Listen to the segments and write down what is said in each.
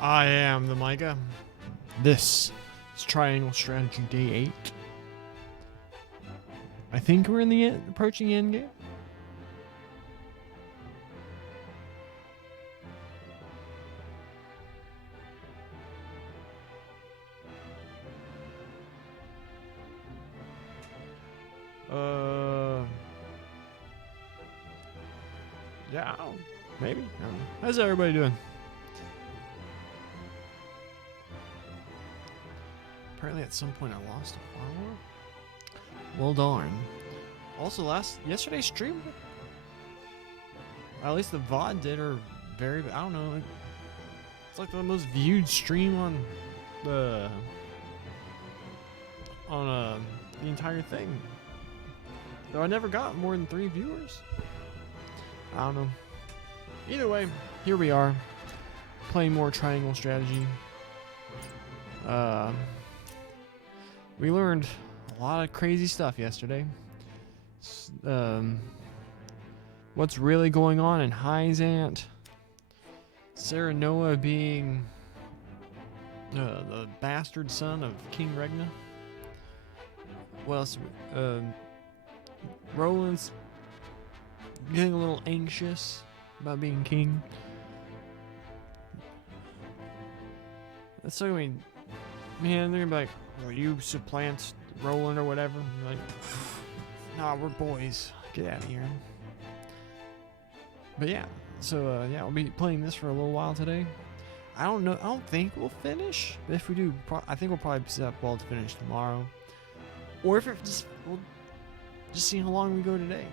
I am the Micah. This is Triangle Strategy Day 8. I think we're in the approaching end game. Yeah, maybe. I don't know. How's everybody doing? Apparently at some point I lost a follower. Well darn. Also yesterday's stream, at least the VOD did, or very, I don't know, it's like the most viewed stream on the the entire thing. Though I never got more than 3 viewers. I don't know. Either way, here we are, playing more Triangle Strategy. We learned a lot of crazy stuff yesterday. What's really going on in Hyzant? Serenoa being the bastard son of King Regna. What else? Roland's getting a little anxious about being king. That's so, I mean, man, they're gonna be like, well, you supplant Roland or whatever. You're like, nah, we're boys. Get out of here. But yeah, so yeah, we'll be playing this for a little while today. I don't know. I don't think we'll finish. But if we do, I think we'll probably set up well to finish tomorrow. Or if we'll just see how long we go today.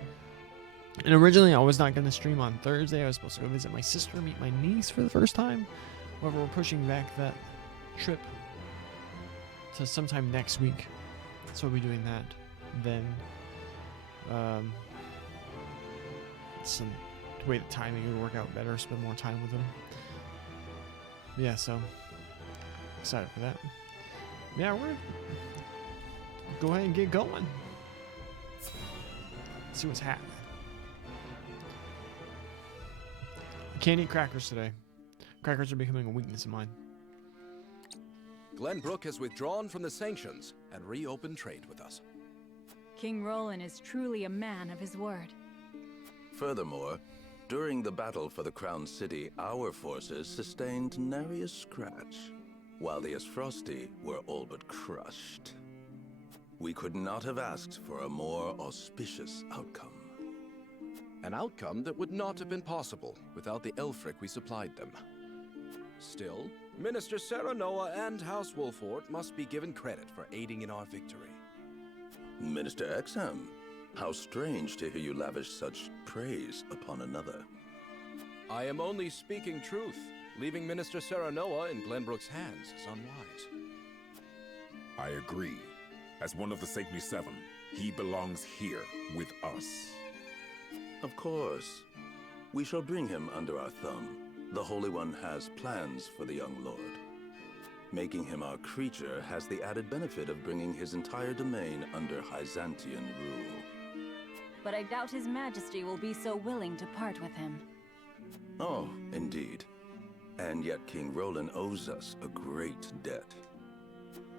And originally, I was not going to stream on Thursday. I was supposed to go visit my sister, meet my niece for the first time. However, we're pushing back that trip to sometime next week. So we'll be doing that then. The way the timing would work out better, spend more time with them. Yeah, so excited for that. Yeah, we're gonna go ahead and get going. See what's happening. I can't eat crackers today. Crackers are becoming a weakness of mine. Glenbrook has withdrawn from the sanctions and reopened trade with us. King Roland is truly a man of his word. Furthermore, during the battle for the Crown City, our forces sustained nary a scratch, while the Esfrosti were all but crushed. We could not have asked for a more auspicious outcome. An outcome that would not have been possible without the Elfric we supplied them. Still, Minister Serenoa and House Wolfort must be given credit for aiding in our victory. Minister Exham, how strange to hear you lavish such praise upon another. I am only speaking truth. Leaving Minister Serenoa in Glenbrook's hands is unwise. I agree. As one of the Sanctuary Seven, he belongs here with us. Of course. We shall bring him under our thumb. The Holy One has plans for the young lord. Making him our creature has the added benefit of bringing his entire domain under Hyzantian rule. But I doubt His Majesty will be so willing to part with him. Oh, indeed. And yet King Roland owes us a great debt,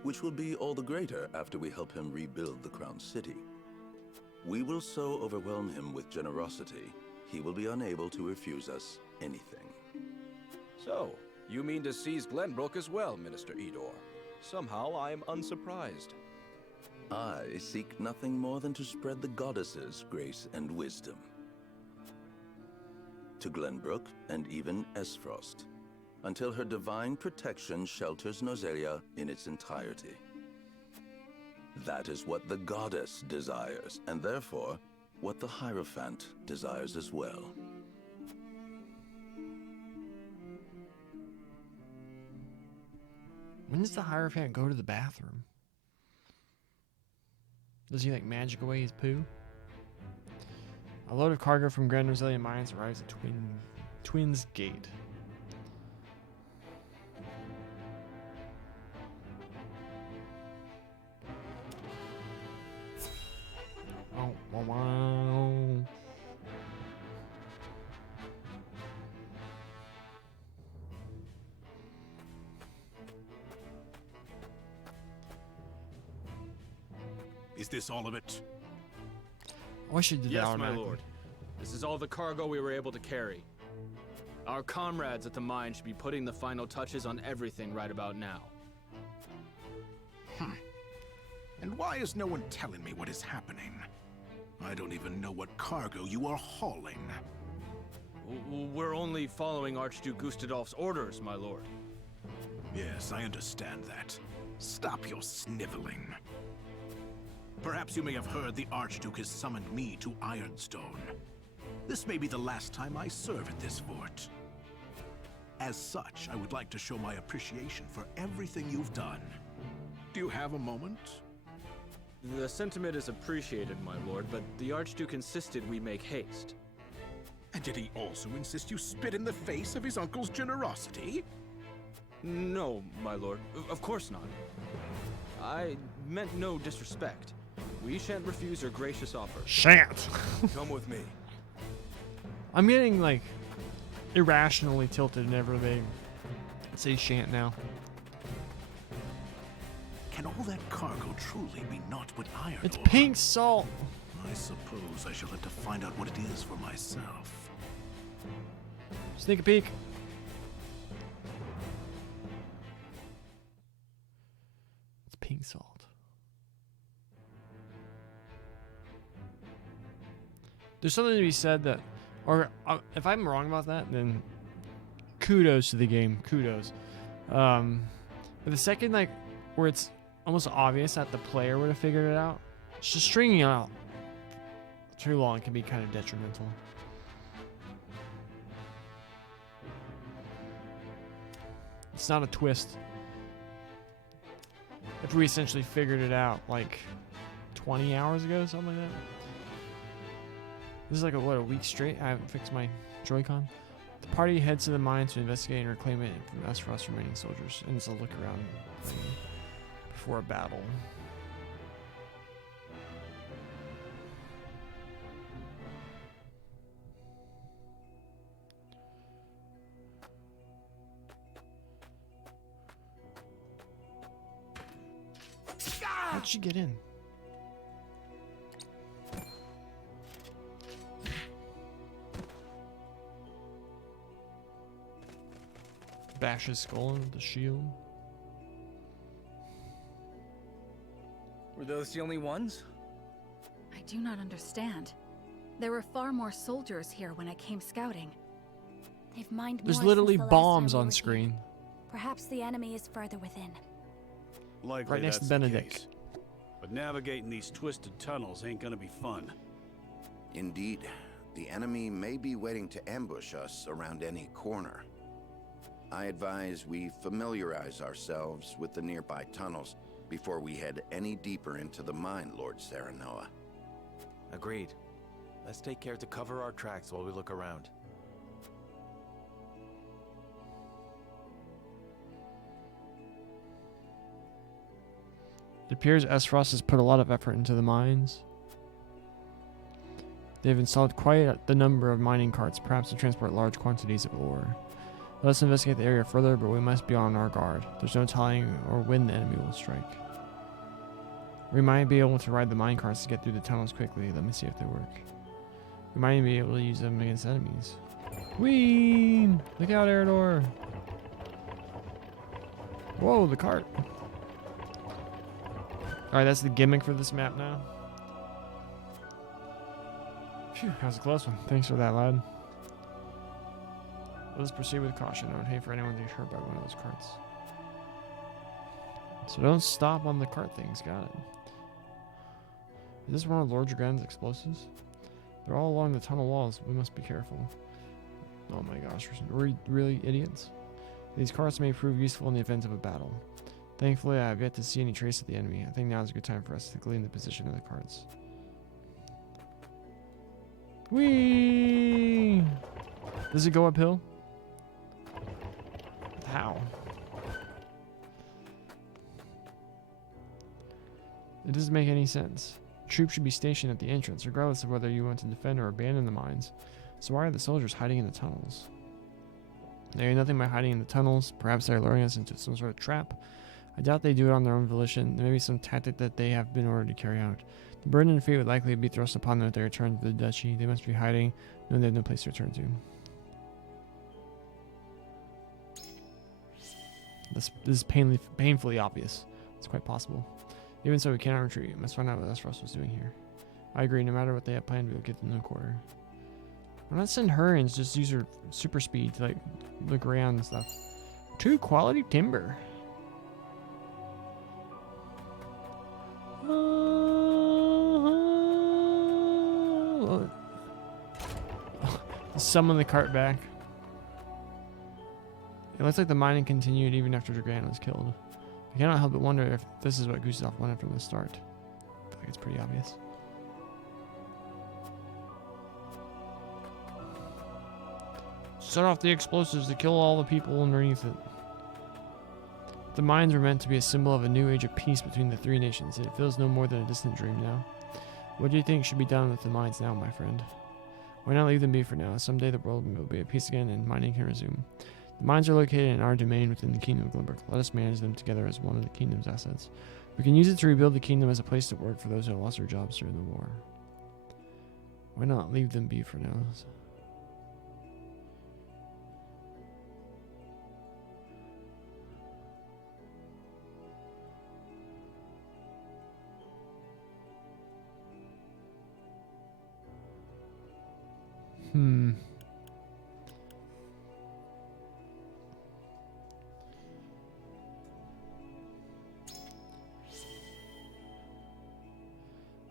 which will be all the greater after we help him rebuild the Crown City. We will so overwhelm him with generosity, he will be unable to refuse us anything. So, you mean to seize Glenbrook as well, Minister Edor? Somehow I am unsurprised. I seek nothing more than to spread the goddess's grace and wisdom to Glenbrook and even Esfrost, until her divine protection shelters Nozelia in its entirety. That is what the goddess desires, and therefore, what the Hierophant desires as well. When does the Hierophant go to the bathroom? Does he like magic away his poo? A load of cargo from Grand Roselia Mines arrives at Twins Gate. Oh, wow. Is this all of it? I wish you did that Yes, my automatically. lord. This is all the cargo we were able to carry. Our comrades at the mine should be putting the final touches on everything right about now. And why is no one telling me what is happening? I don't even know what cargo you are hauling. We're only following Archduke Gustadolf's orders, my lord. Yes, I understand that. Stop your sniveling. Perhaps you may have heard the Archduke has summoned me to Ironstone. This may be the last time I serve at this fort. As such, I would like to show my appreciation for everything you've done. Do you have a moment? The sentiment is appreciated, my lord, but the Archduke insisted we make haste. And did he also insist you spit in the face of his uncle's generosity? No, my lord. Of course not. I meant no disrespect. We shan't refuse your gracious offer. Shan't. Come with me. I'm getting like irrationally tilted whenever they say shan't now. Can all that cargo truly be naught but iron It's ore? pink salt. I suppose I shall have to find out what it is for myself. Sneak a peek. It's pink salt. There's something to be said that, or if I'm wrong about that, then kudos to the game. Kudos. But the second, like, where it's almost obvious that the player would have figured it out, just stringing it out too long can be kind of detrimental. It's not a twist. If we essentially figured it out like 20 hours ago, something like that. This is like a week straight. I haven't fixed my Joy-Con. The party heads to the mine to investigate and reclaim it from Esros remaining soldiers. And it's a look around thing before a battle. How'd she get in? Bash his skull in with the shield. Were those the only ones? I do not understand. There were far more soldiers here when I came scouting. They've mined There's more literally since the last bombs time we on were screen. here. Perhaps the enemy is further within. Likely Right next to that's the Benedict. case. But navigating these twisted tunnels ain't gonna be fun. Indeed. The enemy may be waiting to ambush us around any corner. I advise we familiarize ourselves with the nearby tunnels before we head any deeper into the mine, Lord Serenoa. Agreed. Let's take care to cover our tracks while we look around. It appears Esros has put a lot of effort into the mines. They've installed quite the number of mining carts, perhaps to transport large quantities of ore. Let us investigate the area further, but we must be on our guard. There's no telling or when the enemy will strike. We might be able to ride the mine carts to get through the tunnels quickly. Let me see if they work. We might be able to use them against enemies. Whee! Look out, Eredor! Whoa, the cart! Alright, that's the gimmick for this map now. Phew, that was a close one. Thanks for that, lad. Let us proceed with caution. I would hate for anyone to get hurt by one of those carts. So don't stop on the cart things. Got it. Is this one of Lord Dragon's explosives? They're all along the tunnel walls. We must be careful. Oh my gosh, we're really idiots. These carts may prove useful in the event of a battle. Thankfully, I have yet to see any trace of the enemy. I think now is a good time for us to glean the position of the carts. Whee! Does it go uphill? How? It doesn't make any sense. Troops should be stationed at the entrance, regardless of whether you want to defend or abandon the mines. So why are the soldiers hiding in the tunnels? They are nothing by hiding in the tunnels. Perhaps they are luring us into some sort of trap. I doubt they do it on their own volition. There may be some tactic that they have been ordered to carry out. The burden and fate would likely be thrust upon them if they return to the duchy. They must be hiding, knowing they have no place to return to. This is painfully obvious. It's quite possible. Even so, we cannot retreat. We must find out what Esros was doing here. I agree. No matter what they have planned, we will get them no quarter. Why not send her and just use her super speed to like look around and stuff? 2 quality timber. Summon the cart back. It looks like the mining continued even after Dragan was killed. I cannot help but wonder if this is what Gustav wanted from the start. I feel like it's pretty obvious. Set off the explosives to kill all the people underneath it. The mines were meant to be a symbol of a new age of peace between the 3 nations, and it feels no more than a distant dream now. What do you think should be done with the mines now, my friend? Why not leave them be for now? Someday the world will be at peace again and mining can resume. The mines are located in our domain within the Kingdom of Glimburg. Let us manage them together as one of the kingdom's assets. We can use it to rebuild the kingdom as a place to work for those who have lost their jobs during the war. Why not leave them be for now?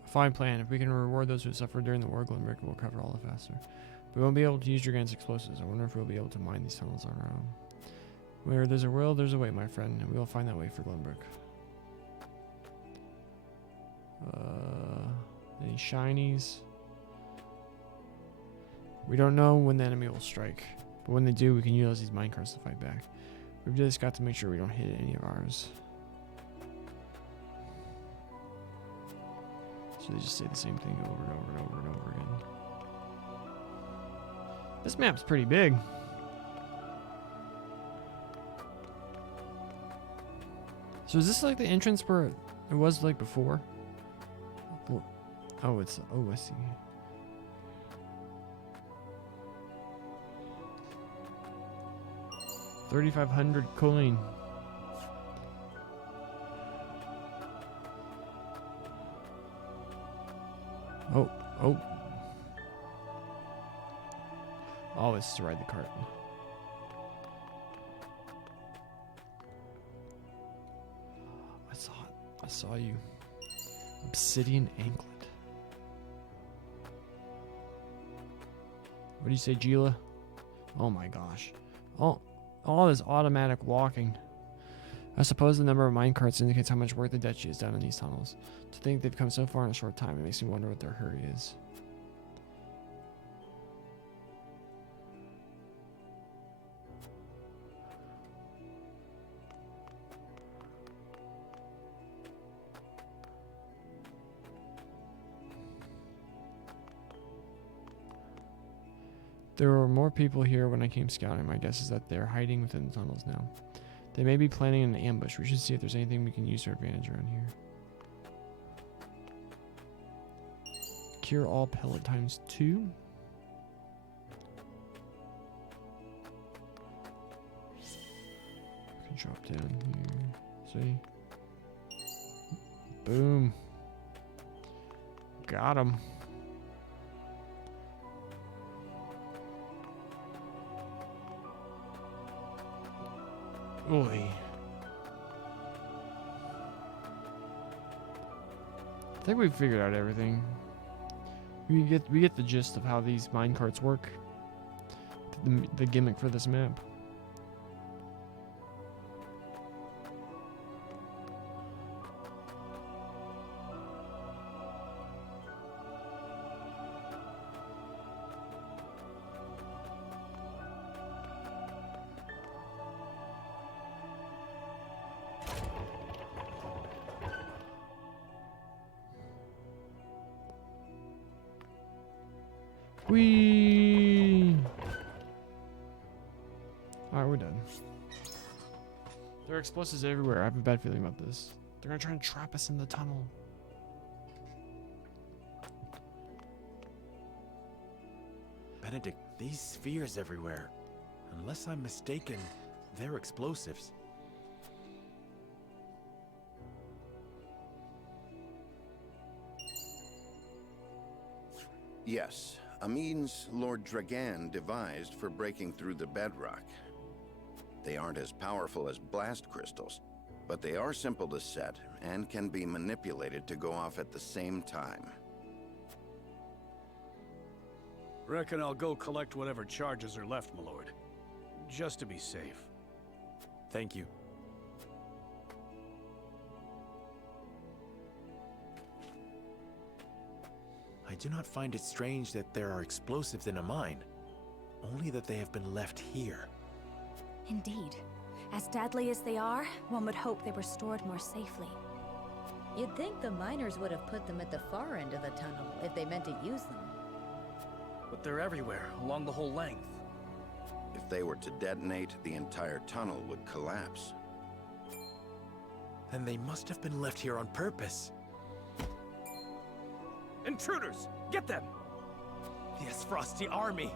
Fine plan. If we can reward those who suffered during the war, Glimburg will recover all the faster. We won't be able to use Dragan's explosives. I wonder if we'll be able to mine these tunnels on our own. Where there's a will, there's a way, my friend, and we will find that way for Glimburg. Any shinies? We don't know when the enemy will strike, but when they do, we can use these minecarts to fight back. We've just got to make sure we don't hit any of ours. So they just say the same thing over and over and over and over again. This map's pretty big. So is this like the entrance where it was like before? Oh, it's, oh, I see. $3,500 coin. Oh, oh. Oh, it's to ride the cart. I saw you. Obsidian anklet. What do you say, Gila? Oh my gosh. Oh, all this automatic walking. I suppose the number of minecarts indicates how much work the duchy has done in these tunnels. To think they've come so far in a short time, it makes me wonder what their hurry is. There were more people here when I came scouting. My guess is that they're hiding within the tunnels now. They may be planning an ambush. We should see if there's anything we can use to our advantage around here. Cure all pellet times 2. I can drop down here. See? Boom. Got him. Oy. I think we've figured out everything. We get the gist of how these minecarts work. The gimmick for this map. Alright, we're done. There are explosives everywhere. I have a bad feeling about this. They're gonna try and trap us in the tunnel. Benedict, these spheres everywhere. Unless I'm mistaken, they're explosives. Yes, a means Lord Dragan devised for breaking through the bedrock. They aren't as powerful as blast crystals, but they are simple to set and can be manipulated to go off at the same time. Reckon I'll go collect whatever charges are left, my lord. Just to be safe. Thank you. I do not find it strange that there are explosives in a mine, only that they have been left here. Indeed. As deadly as they are, one would hope they were stored more safely. You'd think the miners would have put them at the far end of the tunnel if they meant to use them. But they're everywhere, along the whole length. If they were to detonate, the entire tunnel would collapse. Then they must have been left here on purpose. Intruders! Get them! Yes, Frosty Army!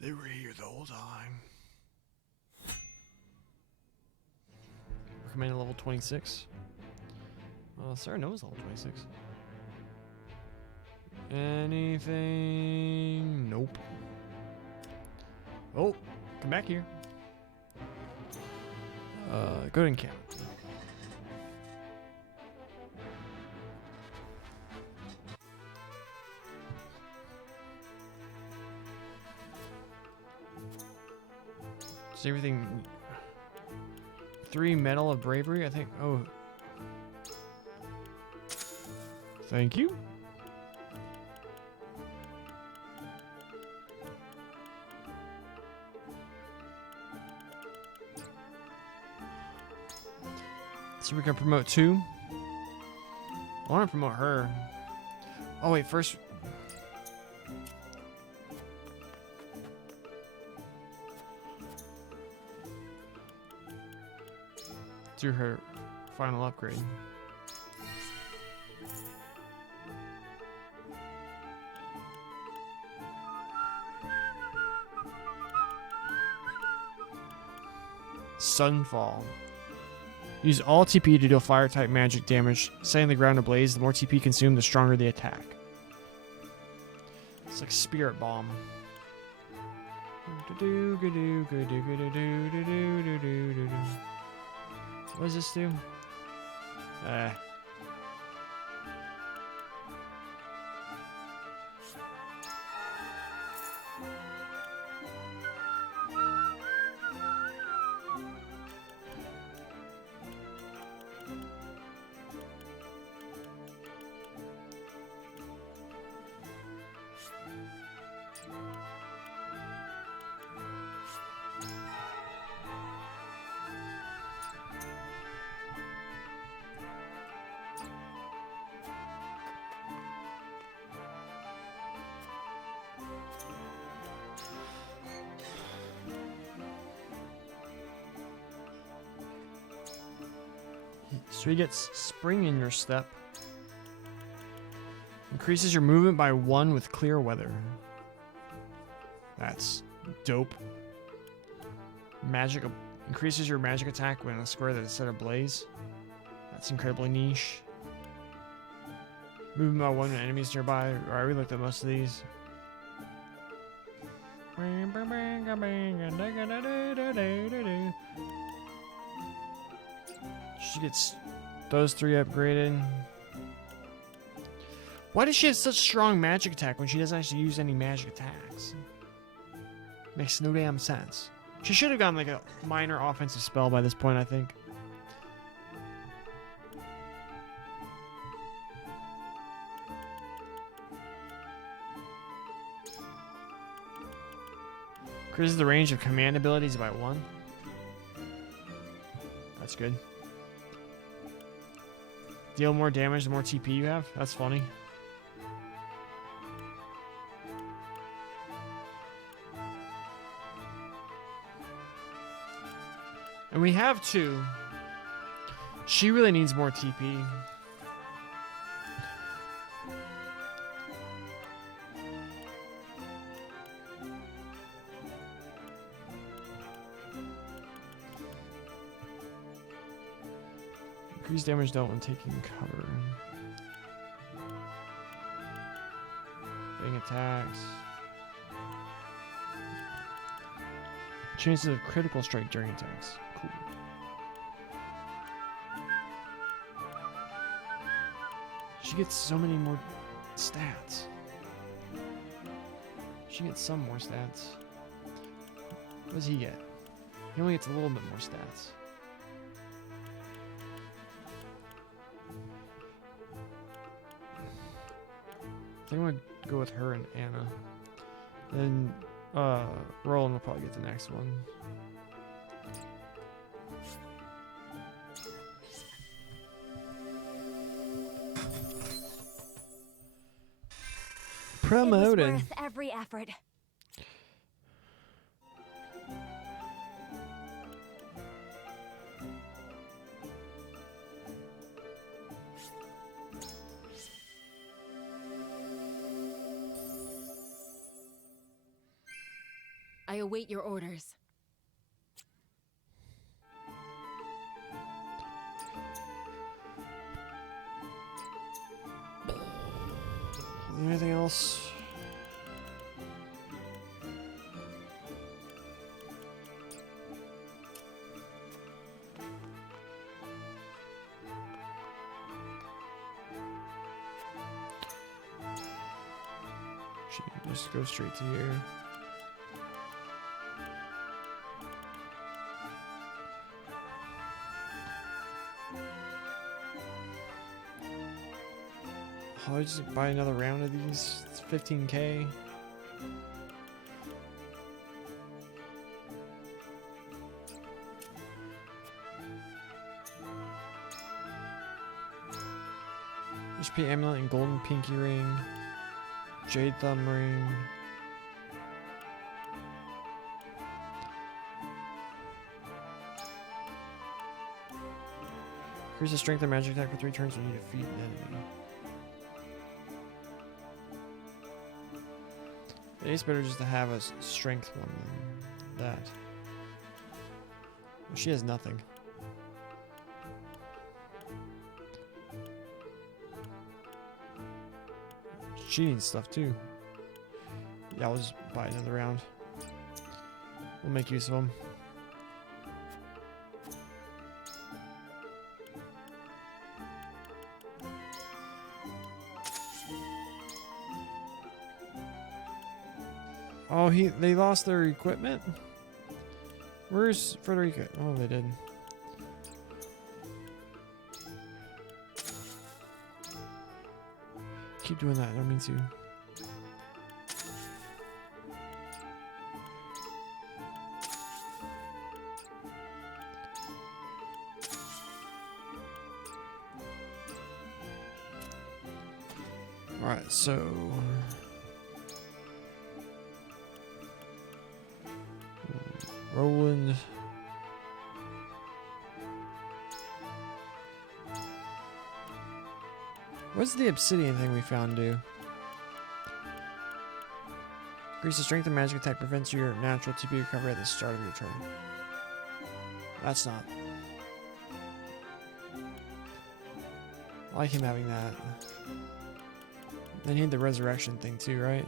They were here the whole time. We're coming to level 26. Sarah Noah's level 26. Anything? Nope. Oh, come back here. Go to encampment. Is everything 3 Medal of Bravery, I think. Oh. Thank you. So we can promote 2. I want to promote her. Oh wait, first. Do her final upgrade. Sunfall. Use all TP to deal fire type magic damage, setting the ground ablaze. The more TP consumed, the stronger the attack. It's like Spirit Bomb. What does this do? So he gets Spring in your step. Increases your movement by 1 with clear weather. That's dope. Magic increases your magic attack when a square that is set ablaze. That's incredibly niche. Movement by 1 when enemies nearby. Alright, we looked at most of these. She gets those 3 upgraded. Why does she have such strong magic attack when she doesn't actually use any magic attacks? Makes no damn sense. She should have gotten like a minor offensive spell by this point, I think. Increases the range of command abilities by 1. That's good. Deal more damage the more TP you have. That's funny. And we have 2. She really needs more TP. Increase damage dealt when taking cover. Getting attacks. Chances of critical strike during attacks. Cool. She gets so many more stats. She gets some more stats. What does he get? He only gets a little bit more stats. I think I'm gonna go with her and Anna. Then Roland will probably get the next one. Promoted. It was worth every effort. I await your orders. Anything else? She can just go straight to here. I'll just buy another round of these. It's 15k. HP amulet and golden pinky ring. Jade thumb ring. Increase the strength of magic attack for 3 turns when you defeat an enemy. It's better just to have a strength one than that. Well, she has nothing. She needs stuff too. Yeah, I'll just buy another round. We'll make use of them. Oh, they lost their equipment? Where's Frederica? Oh, they did. Keep doing that, I don't mean to. Alright, so... Roland. What's the obsidian thing we found do? Increase the strength of magic attack, prevents your natural TP recovery at the start of your turn. That's not. I like him having that. Then he had the resurrection thing too, right?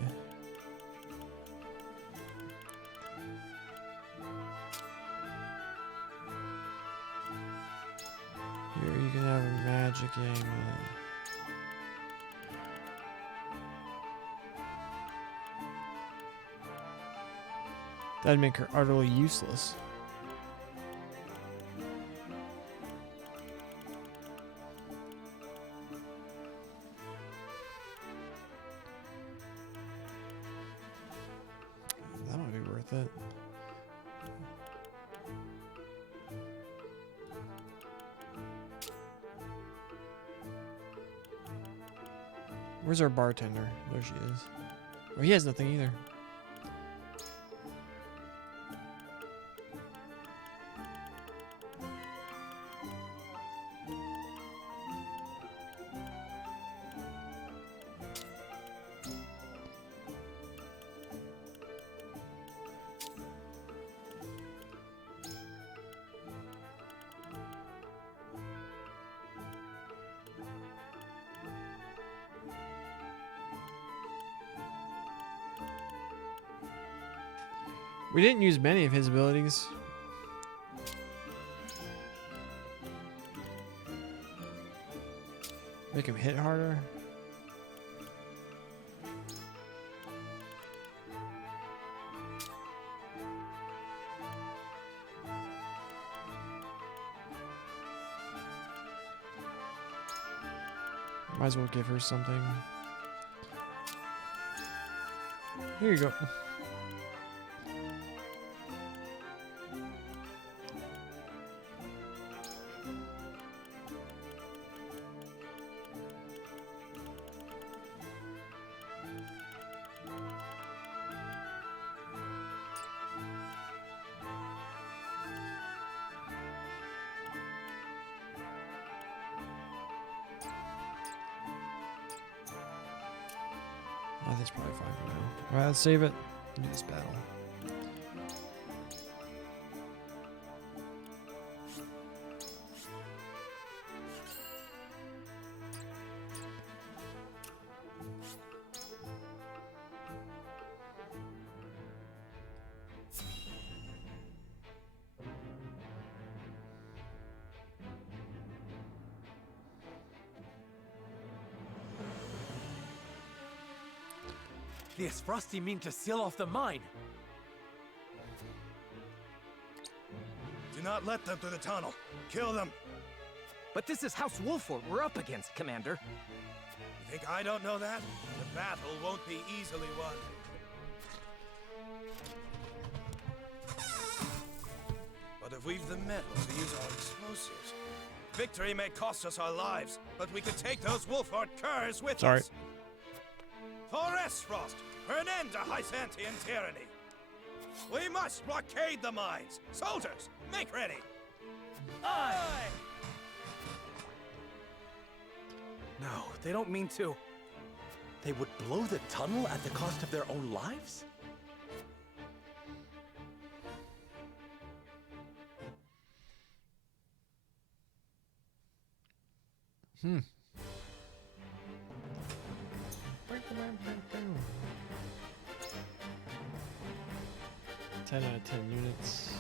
Here you can have a magic amulet. That'd make her utterly useless. That might be worth it. Where's our bartender? There she is. Oh, he has nothing either. We didn't use many of his abilities. Make him hit harder. Might as well give her something. Here you go. I think it's probably fine for now. Alright, let's save it and do this battle. The Isfrosti mean to seal off the mine. Do not let them through the tunnel. Kill them. But this is House Wolford we're up against, Commander. You think I don't know that? The battle won't be easily won. But if we've the metal to use our explosives, victory may cost us our lives, but we could take those Wolford curs with us. For Esfrost, for an end to Hysantian tyranny. We must blockade the mines. Soldiers, make ready. Aye! No, they don't mean to. They would blow the tunnel at the cost of their own lives? Hmm. 10 out of 10 units.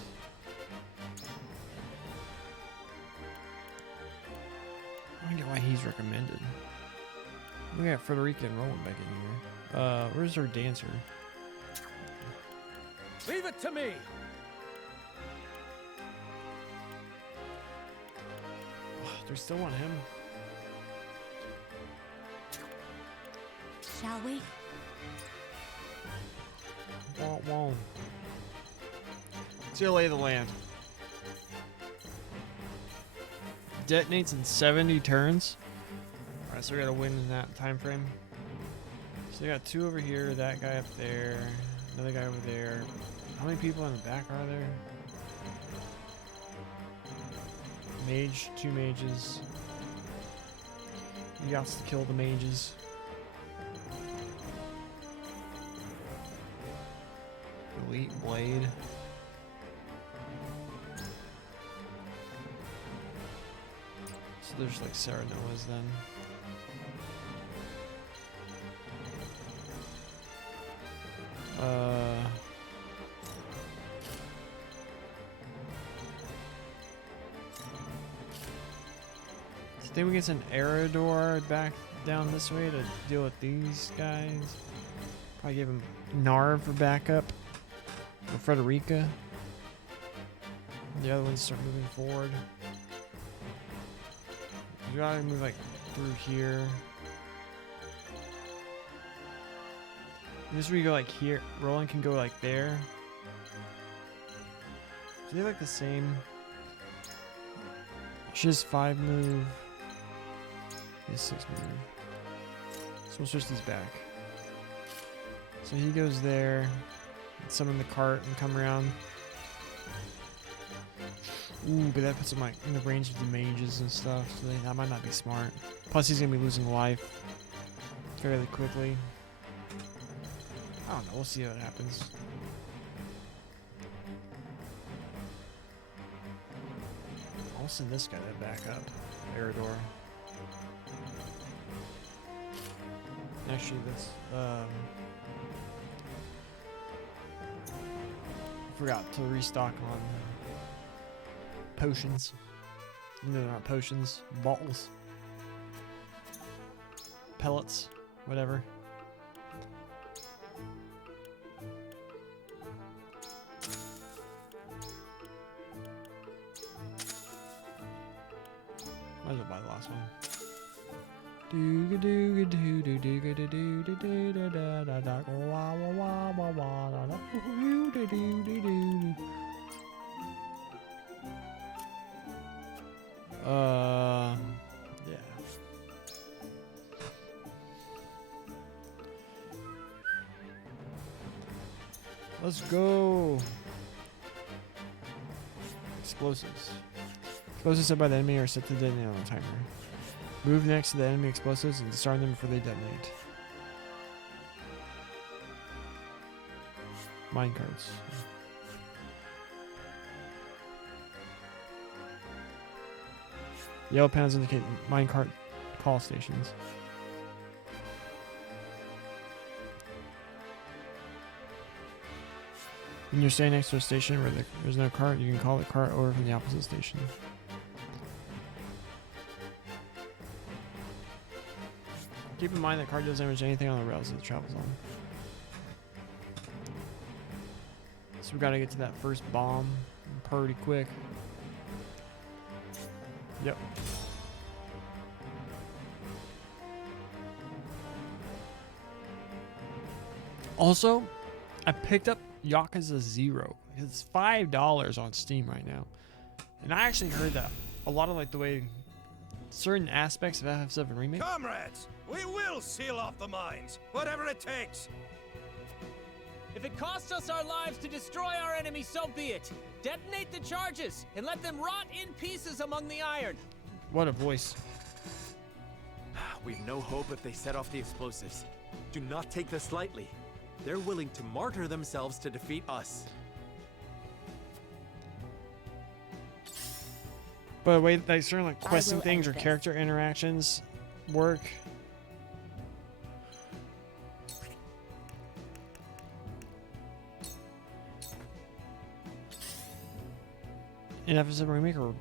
I don't get why he's recommended. We got Frederica and Rowan back in here. Where's our dancer? Leave it to me! Do we still want him? Shall we? Won't. See you lay of the land. Detonates in 70 turns. Alright, so we gotta win in that time frame. So we got 2 over here, that guy up there, another guy over there. How many people in the back are there? Mage, 2 mages. You got to kill the mages. Elite Blade. So there's like Sarah Noah's then. I think we get an Eredor back down this way to deal with these guys. Probably give him Narv for backup. Or Frederica. The other ones start moving forward. We gotta move like through here. This is where you go like here. Roland can go like there. Do they have like the same? She has 5 move. He has 6 move. So we'll switch these back. So he goes there. Summon the cart and come around. Ooh, but that puts him like in the range of the mages and stuff, so that might not be smart. Plus he's gonna be losing life fairly quickly. I don't know, we'll see what happens. I'll send this guy to back up. Eredor. Actually, this forgot to restock on potions. No, not potions. Bottles. Pellets. Whatever. Might as well buy the last one. Yeah. Let's go. Explosives. Explosives set by the enemy are set to detonate on a timer. Move next to the enemy explosives and disarm them before they detonate. Minecarts. Yellow panels indicate minecart call stations. When you're standing next to a station where there's no cart, you can call the cart over from the opposite station. Keep in mind that cart doesn't damage anything on the rails that it travels on. So we gotta get to that first bomb pretty quick. Yep. Also, I picked up Yakuza 0. It's $5 on Steam right now. And I actually heard that a lot of like the way certain aspects of FF7 Remake. Comrades, we will seal off the mines, whatever it takes. If it costs us our lives to destroy our enemy, so be it. Detonate the charges and let them rot in pieces among the iron. What a voice. We've no hope if they set off the explosives. Do not take this lightly. They're willing to martyr themselves to defeat us. But the way like certain like questing things or character interactions work. In FF7 Remake are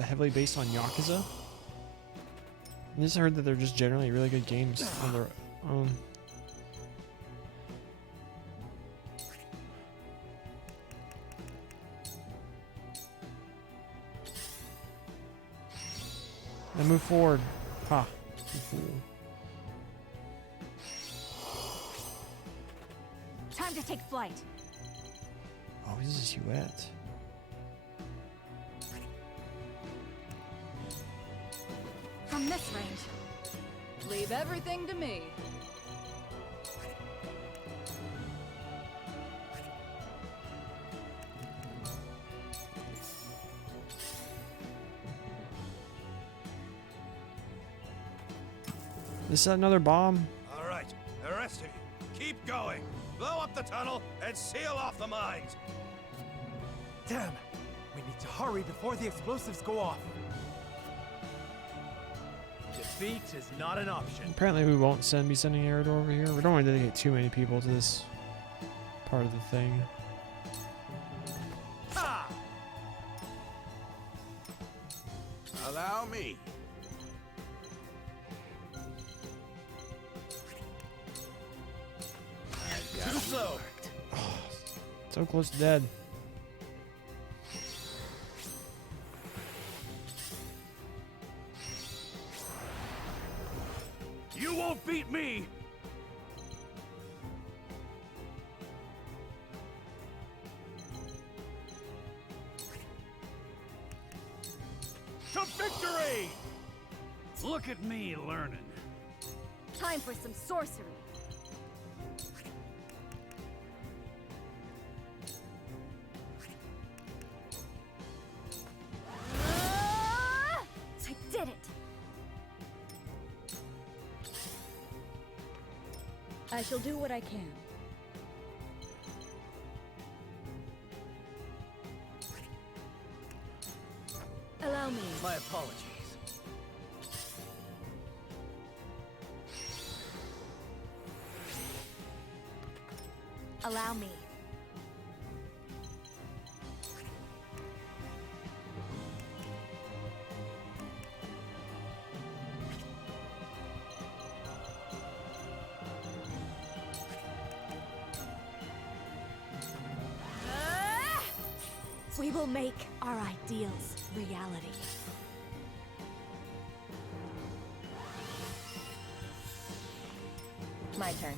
heavily based on Yakuza. I just heard that they're just generally really good games on their own. Now move forward. Ha. You fool. Time to take flight. Oh, this is you at. From this range. Leave everything to me. Is that another bomb? All right, the rest of you, keep going. Blow up the tunnel and seal off the mines. Damn! We need to hurry before the explosives go off. Defeat is not an option. Apparently we won't be sending Eridor over here. We don't want to dedicate too many people to this part of the thing. Ha! Allow me. Too slow. So close to dead. You won't beat me! To victory! Look at me learning. Time for some sorcery. I did it! I shall do what I can. Allow me. My apologies. Allow me. We will make our ideals reality. My turn.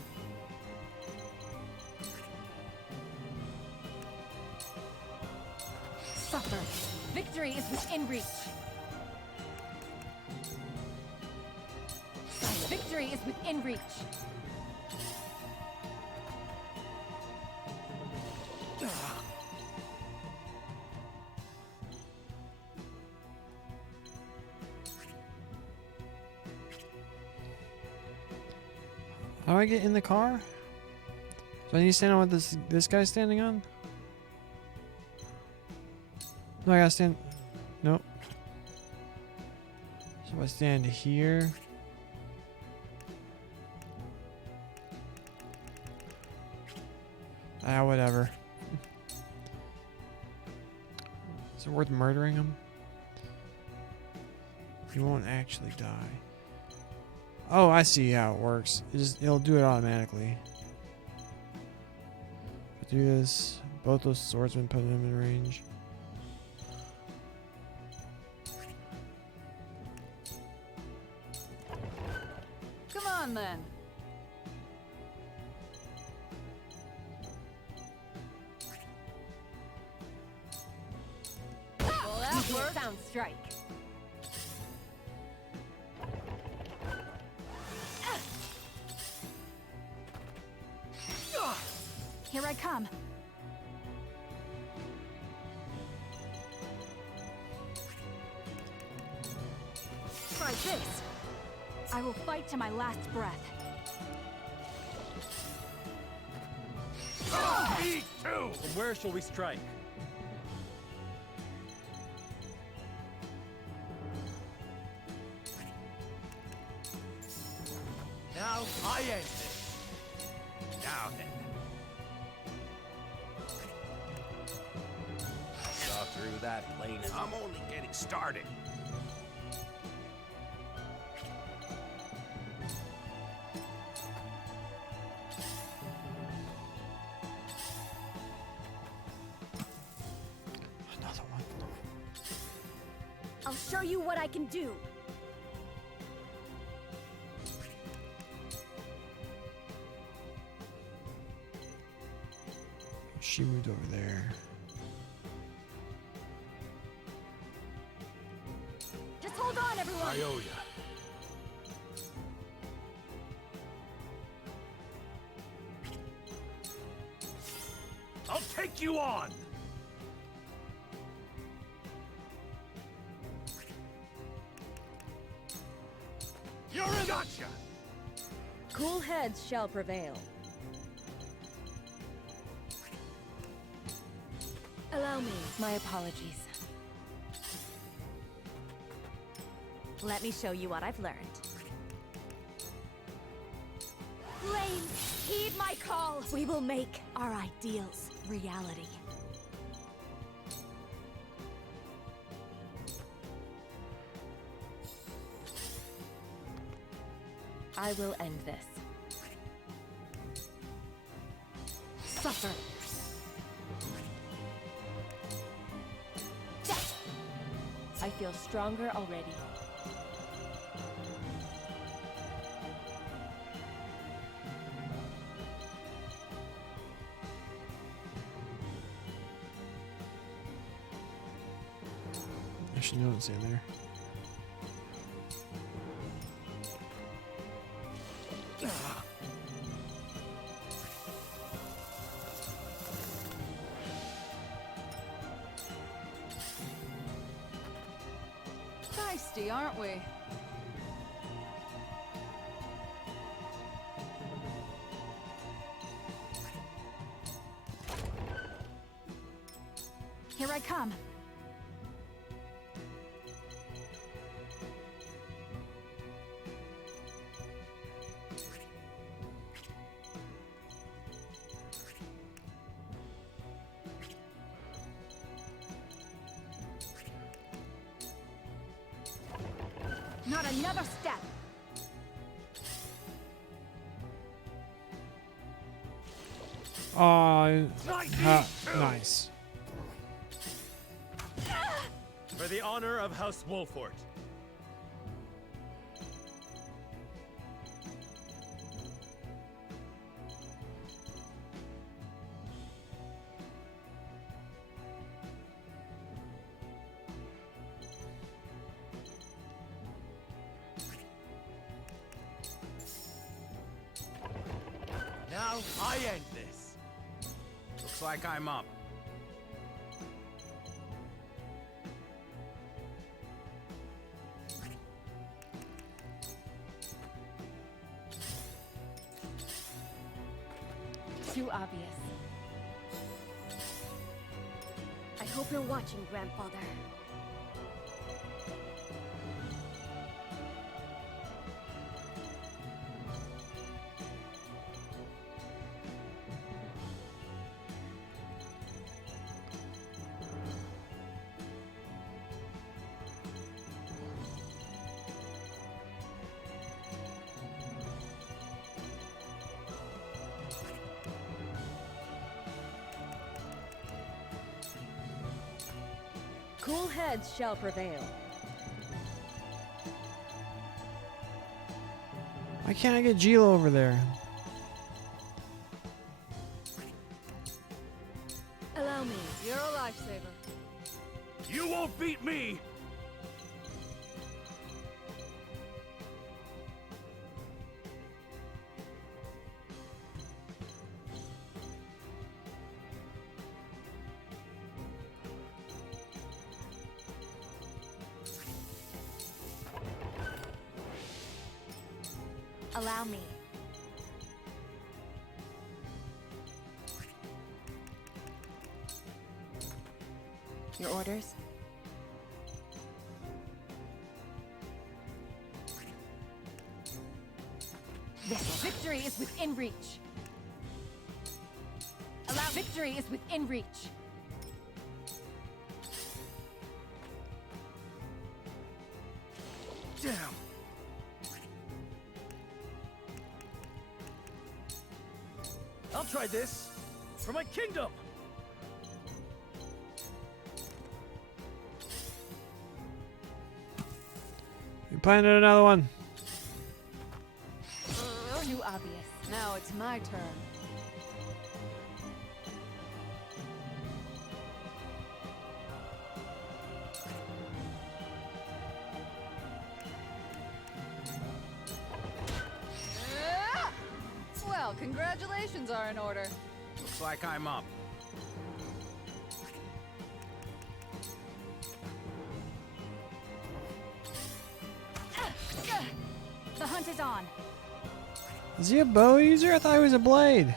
Suffer. Victory is within reach. Victory is within reach. How do I get in the car? So I need to stand on what this guy's standing on? No, I gotta stand. Nope. So I stand here. Ah, whatever. Is it worth murdering him? He won't actually die. Oh, I see how it works. It'll do it automatically. Do this. Both those swordsmen put him in range. Come on then. Well, that worked. Sound strike. Here I come. Try this. I will fight to my last breath. Me too! From where shall we strike? Now I end this. Now then. Saw through that plain. I'm only getting started. Another one. I'll show you what I can do. She moved over there. Just hold on, everyone. I owe ya. I'll take you on. You're in. Gotcha. Cool heads shall prevail. Allow me. My apologies. Let me show you what I've learned. Flames, heed my call. We will make our ideals reality. I will end this. Suffer. I feel stronger already. I should know it's in there. Feisty, aren't we? Here I come. Not another step. Nice. For the honor of House Wolfort. Now I end this. Looks like I'm up. Too obvious. I hope you're watching, Grandfather. Cool heads shall prevail. Why can't I get Gila over there? Allow me. You're a lifesaver. You won't beat me! Allow me. Your orders? This victory is within reach. Victory is within reach. Damn! I'll try this for my kingdom! You planted another one. Too obvious. Now it's my turn. Well, congratulations are in order. Looks like I'm up. The hunt is on. Is he a bow user? I thought he was a blade.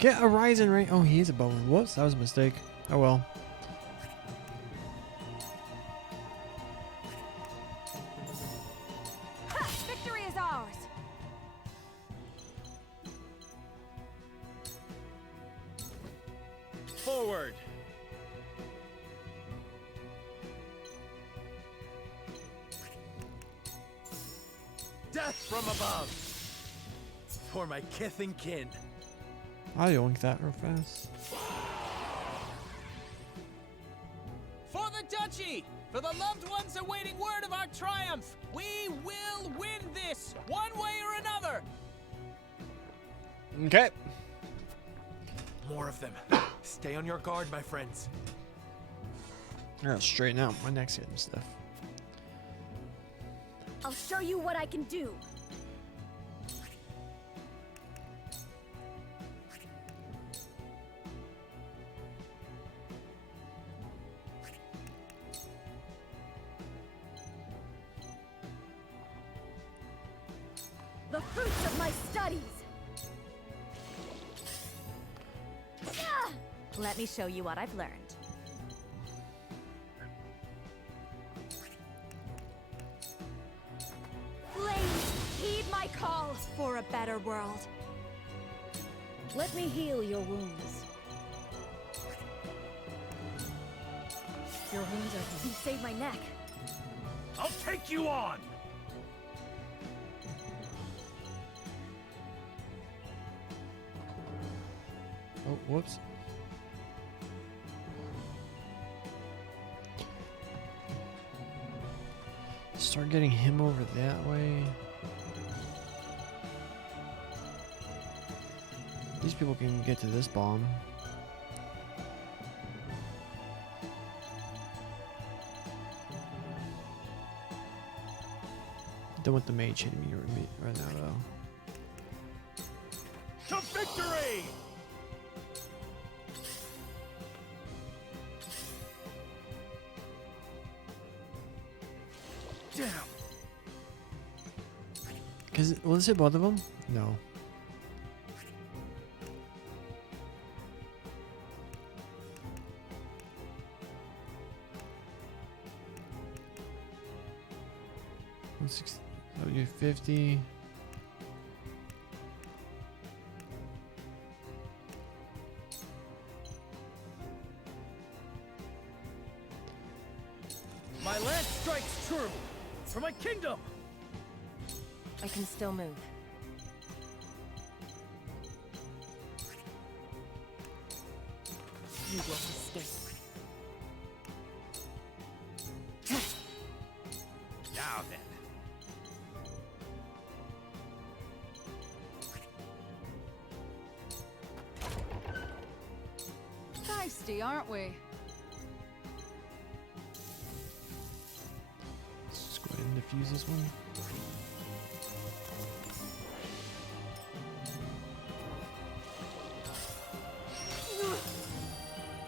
Get a Ryzen ring. Oh, he is a bow. Whoops, that was a mistake. Oh well. Victory is ours. Forward. Death from above. For my kith and kin. I'll yoink that real fast. For the Duchy! For the loved ones awaiting word of our triumph! We will win this, one way or another! Okay. More of them. Stay on your guard, my friends. I gotta straighten out my neck's getting stuff. I'll show you what I can do. The fruits of my studies. Let me show you what I've learned. Flames, heed my call for a better world. Let me heal your wounds. Your wounds are You saved my neck. I'll take you on! Oh, whoops. Start getting him over that way. These people can get to this bomb. Don't want the mage hitting me right now, though. To victory! Damn. Cause will this hit both of them? No. I'll do 50. My lance strikes true for my kingdom. I can still move. You will escape. Now then. Feisty, aren't we? Let's go ahead and defuse this one.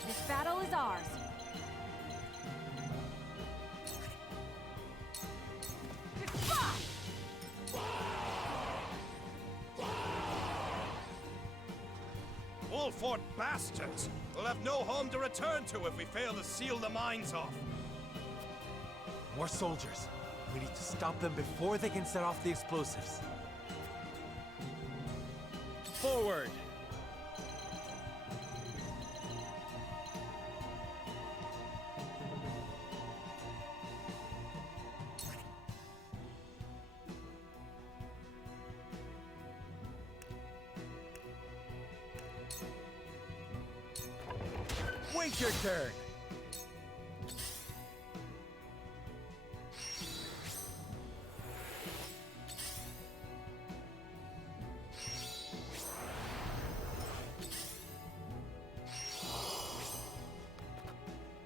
This battle is ours. Wolford bastards! We'll have no home to return to if we fail to seal the mines off. More soldiers. We need to stop them before they can set off the explosives. Forward! Wait your turn!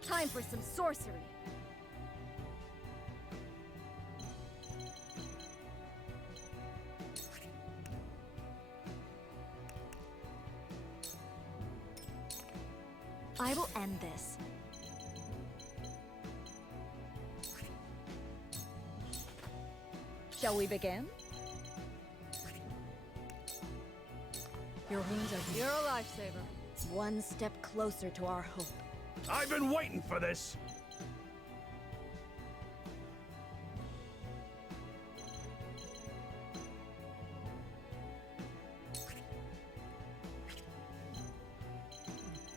Time for some sorcery. I will end this. Shall we begin? Your wounds are You're a lifesaver. one step closer to our hope. I've been waiting for this.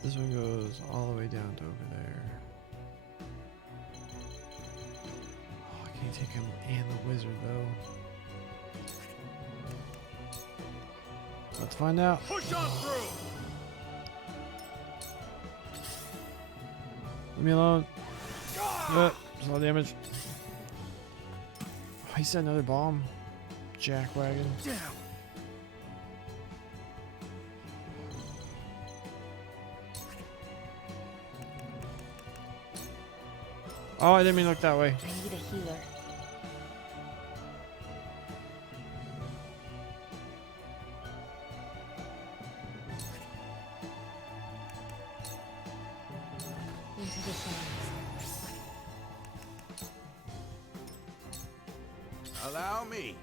This one goes all the way down to over there. Oh, I can't take him and the wizard though. Let's find out. Push on through. Leave me alone. Small damage. Oh, he set another bomb. Jackwagon. Damn. Oh, I didn't mean to look that way. I need a healer. Into the shadows. Allow me.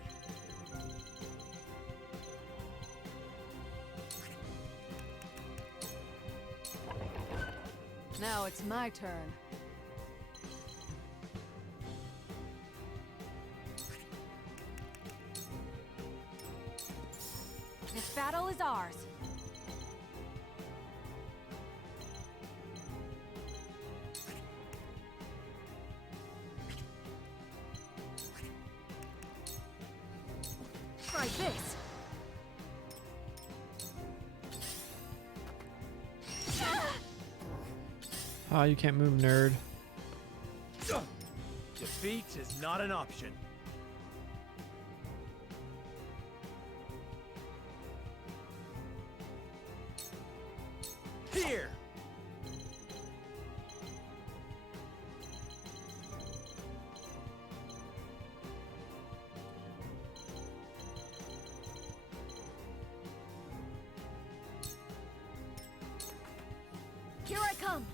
Now it's my turn. This battle is ours. Try this. Ah, you can't move, nerd. Defeat is not an option. Here! Here I come!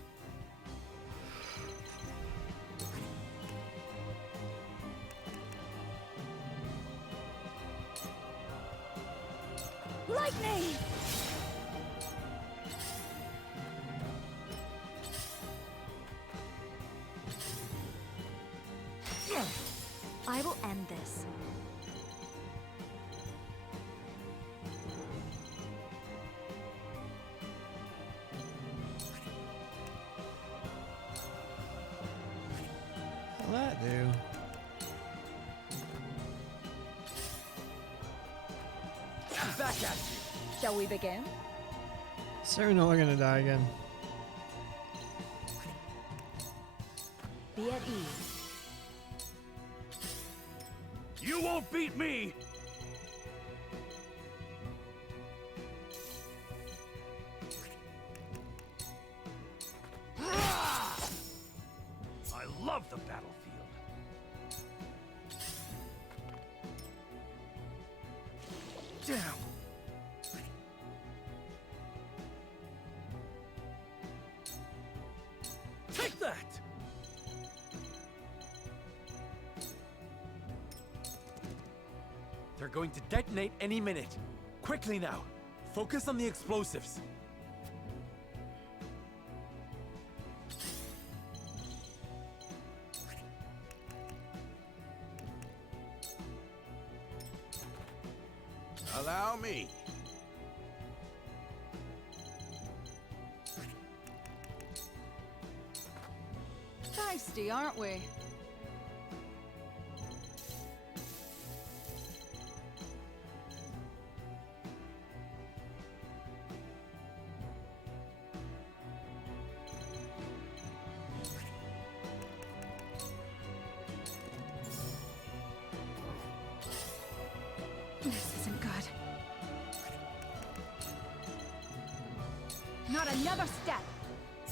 Lightning! I will end this. What'll that do? Back at you. Shall we begin? Serenoa gonna die again. Be at ease. You won't beat me! I love the battlefield. Damn! Take that! They're going to detonate any minute. Quickly now. Focus on the explosives. Allow me. Feisty, aren't we? This isn't good. Not another step!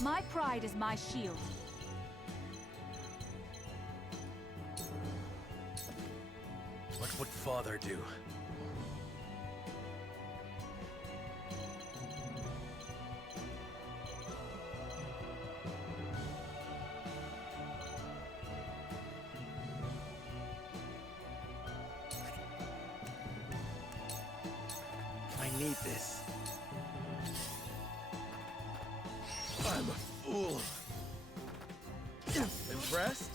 My pride is my shield. What would Father do? I need this. I'm a fool. Impressed?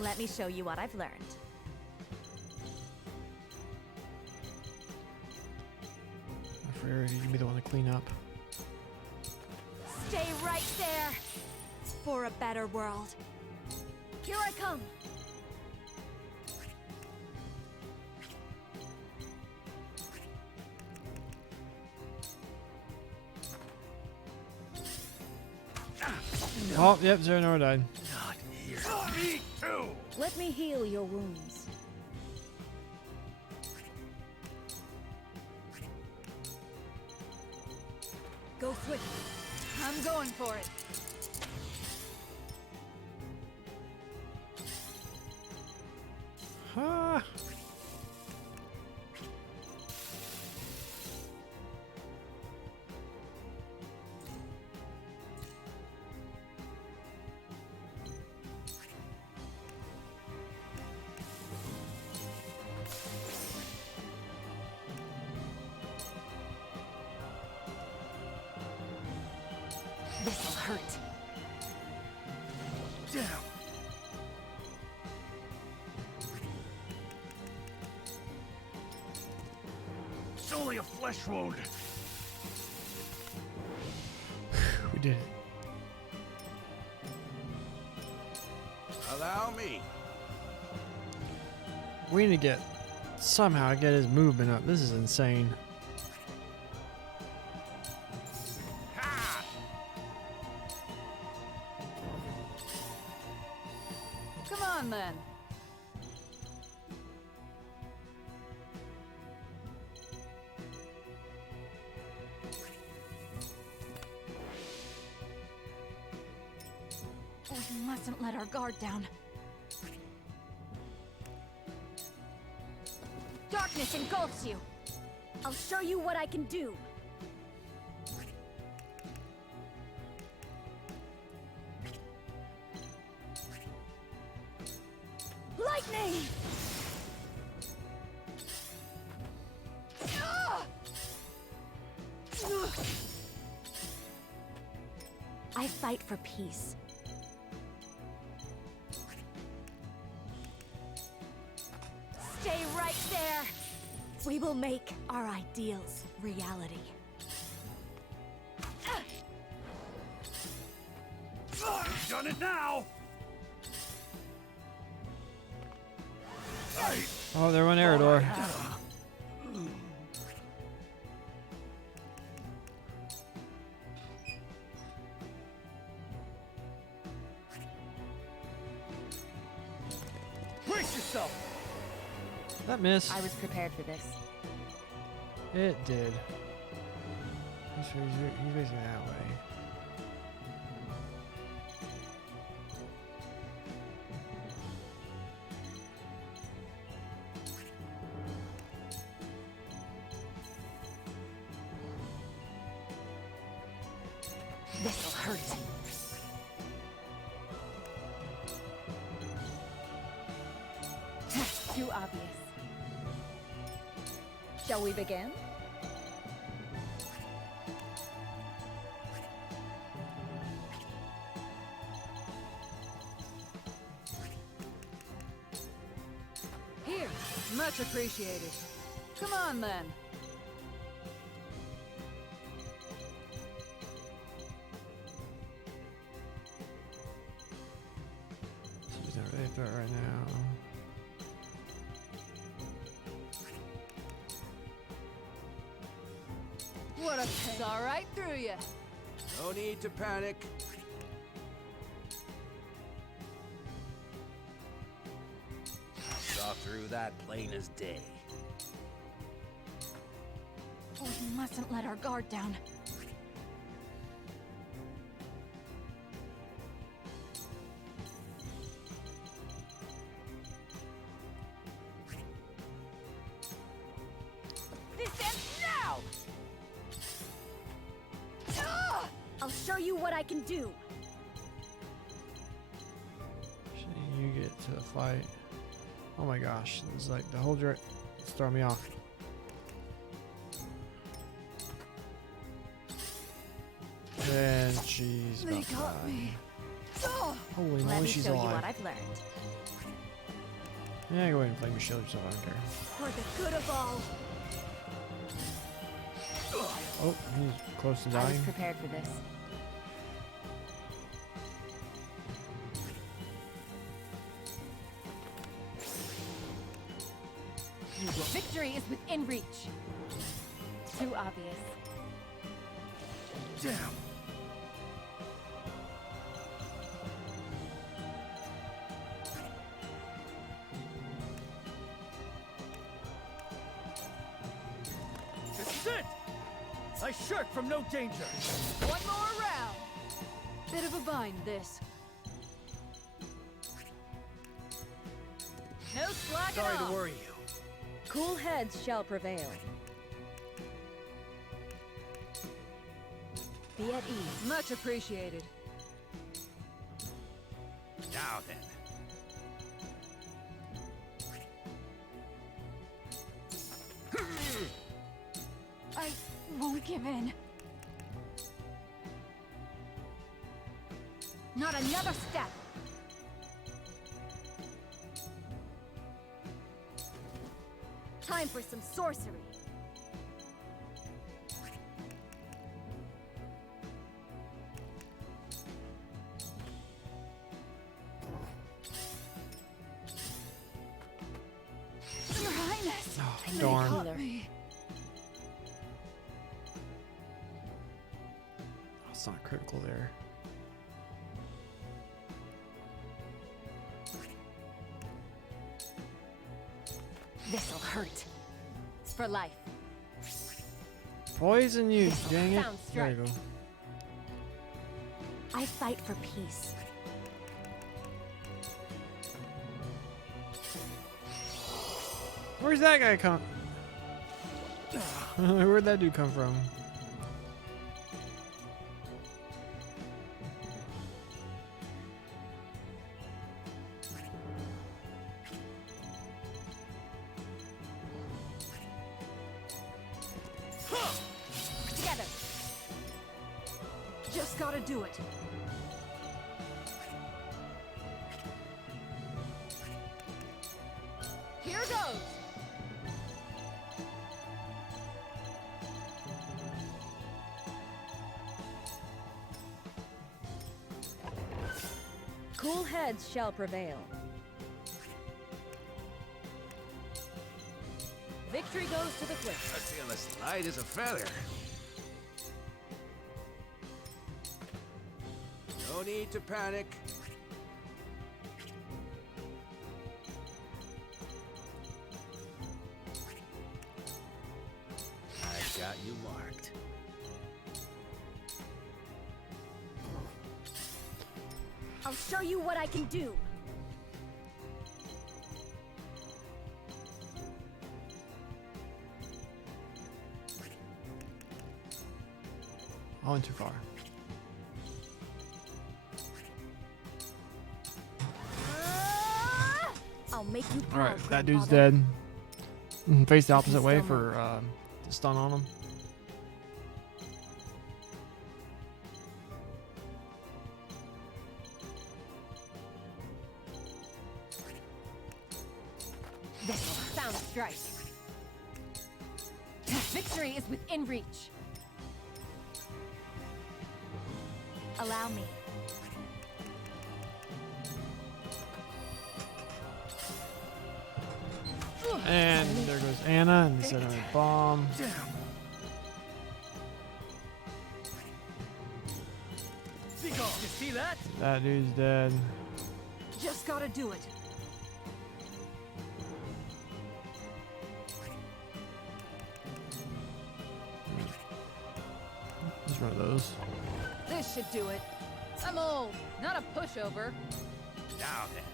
Let me show you what I've learned. Freya, you can be the one to clean up. Stay right there! For a better world. Here I come! Oh, yep, Serenoa died. Not here. Me too! Let me heal your wounds. Go swiftly. I'm going for it. Ah. This'll hurt. Damn! It's only a flesh wound. We did it. Allow me. We need to somehow get his movement up. This is insane. We mustn't let our guard down. Darkness engulfs you. I'll show you what I can do. Lightning! I fight for peace. Stay right there! We will make our ideals reality. You've done it now! Oh, there went Eridor. Brace yourself! That missed. I was prepared for this. It did. He's facing that way. This'll hurt. Too obvious. Shall we begin? Here, much appreciated. Come on then. She's not really threat right now. What a pain. Saw right through you. No need to panic. Saw through that plain as day. We mustn't let our guard down. This ends now! I'll show you what I can do. You get to the fight. Oh my gosh, it's like the whole direct. It's throwing me off. And she's They about to got die. me. Holy Let moly, me she's show you alive. what I've learned. Yeah, go ahead and flame your shield yourself, I don't care. For the good of all. Oh, he's close to I was dying. prepared for this. Victory is within reach. Too obvious. Damn. This is it! I shirk from no danger. One more round. Bit of a bind, this. No slacking Sorry off. to worry you. Cool heads shall prevail. Be at ease. Much appreciated. Now then. I won't give in. Not another step. Time for some sorcery. Your Highness! Oh, They darn. caught me. Oh, it's not critical there. This'll hurt. It's for life. Poison you, dang it. Sound There you strike. go. I fight for peace. Where's that guy come? Where'd that dude come from? Together. Just gotta do it. Here goes. Cool heads shall prevail. Victory goes to the quick. I feel as light as a feather. No need to panic. I got you marked. I'll show you what I can do. I went too far. I'll make you proud. Alright, that dude's Grandfather. dead. Face the opposite way for the stun on him. This'll sound strike. Victory is within reach. Allow me. And there goes Anna and set a bomb. You see that? That dude's dead. Just gotta do it. Just one of those. This should do it. I'm old, not a pushover. Now then.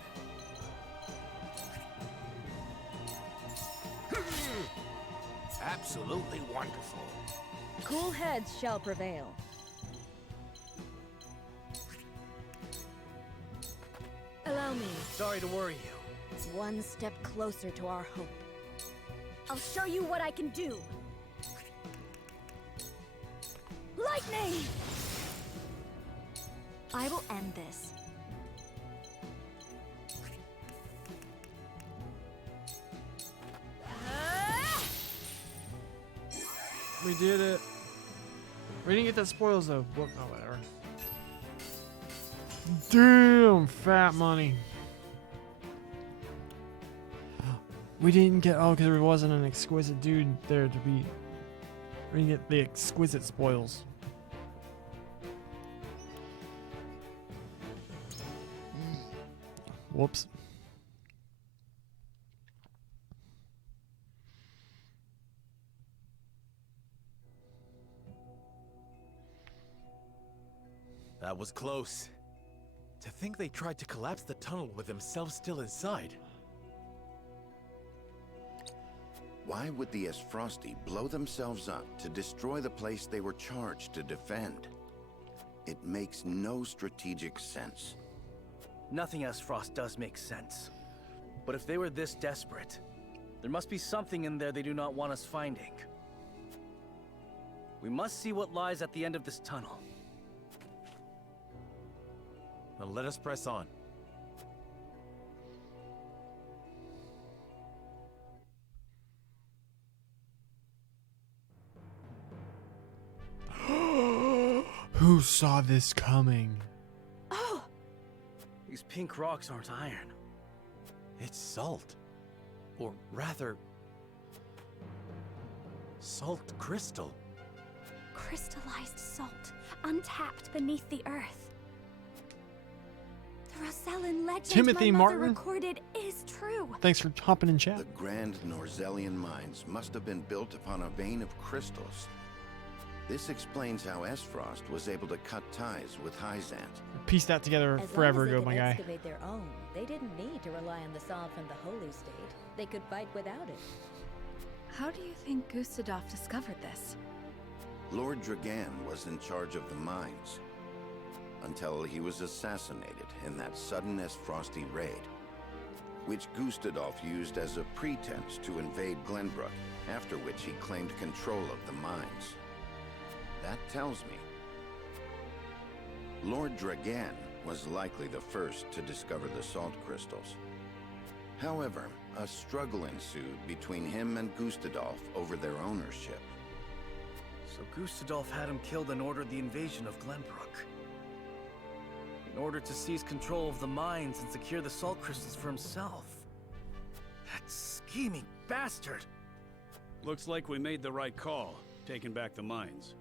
Absolutely wonderful. Cool heads shall prevail. Allow me. Sorry to worry you. One step closer to our hope. I'll show you what I can do. Lightning! I will end this. We did it. We didn't get that spoils though. Well, no, whatever. Damn, fat money. We didn't get because there wasn't an exquisite dude there to beat. We didn't get the exquisite spoils. Whoops. That was close. To think they tried to collapse the tunnel with themselves still inside. Why would the Esfrosti blow themselves up to destroy the place they were charged to defend? It makes no strategic sense. Nothing Esfrost does make sense. But if they were this desperate, there must be something in there they do not want us finding. We must see what lies at the end of this tunnel. Now let us press on. Who saw this coming? Oh! These pink rocks aren't iron. It's salt. Or rather, salt crystal. Crystallized salt, untapped beneath the earth. The Rosellan legend Timothy my mother Martin? recorded is true. Thanks for hopping in chat. The grand Norzellian mines must have been built upon a vein of crystals. This explains how Esfrost was able to cut ties with Hyzant. Piece that together forever ago, my guy. Excavate their own. They didn't need to rely on the salt from the Holy State. They could fight without it. How do you think Gustadolf discovered this? Lord Dragan was in charge of the mines until he was assassinated in that sudden Esfrosty raid, which Gustadolf used as a pretense to invade Glenbrook, after which he claimed control of the mines. That tells me Lord Dragan was likely the first to discover the salt crystals. However, a struggle ensued between him and Gustadolf over their ownership. So Gustadolf had him killed and ordered the invasion of Glenbrook. In order to seize control of the mines and secure the salt crystals for himself. That scheming bastard! Looks like we made the right call, taking back the mines.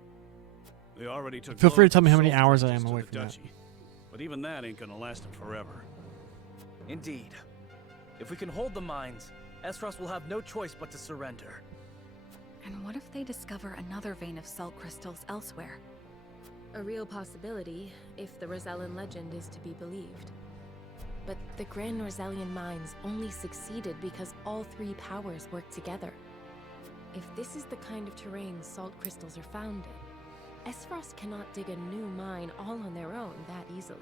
They already took. Feel free to tell me how many salt hours I trenches am to away the from that. duchy. But even that ain't gonna last them forever. Indeed. If we can hold the mines, Esfrost will have no choice but to surrender. And what if they discover another vein of salt crystals elsewhere? A real possibility, if the Rosellan legend is to be believed. But the Grand Norzelian mines only succeeded because all three powers worked together. If this is the kind of terrain salt crystals are found in, Esfrost cannot dig a new mine all on their own that easily.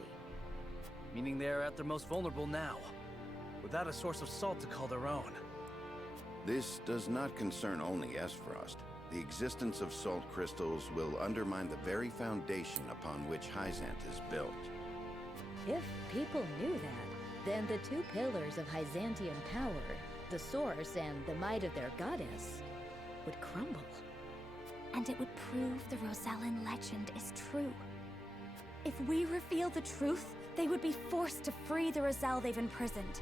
Meaning they are at their most vulnerable now, without a source of salt to call their own. This does not concern only Esfrost. The existence of salt crystals will undermine the very foundation upon which Hyzant is built. If people knew that, then the two pillars of Hyzantian power, the source and the might of their goddess, would crumble. And it would prove the Rosellan legend is true. If we reveal the truth, they would be forced to free the Roselle they've imprisoned.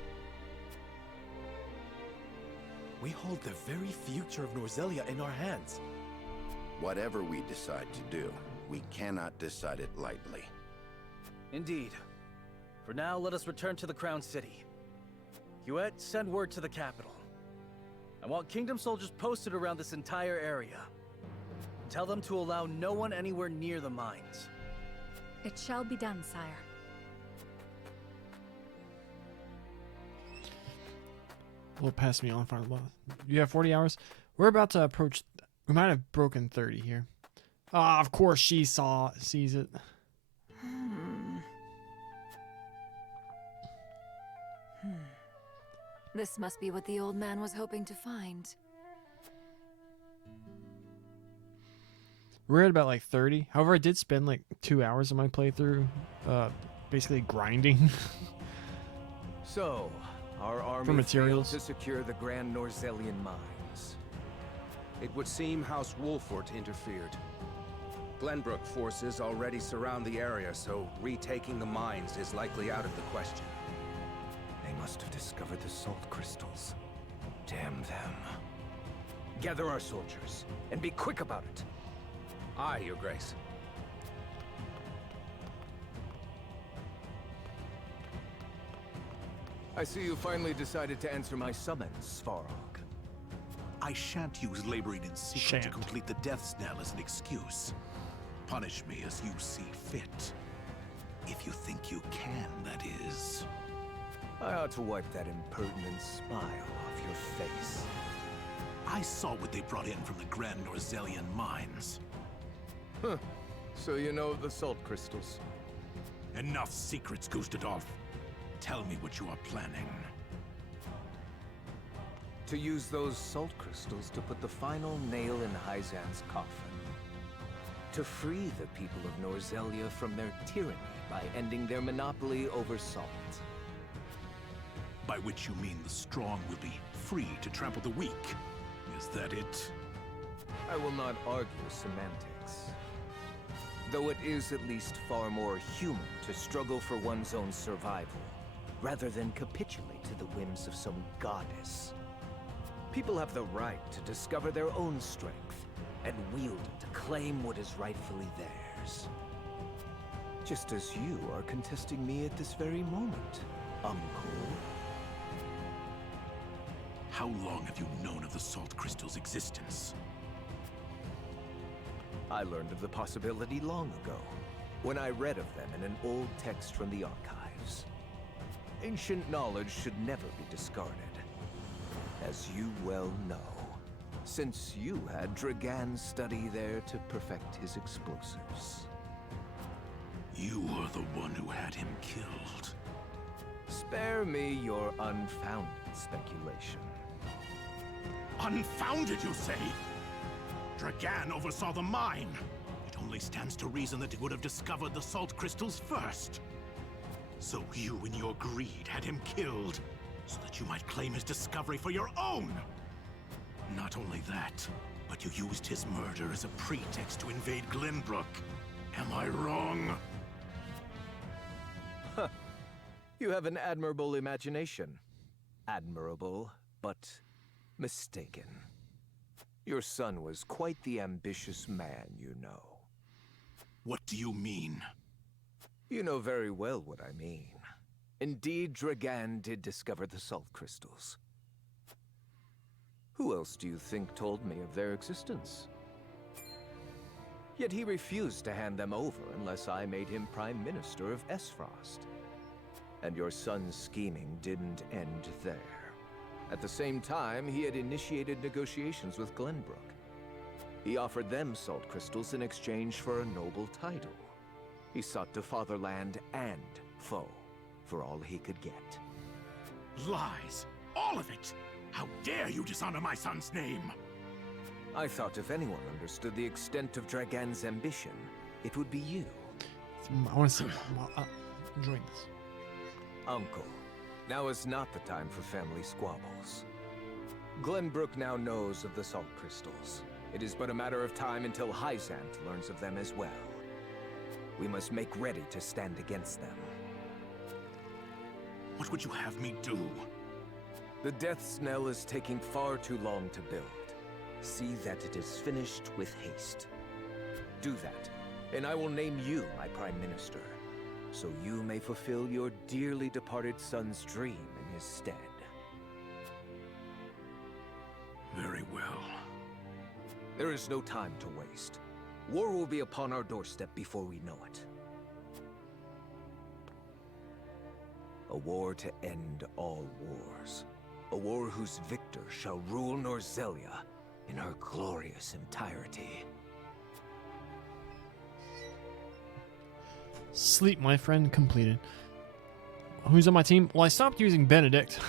We hold the very future of Norzelia in our hands. Whatever we decide to do, we cannot decide it lightly. Indeed. For now, let us return to the Crown City. Huet, send word to the capital. I want Kingdom soldiers posted around this entire area. Tell them to allow no one anywhere near the mines. It shall be done, sire. A little past me on front of the boss. You have 40 hours? We're about to approach. We might have broken 30 here. Ah, of course she sees it. This must be what the old man was hoping to find. We're at about like 30. However, I did spend like 2 hours of my playthrough basically grinding. So, our army for materials failed to secure the Grand Norzelian mines. It would seem House Wolfort interfered. Glenbrook forces already surround the area, so retaking the mines is likely out of the question. They must have discovered the salt crystals. Damn them. Gather our soldiers, and be quick about it. Aye, Your Grace. I see you finally decided to answer my summons, Svarog. I shan't use laboring in secret to complete the death knell as an excuse. Punish me as you see fit. If you think you can, that is. I ought to wipe that impertinent smile off your face. I saw what they brought in from the Grand Norzelian mines. Huh. So you know of the salt crystals? Enough secrets, Gustadolf. Tell me what you are planning. To use those salt crystals to put the final nail in Hyzant's coffin. To free the people of Norzelia from their tyranny by ending their monopoly over salt. By which you mean the strong will be free to trample the weak. Is that it? I will not argue semantics. Though it is at least far more human to struggle for one's own survival, rather than capitulate to the whims of some goddess. People have the right to discover their own strength, and wield it to claim what is rightfully theirs. Just as you are contesting me at this very moment, Uncle. How long have you known of the salt crystal's existence? I learned of the possibility long ago, when I read of them in an old text from the archives. Ancient knowledge should never be discarded, as you well know, since you had Dragan study there to perfect his explosives. You are the one who had him killed. Spare me your unfounded speculation. Unfounded, you say? Dragan oversaw the mine. It only stands to reason that he would have discovered the salt crystals first. So you, in your greed, had him killed, so that you might claim his discovery for your own! Not only that, but you used his murder as a pretext to invade Glenbrook. Am I wrong? Huh. You have an admirable imagination. Admirable, but mistaken. Your son was quite the ambitious man, you know. What do you mean? You know very well what I mean. Indeed, Dragan did discover the salt crystals. Who else do you think told me of their existence? Yet he refused to hand them over unless I made him Prime Minister of Esfrost. And your son's scheming didn't end there. At the same time, he had initiated negotiations with Glenbrook. He offered them salt crystals in exchange for a noble title. He sought to father land and foe for all he could get. Lies! All of it! How dare you dishonor my son's name! I thought if anyone understood the extent of Dragan's ambition, it would be you. I want to see. Enjoying this. Uncle, now is not the time for family squabbles. Glenbrook now knows of the salt crystals. It is but a matter of time until Hyzant learns of them as well. We must make ready to stand against them. What would you have me do? The Death's Knell is taking far too long to build. See that it is finished with haste. Do that, and I will name you my Prime Minister, so you may fulfill your dearly departed son's dream in his stead. Very well. There is no time to waste. War will be upon our doorstep before we know it. A war to end all wars. A war whose victor shall rule Norzelia in her glorious entirety. Sleep, my friend, completed. Who's on my team? Well, I stopped using Benedict.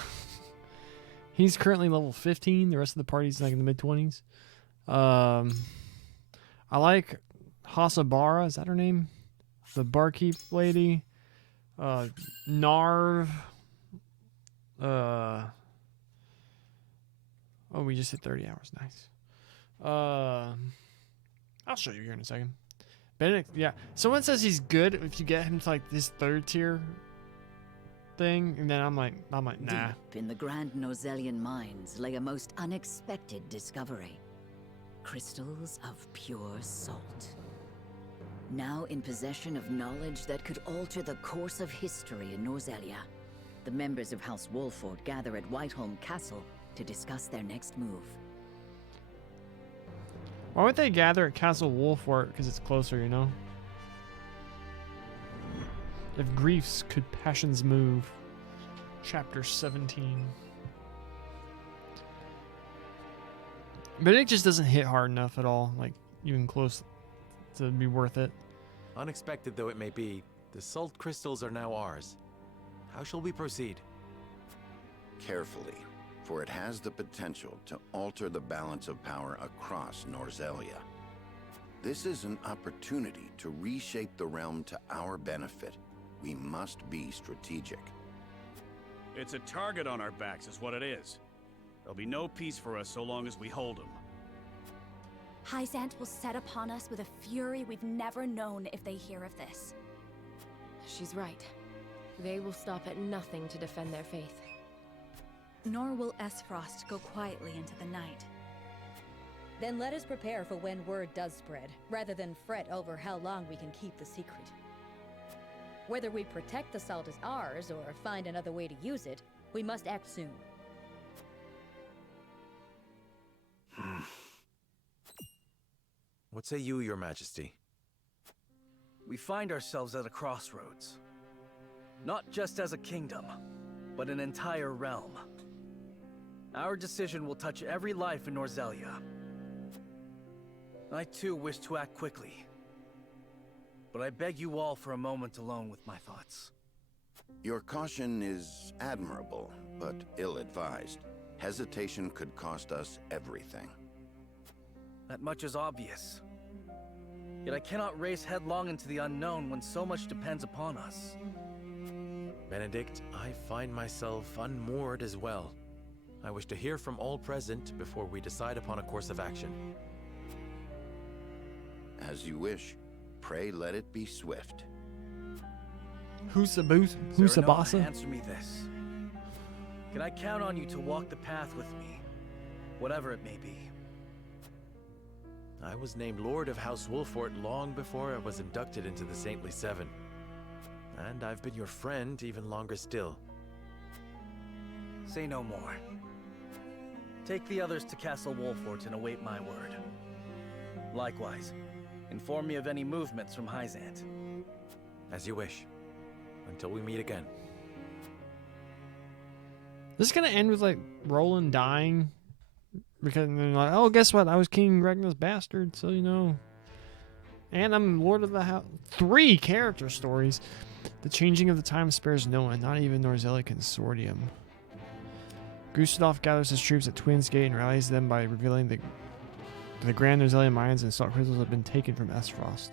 He's currently level 15. The rest of the party's like in the mid-20s. I like Hasabara. Is that her name? The barkeep lady. Narv. Oh, we just hit 30 hours. Nice. I'll show you here in a second. Benedict, yeah. Someone says he's good if you get him to like this third tier thing, and then I'm like, nah. Deep in the Grand Norzelian mines lay a most unexpected discovery. Crystals of pure salt. Now in possession of knowledge that could alter the course of history in Norzelia, the members of House Wolford gather at Whiteholm Castle to discuss their next move. Why would they gather at Castle Wolford? Because it's closer, you know? If griefs could passions move. Chapter 17. But it just doesn't hit hard enough at all. Like, even close to be worth it. Unexpected though it may be, the salt crystals are now ours. How shall we proceed? Carefully, for it has the potential to alter the balance of power across Norzelia. This is an opportunity to reshape the realm to our benefit. We must be strategic. It's a target on our backs is what it is. There'll be no peace for us so long as we hold him. Hyzant will set upon us with a fury we've never known if they hear of this. She's right. They will stop at nothing to defend their faith. Nor will Esfrost go quietly into the night. Then let us prepare for when word does spread, rather than fret over how long we can keep the secret. Whether we protect the salt as ours or find another way to use it, we must act soon. What say you, Your Majesty? We find ourselves at a crossroads. Not just as a kingdom, but an entire realm. Our decision will touch every life in Norzelia. I too wish to act quickly. But I beg you all for a moment alone with my thoughts. Your caution is admirable, but ill-advised. Hesitation could cost us everything. That much is obvious. Yet I cannot race headlong into the unknown when so much depends upon us. Benedict, I find myself unmoored as well. I wish to hear from all present before we decide upon a course of action. As you wish. Pray let it be swift. Husabasa? Answer me this. Can I count on you to walk the path with me, whatever it may be? I was named Lord of House Wolfort long before I was inducted into the Saintly Seven. And I've been your friend even longer still. Say no more. Take the others to Castle Wolfort and await my word. Likewise, inform me of any movements from Hyzant. As you wish. Until we meet again. This is gonna end with like Roland dying, because they're like, oh, guess what? I was King Ragnar's bastard, so you know. And I'm Lord of the House. 3 character stories. The changing of the time spares no one, not even Norzelia Consortium. Gustave gathers his troops at Twins Gate and rallies them by revealing the Grand Norzelian mines and salt crystals have been taken from Esfrost.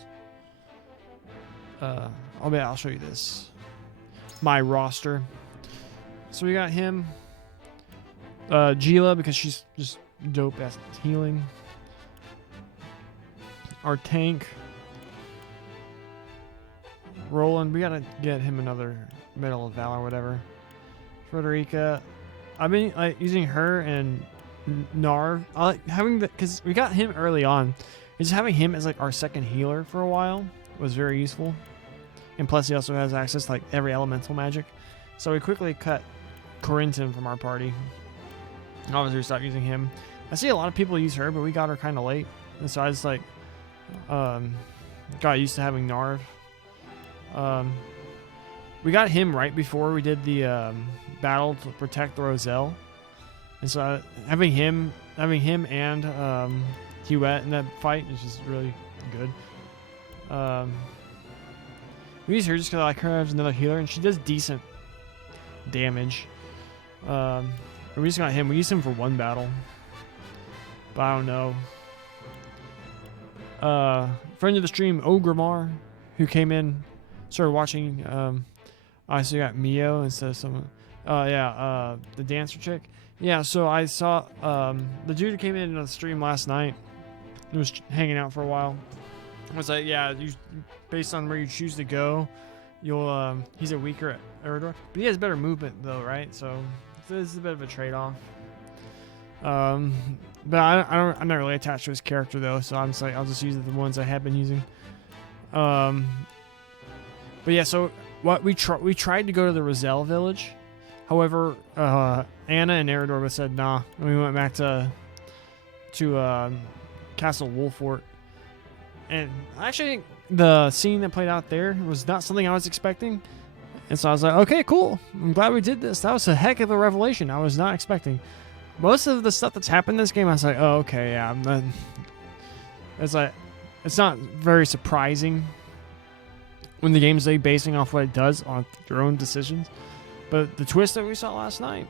I'll show you this. My roster. So we got him. Gila, because she's just dope at healing. Our tank. Roland, we gotta get him another Medal of Valor or whatever. Frederica. I've been using her and Narv. I like having because we got him early on. Just having him as like our second healer for a while was very useful. And plus he also has access to like every elemental magic. So we quickly cut Corinton from our party. And obviously we stopped using him. I see a lot of people use her, but we got her kind of late. And so I just like got used to having Narv. We got him right before we did the battle to protect the Roselle. And so having him and Huette in that fight is just really good. We use her just because I like her as another healer, and she does decent damage. We just got him. We used him for one battle, but I don't know. Friend of the stream, Ogrimmar, who came in, started watching. I also got Mio instead of someone. The dancer chick. Yeah, so I saw the dude who came in on the stream last night. He was hanging out for a while. I was like, yeah, based on where you choose to go, you'll he's a weaker at Eredor, but he has better movement though, right? So this is a bit of a trade-off. But I'm not really attached to his character though, so I'm just like, I'll just use the ones I have been using. But yeah, so what we tried to go to the Roselle village. However, Anna and Eredor both said nah, and we went back to Castle Wolfort. And I actually think the scene that played out there was not something I was expecting. And so I was like, okay, cool. I'm glad we did this. That was a heck of a revelation. I was not expecting. Most of the stuff that's happened in this game, I was like, oh, okay, yeah. It's not very surprising when the game's basing off what it does on your own decisions. But the twist that we saw last night,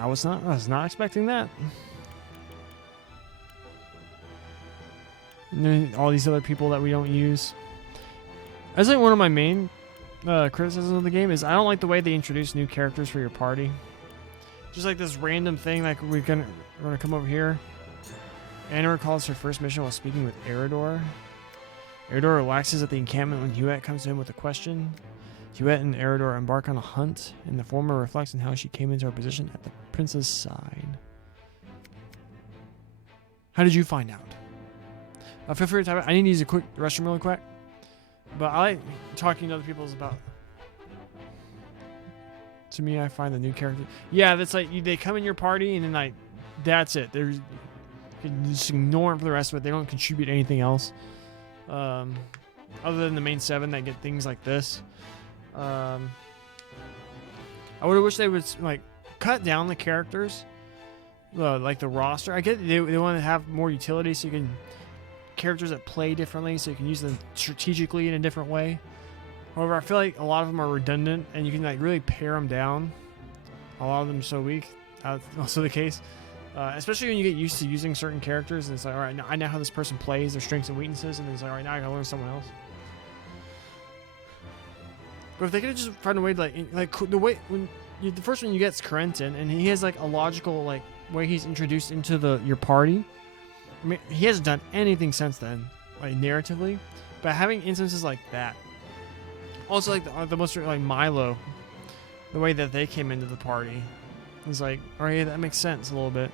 I was not expecting that. And then all these other people that we don't use. That's like one of my main criticisms of the game is I don't like the way they introduce new characters for your party. Just like this random thing, like we're gonna come over here. Anna recalls her first mission while speaking with Eredor. Eredor relaxes at the encampment when Huette comes to him with a question. Huette and Eredor embark on a hunt, and the former reflects on how she came into her position at the prince's side. How did you find out? Feel free to type it. I need to use a quick restroom really quick. But I like talking to other people about. To me, I find the new character. Yeah, that's like they come in your party and then like that's it. You can just ignore them for the rest of it. They don't contribute anything else. Other than the main 7 that get things like this. I would wish they would like cut down the characters, like the roster. I get they want to have more utility, so you can characters that play differently, so you can use them strategically in a different way. However, I feel like a lot of them are redundant, and you can like really pare them down. A lot of them are so weak. That's also the case, especially when you get used to using certain characters, and it's like, all right, now I know how this person plays, their strengths and weaknesses, and it's like, all right, now I gotta learn someone else. But if they could just find a way to like the way when the first one you get is Corentin, and he has like a logical like way he's introduced into your party. I mean, he hasn't done anything since then, like narratively, but having instances like that. Also, like the most like Milo, the way that they came into the party, is like, all right, that makes sense a little bit.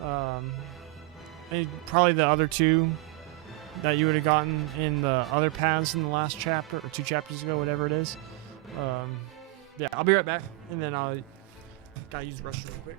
And probably the other 2 that you would have gotten in the other paths in the last chapter or 2 chapters ago, whatever it is. Yeah, I'll be right back, and then I'll gotta use the restroom real quick.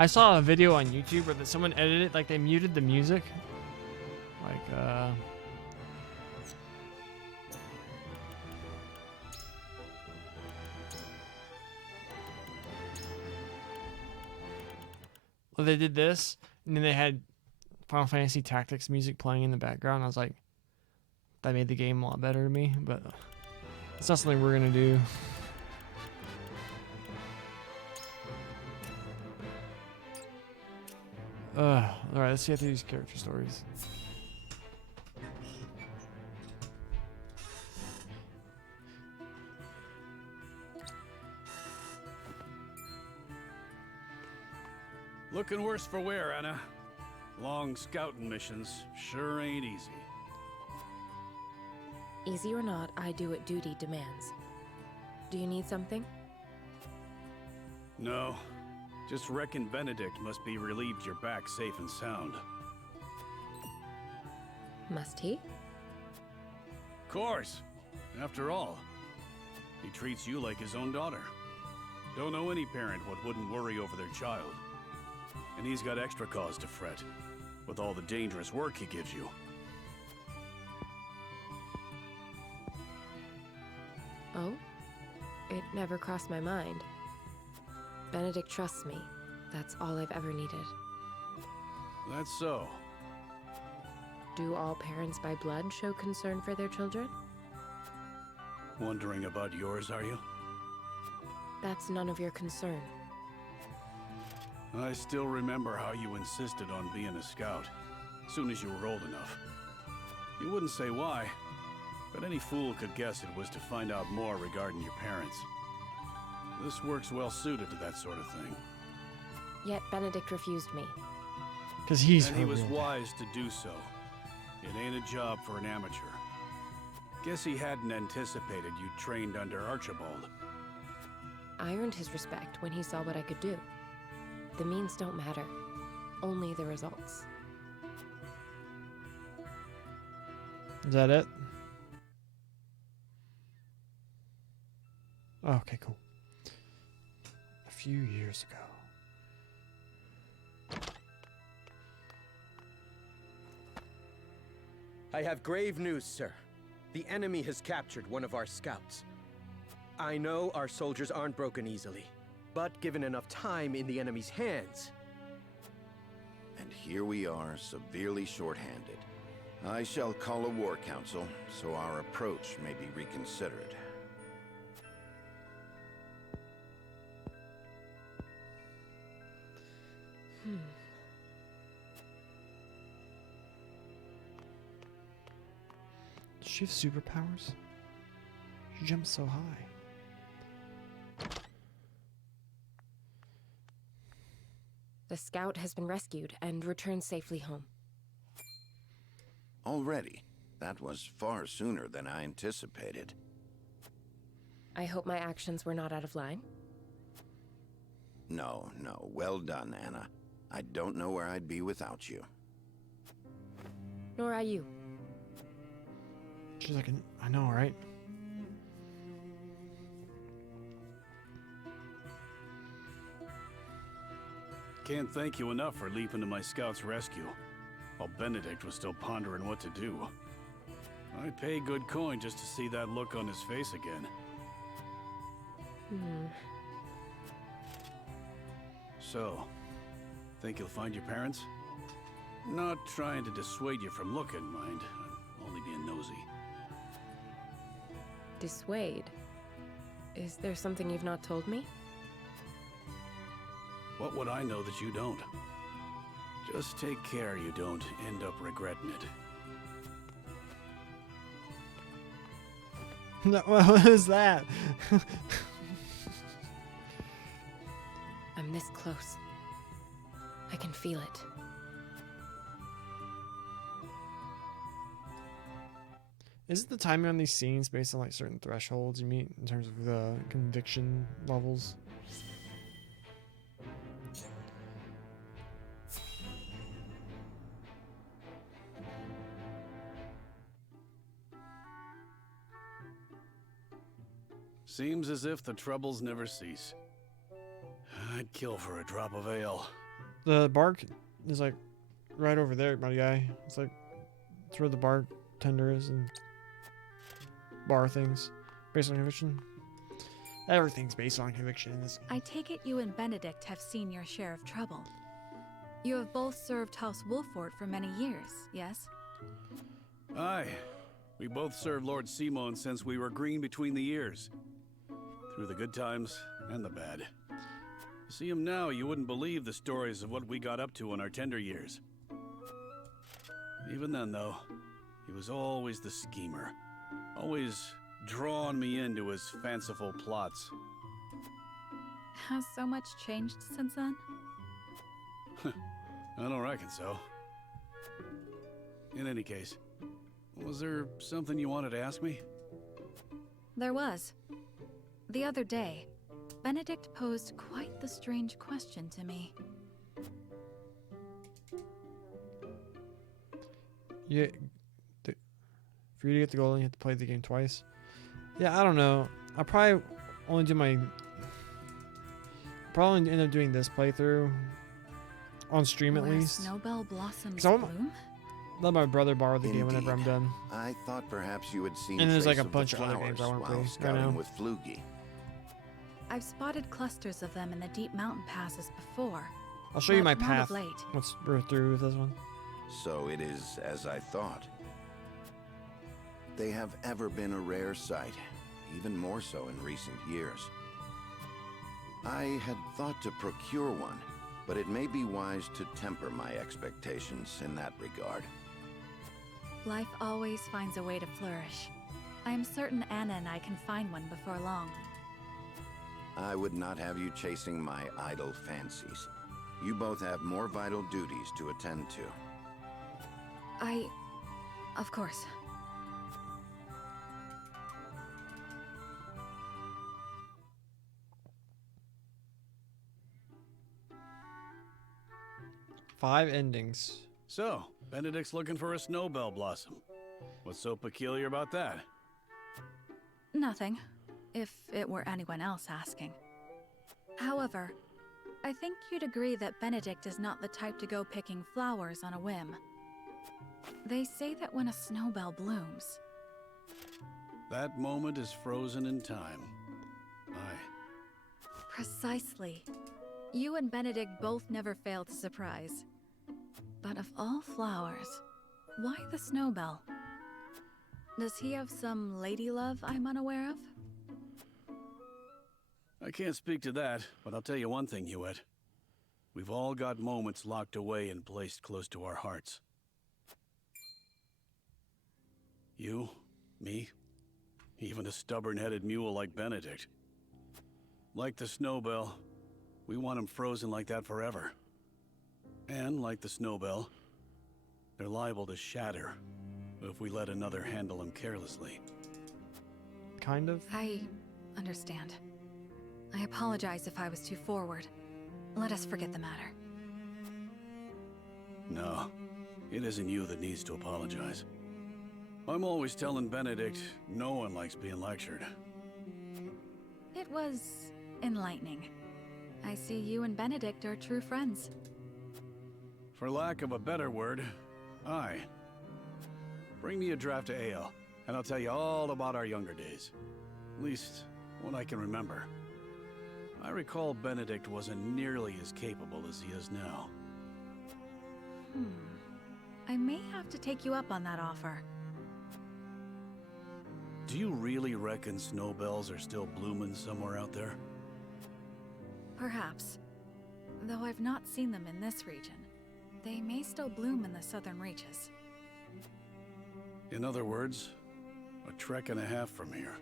I saw a video on YouTube where someone edited it, like they muted the music. Like, well, they did this, and then they had Final Fantasy Tactics music playing in the background. I was like, that made the game a lot better to me, but it's not something we're gonna do. Alright, let's get through these character stories. Looking worse for wear, Anna. Long scouting missions sure ain't easy. Easy or not, I do what duty demands. Do you need something? No. Just reckon Benedict must be relieved you're back safe and sound. Must he? Course. After all, he treats you like his own daughter. Don't know any parent what wouldn't worry over their child. And he's got extra cause to fret, with all the dangerous work he gives you. Oh? It never crossed my mind. Benedict trusts me. That's all I've ever needed. That's so. Do all parents by blood show concern for their children? Wondering about yours, are you? That's none of your concern. I still remember how you insisted on being a scout, soon as you were old enough. You wouldn't say why, but any fool could guess it was to find out more regarding your parents. This work's well suited to that sort of thing. Yet Benedict refused me. Because he was wise to do so. It ain't a job for an amateur. Guess he hadn't anticipated you trained under Archibald. I earned his respect when he saw what I could do. The means don't matter, only the results. Is that it? Oh, okay, cool. A few years ago. I have grave news, sir. The enemy has captured one of our scouts. I know our soldiers aren't broken easily, but given enough time in the enemy's hands... And here we are, severely shorthanded. I shall call a war council, so our approach may be reconsidered. Does she have superpowers? She jumps so high. The scout has been rescued and returned safely home. Already? That was far sooner than I anticipated. I hope my actions were not out of line. No, no. Well done, Anna. I don't know where I'd be without you. Nor are you. She's like, I know, right? Can't thank you enough for leaping to my scout's rescue, while Benedict was still pondering what to do. I'd pay good coin just to see that look on his face again. So, think you'll find your parents? Not trying to dissuade you from looking, mind. I'm only being nosy. Dissuade? Is there something you've not told me? What would I know that you don't? Just take care you don't end up regretting it. No, what is that? I'm this close. I can feel it. Isn't the timing on these scenes based on like certain thresholds you meet in terms of the conviction levels? Seems as if the troubles never cease. I'd kill for a drop of ale. The bar is like right over there, my guy. It's like it's where the bartender is and bar things based on conviction. Everything's based on conviction in this game. I take it you and Benedict have seen your share of trouble. You have both served House Wolfort for many years, yes? Aye. We both served Lord Simon since we were green between the ears. Through the good times and the bad. See him now, you wouldn't believe the stories of what we got up to in our tender years. Even then, though, he was always the schemer. Always drawing me into his fanciful plots. Has so much changed since then? I don't reckon so. In any case, was there something you wanted to ask me? There was. The other day, Benedict posed quite the strange question to me. Yeah, for you to get the goal, you have to play the game twice. Yeah, I don't know. I'll probably only do my. Probably end up doing this playthrough on stream at Where least. Snowbell blossoms I'm- bloom? Let my brother borrow the game whenever I'm Indeed. done. I thought perhaps you had seen And there's like trace a of bunch the of other games I flowers want to while play. I scouting know. with Flugy. I've spotted clusters of them in the deep mountain passes before. I'll show you my but not path of late. once we're through with this one. So it is as I thought. They have ever been a rare sight, even more so in recent years. I had thought to procure one, but it may be wise to temper my expectations in that regard. Life always finds a way to flourish. I am certain Anna and I can find one before long. I would not have you chasing my idle fancies. You both have more vital duties to attend to. Of course. Five endings. So, Benedict's looking for a snowbell blossom. What's so peculiar about that? Nothing, if it were anyone else asking. However, I think you'd agree that Benedict is not the type to go picking flowers on a whim. They say that when a snowbell blooms... That moment is frozen in time. Aye. Precisely. You and Benedict both never fail to surprise. But of all flowers, Why the Snowbell? Does he have some lady love I'm unaware of? I can't speak to that, but I'll tell you one thing, Hewitt. We've all got moments locked away and placed close to our hearts. You, me, even a stubborn-headed mule like Benedict. Like the Snowbell, we want him frozen like that forever. And like the Snowbell, they're liable to shatter if we let another handle him carelessly. Kind of? I understand. I apologize if I was too forward. Let us forget the matter. No, it isn't you that needs to apologize. I'm always telling Benedict no one likes being lectured. It was enlightening. I see you and Benedict are true friends. For lack of a better word, aye. Bring me a draft of ale, and I'll tell you all about our younger days. At least, what I can remember. I recall Benedict wasn't nearly as capable as he is now. I may have to take you up on that offer. Do you really reckon snowbells are still blooming somewhere out there? Perhaps. Though I've not seen them in this region. They may still bloom in the southern reaches. In other words, a trek and a half from here.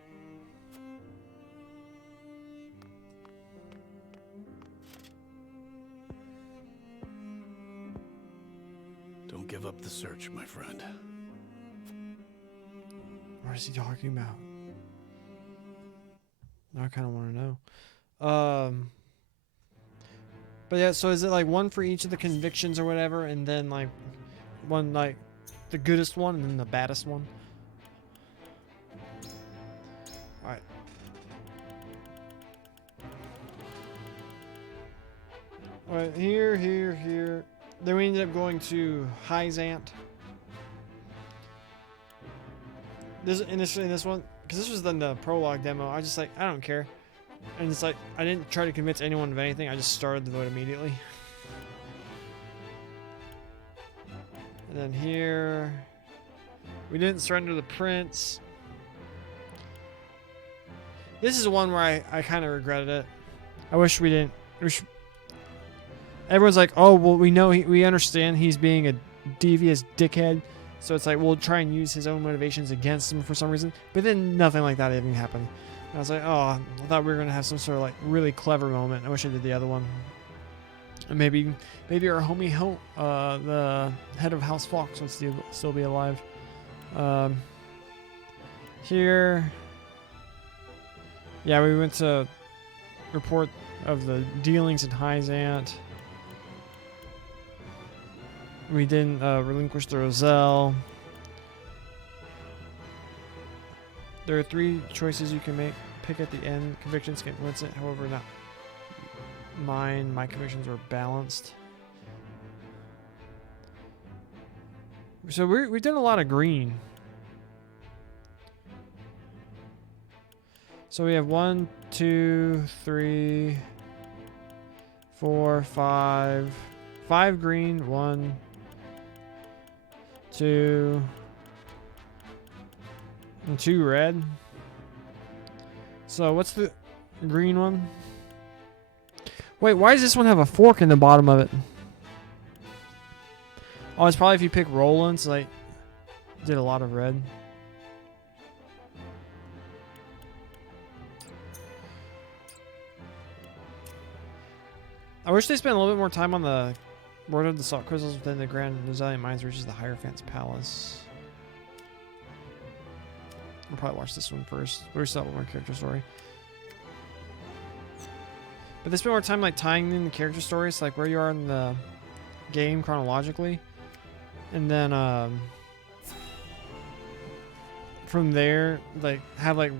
Don't give up the search, my friend. What is he talking about? I kind of want to know. But yeah, so is it like one for each of the convictions or whatever, and then like one like the goodest one and then the baddest one? Alright. Alright, here. Then we ended up going to Hyzant. In this one, because this was then the prologue demo, I was just like, I don't care. And it's like, I didn't try to convince anyone of anything, I just started the vote immediately. And then here, we didn't surrender the prince. This is one where I kind of regretted it. I wish we didn't. Everyone's like, oh, well, we understand he's being a devious dickhead. So it's like, we'll try and use his own motivations against him for some reason. But then nothing like that even happened. And I was like, oh, I thought we were going to have some sort of like really clever moment. I wish I did the other one. And maybe our homie the head of House Fox would still be alive. Here. Yeah, we went to report of the dealings in Hyzant. We didn't relinquish the Roselle. There are 3 choices you can pick at the end. Convictions can influence it, however, not mine. My convictions were balanced. So we've done a lot of green. So we have 1, 2, 3, 4, 5. 5 green, 1, 2, and 2 red. So what's the green one? Wait, why does this one have a fork in the bottom of it? Oh, it's probably if you pick Roland's, like, did a lot of red. I wish they spent a little bit more time on the Word of the Salt Crystals within the Grand Rosalian Mines, which is the Hierophant's Palace. I'll probably watch this one first. We still have one more character story. But they spend more time like tying in the character stories, like where you are in the game chronologically. And then from there, like have like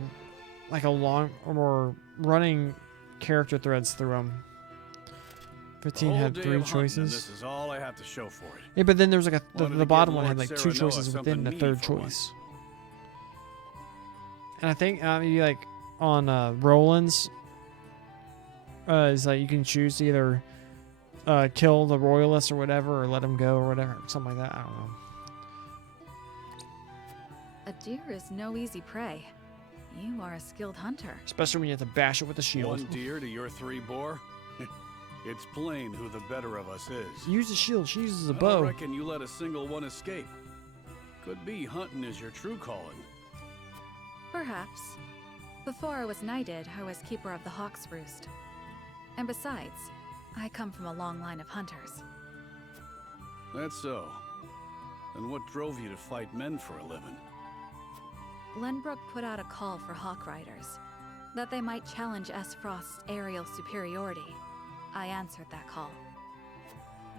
a long or more running character threads through them. 15 had 3 choices. This is all I have to show for it. Yeah, but then there was like the bottom one had like 2 choices within the 3rd choice. And I think maybe like on Roland's is like you can choose to either kill the royalists or whatever, or let them go or whatever, something like that. I don't know. A deer is no easy prey. You are a skilled hunter. Especially when you have to bash it with a shield. 1 deer to your 3 boar? It's plain who the better of us is. Use the shield. She uses a I bow. reckon you let a single one escape. Could be hunting is your true calling. Perhaps. Before I was knighted, I was keeper of the Hawk's Roost. And besides, I come from a long line of hunters. That's so. And what drove you to fight men for a living? Lenbrook put out a call for Hawk Riders, that they might challenge S. Frost's aerial superiority. I answered that call.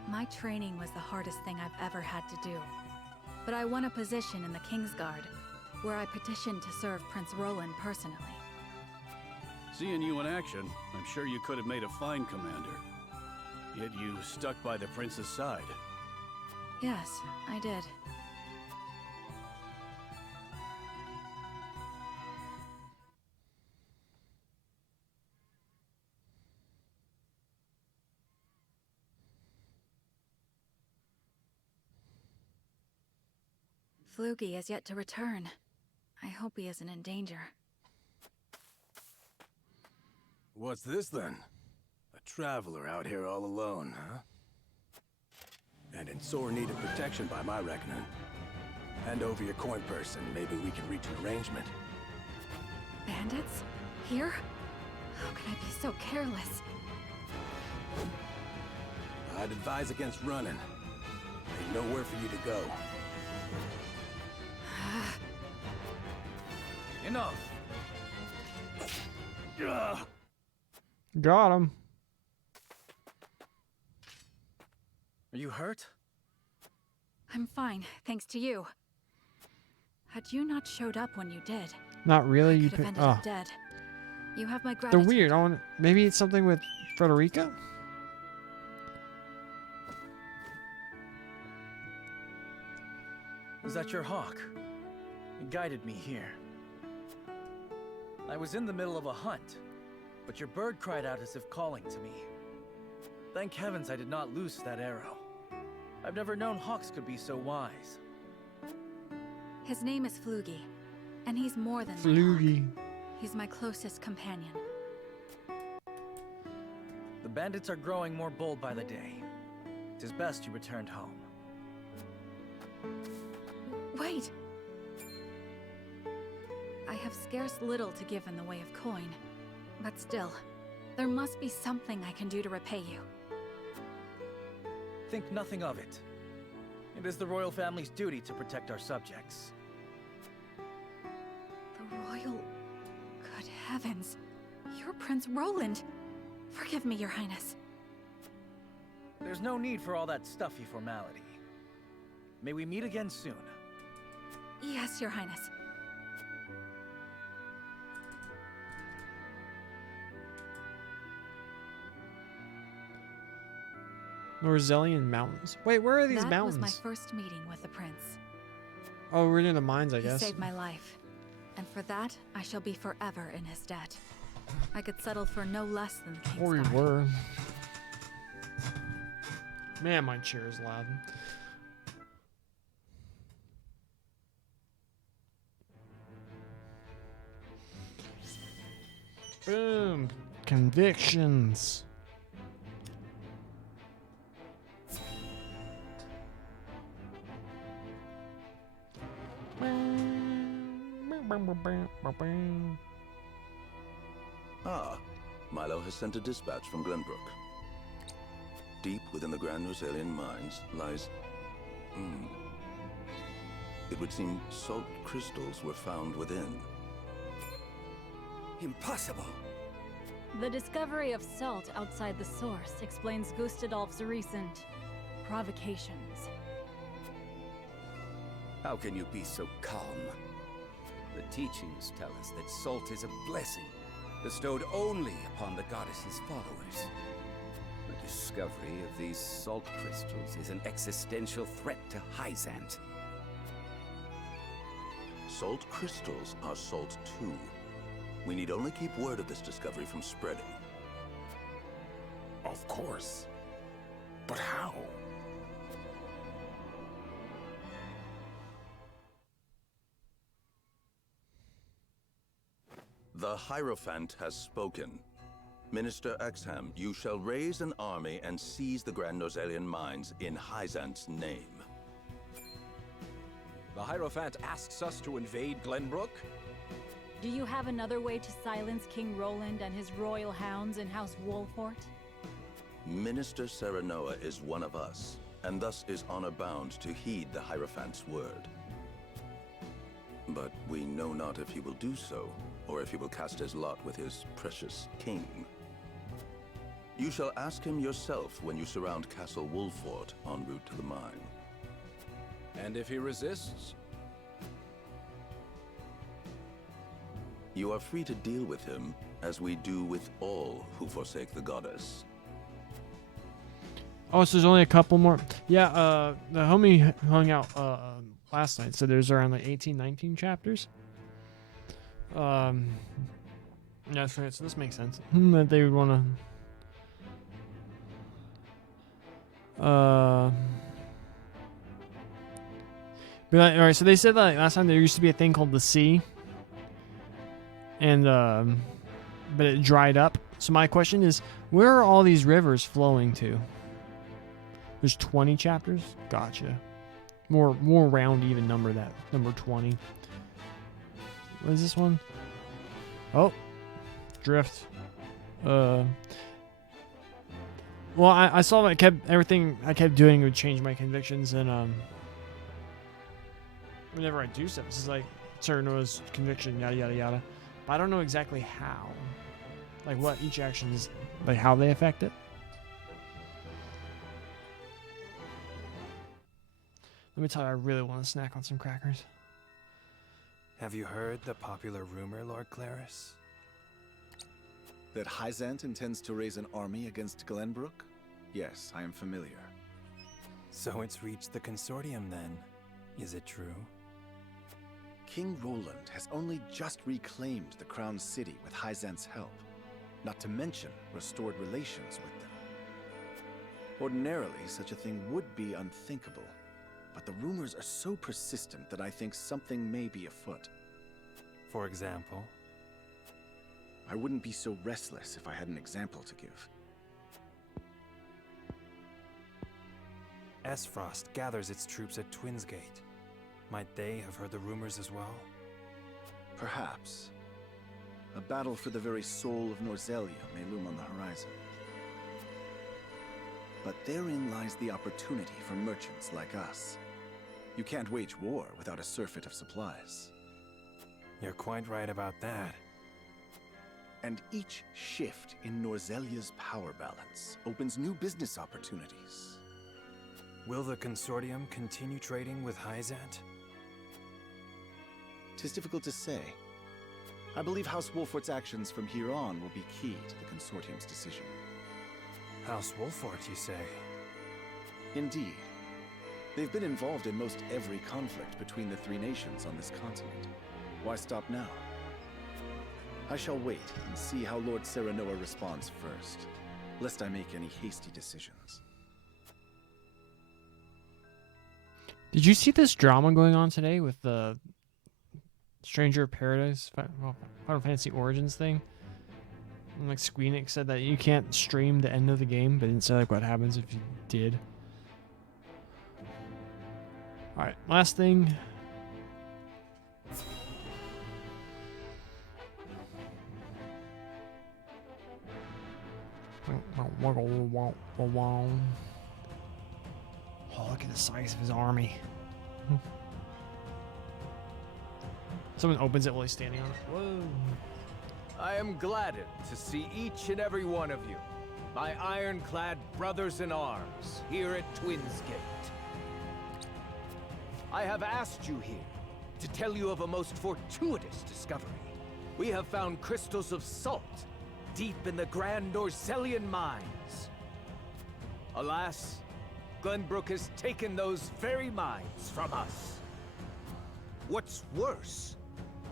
My training was the hardest thing I've ever had to do, but I won a position in the Kingsguard, where I petitioned to serve Prince Roland personally. Seeing you in action, I'm sure you could have made a fine commander. Yet you stuck by the prince's side. Yes, I did. Flugy has yet to return. I hope he isn't in danger. What's this then? A traveler out here all alone, huh? And in sore need of protection by my reckoning. Hand over your coin purse and maybe we can reach an arrangement. Bandits? Here? How could I be so careless? I'd advise against running. Ain't nowhere for you to go. Enough! Got him. Are you hurt? I'm fine, thanks to you. Had you not showed up when you did, Not really. I You could have pick. ended Oh, up dead. You have my they're gratitude. weird. I want. Maybe it's something with Frederica. Is that your hawk? It guided me here. I was in the middle of a hunt, but your bird cried out as if calling to me. Thank heavens I did not loose that arrow. I've never known hawks could be so wise. His name is Flugy, and he's more than my Flugy. hawk. He's my closest companion. The bandits are growing more bold by the day. 'Tis best you returned home. Wait! I have scarce little to give in the way of coin, but still, there must be something I can do to repay you. Think nothing of it. It is the royal family's duty to protect our subjects. The royal... Good heavens! You're Prince Roland! Forgive me, Your Highness. There's no need for all that stuffy formality. May we meet again soon. Yes, Your Highness. Norzelian Mountains. Wait, where are these That mountains? was my first meeting with the prince. Oh, we're near the mines, I He guess. saved my life, and for that, I shall be forever in his debt. I could settle for no less than the Or we Kingsguard. were. Man, my chair is loud. Boom. Convictions. Ah, Milo has sent a dispatch from Glenbrook. Deep within the Grand Rosalian mines lies... It would seem salt crystals were found within. Impossible! The discovery of salt outside the source explains Gustadolf's recent provocations. How can you be so calm? The teachings tell us that salt is a blessing, bestowed only upon the goddess's followers. The discovery of these salt crystals is an existential threat to Hyzant. Salt crystals are salt too. We need only keep word of this discovery from spreading. Of course. But how? The Hierophant has spoken. Minister Exham, you shall raise an army and seize the Grand Norzelian mines in Hyzant's name. The Hierophant asks us to invade Glenbrook? Do you have another way to silence King Roland and his royal hounds in House Wolfort? Minister Serenoa is one of us, and thus is honor-bound to heed the Hierophant's word. But we know not if he will do so, or if he will cast his lot with his precious king. You shall ask him yourself when you surround Castle Wolfort en route to the mine. And if he resists? You are free to deal with him, as we do with all who forsake the goddess. Oh, so there's only a couple more. Yeah, the homie hung out last night, so there's around like 18, 19 chapters. That's right, so this makes sense. That they would want to... But alright, so they said that like, last time there used to be a thing called the sea. And, but it dried up. So my question is, where are all these rivers flowing to? There's 20 chapters? Gotcha. More round even number, that number 20. What is this one? Oh. Drift. Well, I saw that everything I kept doing would change my convictions, and whenever I do stuff, this is like Serenoa's conviction, yada yada yada. But I don't know exactly how. Like what each action is, like how they affect it. Let me tell you, I really want to snack on some crackers. Have you heard the popular rumor, Lord Claris? That Hyzant intends to raise an army against Glenbrook? Yes, I am familiar. So it's reached the consortium then. Is it true? King Roland has only just reclaimed the Crown City with Hyzant's help, not to mention restored relations with them. Ordinarily, such a thing would be unthinkable, but the rumors are so persistent that I think something may be afoot. For example? I wouldn't be so restless if I had an example to give. Esfrost gathers its troops at Twinsgate. Might they have heard the rumors as well? Perhaps. A battle for the very soul of Norzelia may loom on the horizon. But therein lies the opportunity for merchants like us. You can't wage war without a surfeit of supplies. You're quite right about that. And each shift in Norzelia's power balance opens new business opportunities. Will the consortium continue trading with Hyzant? 'Tis difficult to say. I believe House Wolfort's actions from here on will be key to the consortium's decision. House Wolfort, you say? Indeed. They've been involved in most every conflict between the three nations on this continent. Why stop now? I shall wait and see how Lord Serenoa responds first, lest I make any hasty decisions. Did you see this drama going on today with the Stranger of Paradise Final Fantasy Origins thing? And like Squeenix said that you can't stream the end of the game, but didn't say like what happens if you did. Alright, last thing. Oh, look at the size of his army. Someone opens it while he's standing on it. Whoa. I am gladdened to see each and every one of you, my ironclad brothers in arms, here at Twinsgate. I have asked you here to tell you of a most fortuitous discovery. We have found crystals of salt deep in the Grand Norzelian mines. Alas, Glenbrook has taken those very mines from us. What's worse,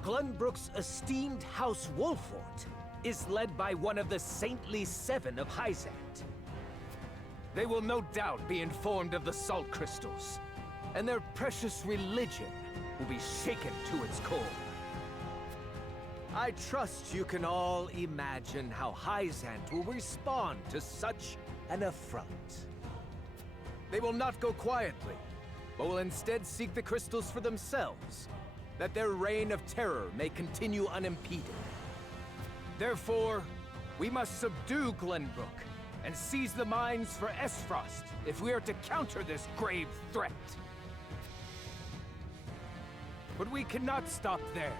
Glenbrook's esteemed House Wolfort is led by one of the Saintly Seven of Hyzant. They will no doubt be informed of the salt crystals, and their precious religion will be shaken to its core. I trust you can all imagine how Hyzant will respond to such an affront. They will not go quietly, but will instead seek the crystals for themselves, that their reign of terror may continue unimpeded. Therefore, we must subdue Glenbrook and seize the mines for Esfrost if we are to counter this grave threat. But we cannot stop there,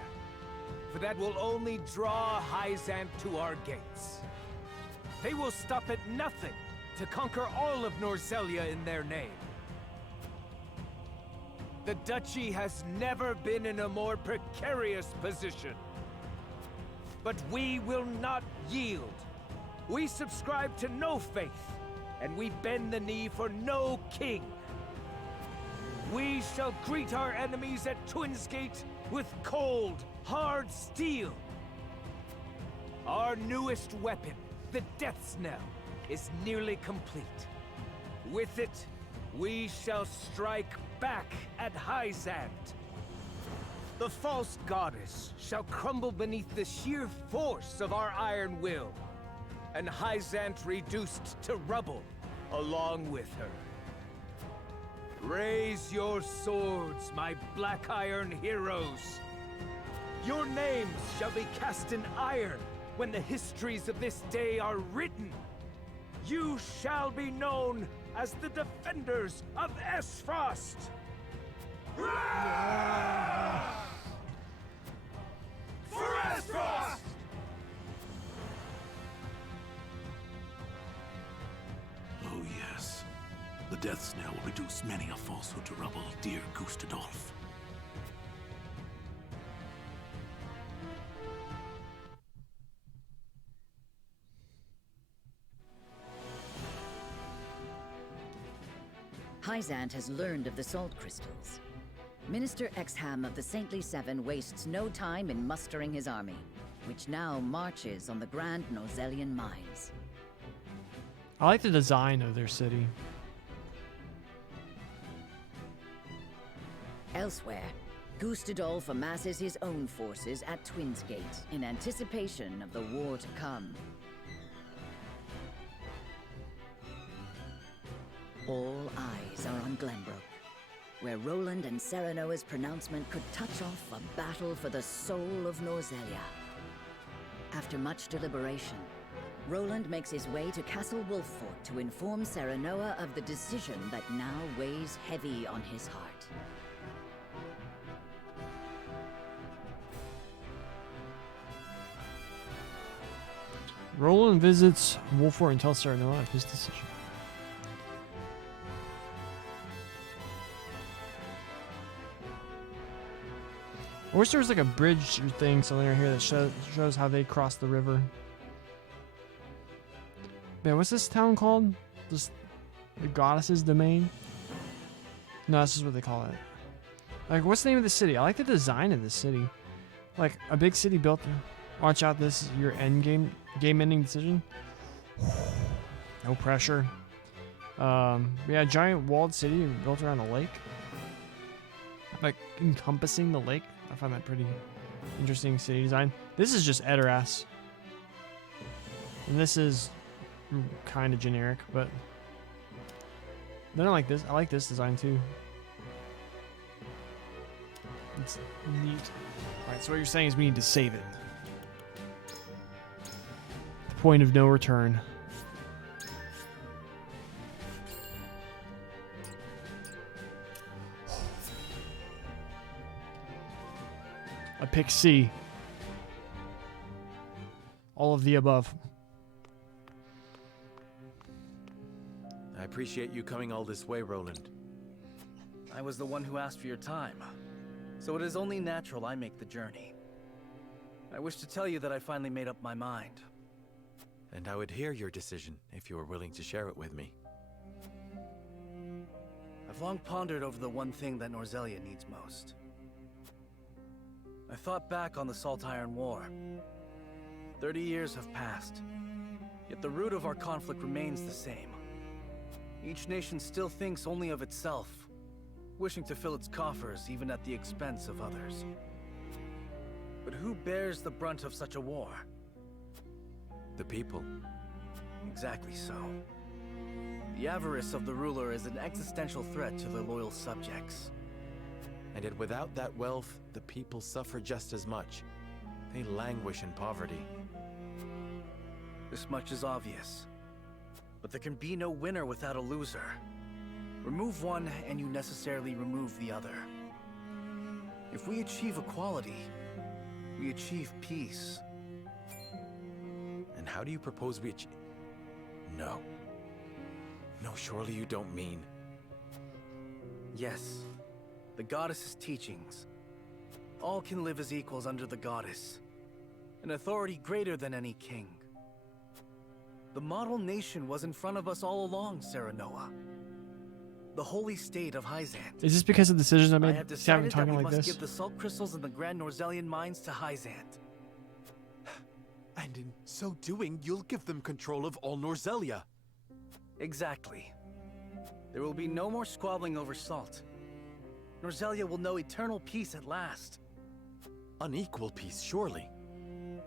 for that will only draw Hyzant to our gates. They will stop at nothing to conquer all of Norzelia in their name. The Duchy has never been in a more precarious position. But we will not yield. We subscribe to no faith, and we bend the knee for no king. We shall greet our enemies at Twinsgate with cold, hard steel. Our newest weapon, the Death's Knell, is nearly complete. With it, we shall strike back at Hyzant. The false goddess shall crumble beneath the sheer force of our iron will, and Hyzant reduced to rubble along with her. Raise your swords, my black iron heroes. Your names shall be cast in iron when the histories of this day are written. You shall be known as the defenders of Esfrost! For Esfrost! Oh yes. The Death's Knell will reduce many a falsehood to rubble, dear Gustadolf. Hyzant has learned of the salt crystals. Minister Exham of the Saintly Seven wastes no time in mustering his army, which now marches on the Grand Norzelian mines. I like the design of their city. Elsewhere, Gustadolf amasses his own forces at Twinsgate in anticipation of the war to come. All eyes are on Glenbrook, where Roland and Serenoa's pronouncement could touch off a battle for the soul of Norzelia. After much deliberation, Roland makes his way to Castle Wolffort to inform Serenoa of the decision that now weighs heavy on his heart. Roland visits Wolffort and tells Serenoa of his decision. I wish there was like a bridge or thing somewhere here that shows how they crossed the river. Man, what's this town called? Just the goddess's domain? No, this is what they call it. Like, what's the name of the city? I like the design of this city. Like a big city built. Watch out, this is your end game-ending decision. No pressure. Yeah, giant walled city built around a lake. Like encompassing the lake. I find that pretty interesting city design. This is just Edoras. And this is kind of generic, but then I like this. I like this design too. It's neat. Alright, so what you're saying is we need to save it. The point of no return. I pick C. All of the above. I appreciate you coming all this way, Roland. I was the one who asked for your time, so it is only natural I make the journey. I wish to tell you that I finally made up my mind. And I would hear your decision if you were willing to share it with me. I've long pondered over the one thing that Norzelia needs most. I thought back on the Saltiron War. 30 years have passed, yet the root of our conflict remains the same. Each nation still thinks only of itself, wishing to fill its coffers even at the expense of others. But who bears the brunt of such a war? The people. Exactly so. The avarice of the ruler is an existential threat to their loyal subjects. And yet without that wealth, the people suffer just as much. They languish in poverty. This much is obvious. But there can be no winner without a loser. Remove one, and you necessarily remove the other. If we achieve equality, we achieve peace. And how do you propose we achieve? No. No, surely you don't mean... Yes. The goddess's teachings. All can live as equals under the goddess. An authority greater than any king. The model nation was in front of us all along, Serenoa. The holy state of Hyzant. Is this because of decisions I made? I have See how I'm decided that talking we like must this? give the salt crystals in the Grand Norzelian mines to Hyzant. And in so doing, you'll give them control of all Norzelia. Exactly. There will be no more squabbling over salt. Norzelia will know eternal peace at last. Unequal peace, surely.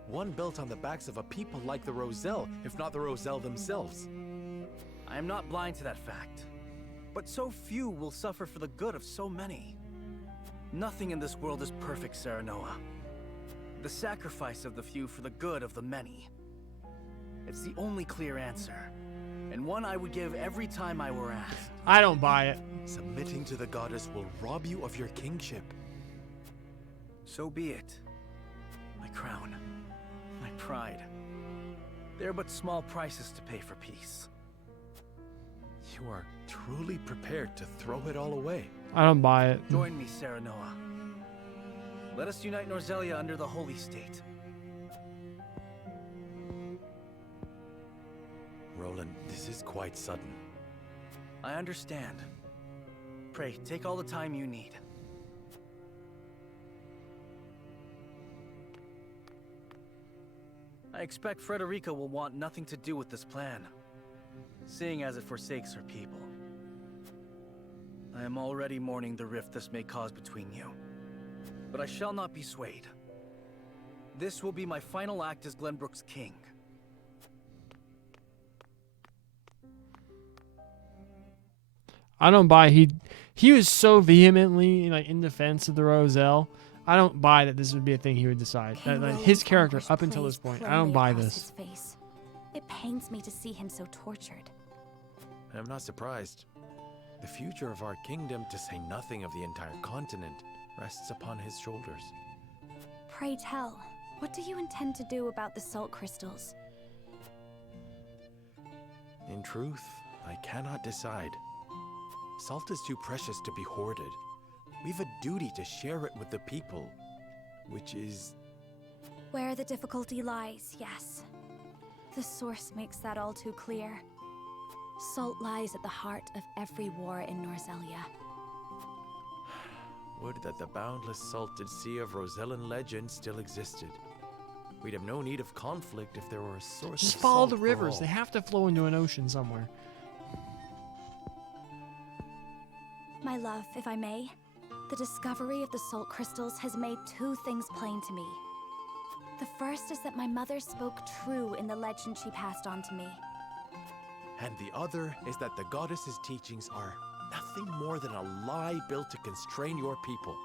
One built on the backs of a people like the Roselle, if not the Roselle themselves. I am not blind to that fact. But so few will suffer for the good of so many. Nothing in this world is perfect, Serenoa. The sacrifice of the few for the good of the many. It's the only clear answer, and one I would give every time I were asked. I don't buy it. Submitting to the goddess will rob you of your kingship. So be it. My crown, my pride. They're but small prices to pay for peace. You are truly prepared to throw it all away. I don't buy it. Join me, Serenoa. Let us unite Norzelia under the Holy State. Roland, this is quite sudden. I understand. Pray, take all the time you need. I expect Frederica will want nothing to do with this plan, seeing as it forsakes her people. I am already mourning the rift this may cause between you, but I shall not be swayed. This will be my final act as Glenbrook's king. I don't buy he was so vehemently like in defense of the Roselle. I don't buy that this would be a thing he would decide. That his character up until this point, I don't buy this. Face. It pains me to see him so tortured. I'm not surprised. The future of our kingdom, to say nothing of the entire continent, rests upon his shoulders. Pray tell, what do you intend to do about the salt crystals? In truth, I cannot decide. Salt is too precious to be hoarded. We've a duty to share it with the people, which is... Where the difficulty lies, yes. The source makes that all too clear. Salt lies at the heart of every war in Norzelia. Would that the boundless salted sea of Rosellan legend still existed. We'd have no need of conflict if there were a source Just of follow salt the for rivers. all. They have to flow into an ocean somewhere. My love, if I may, the discovery of the salt crystals has made two things plain to me. The first is that my mother spoke true in the legend she passed on to me. And the other is that the goddess's teachings are nothing more than a lie built to constrain your people.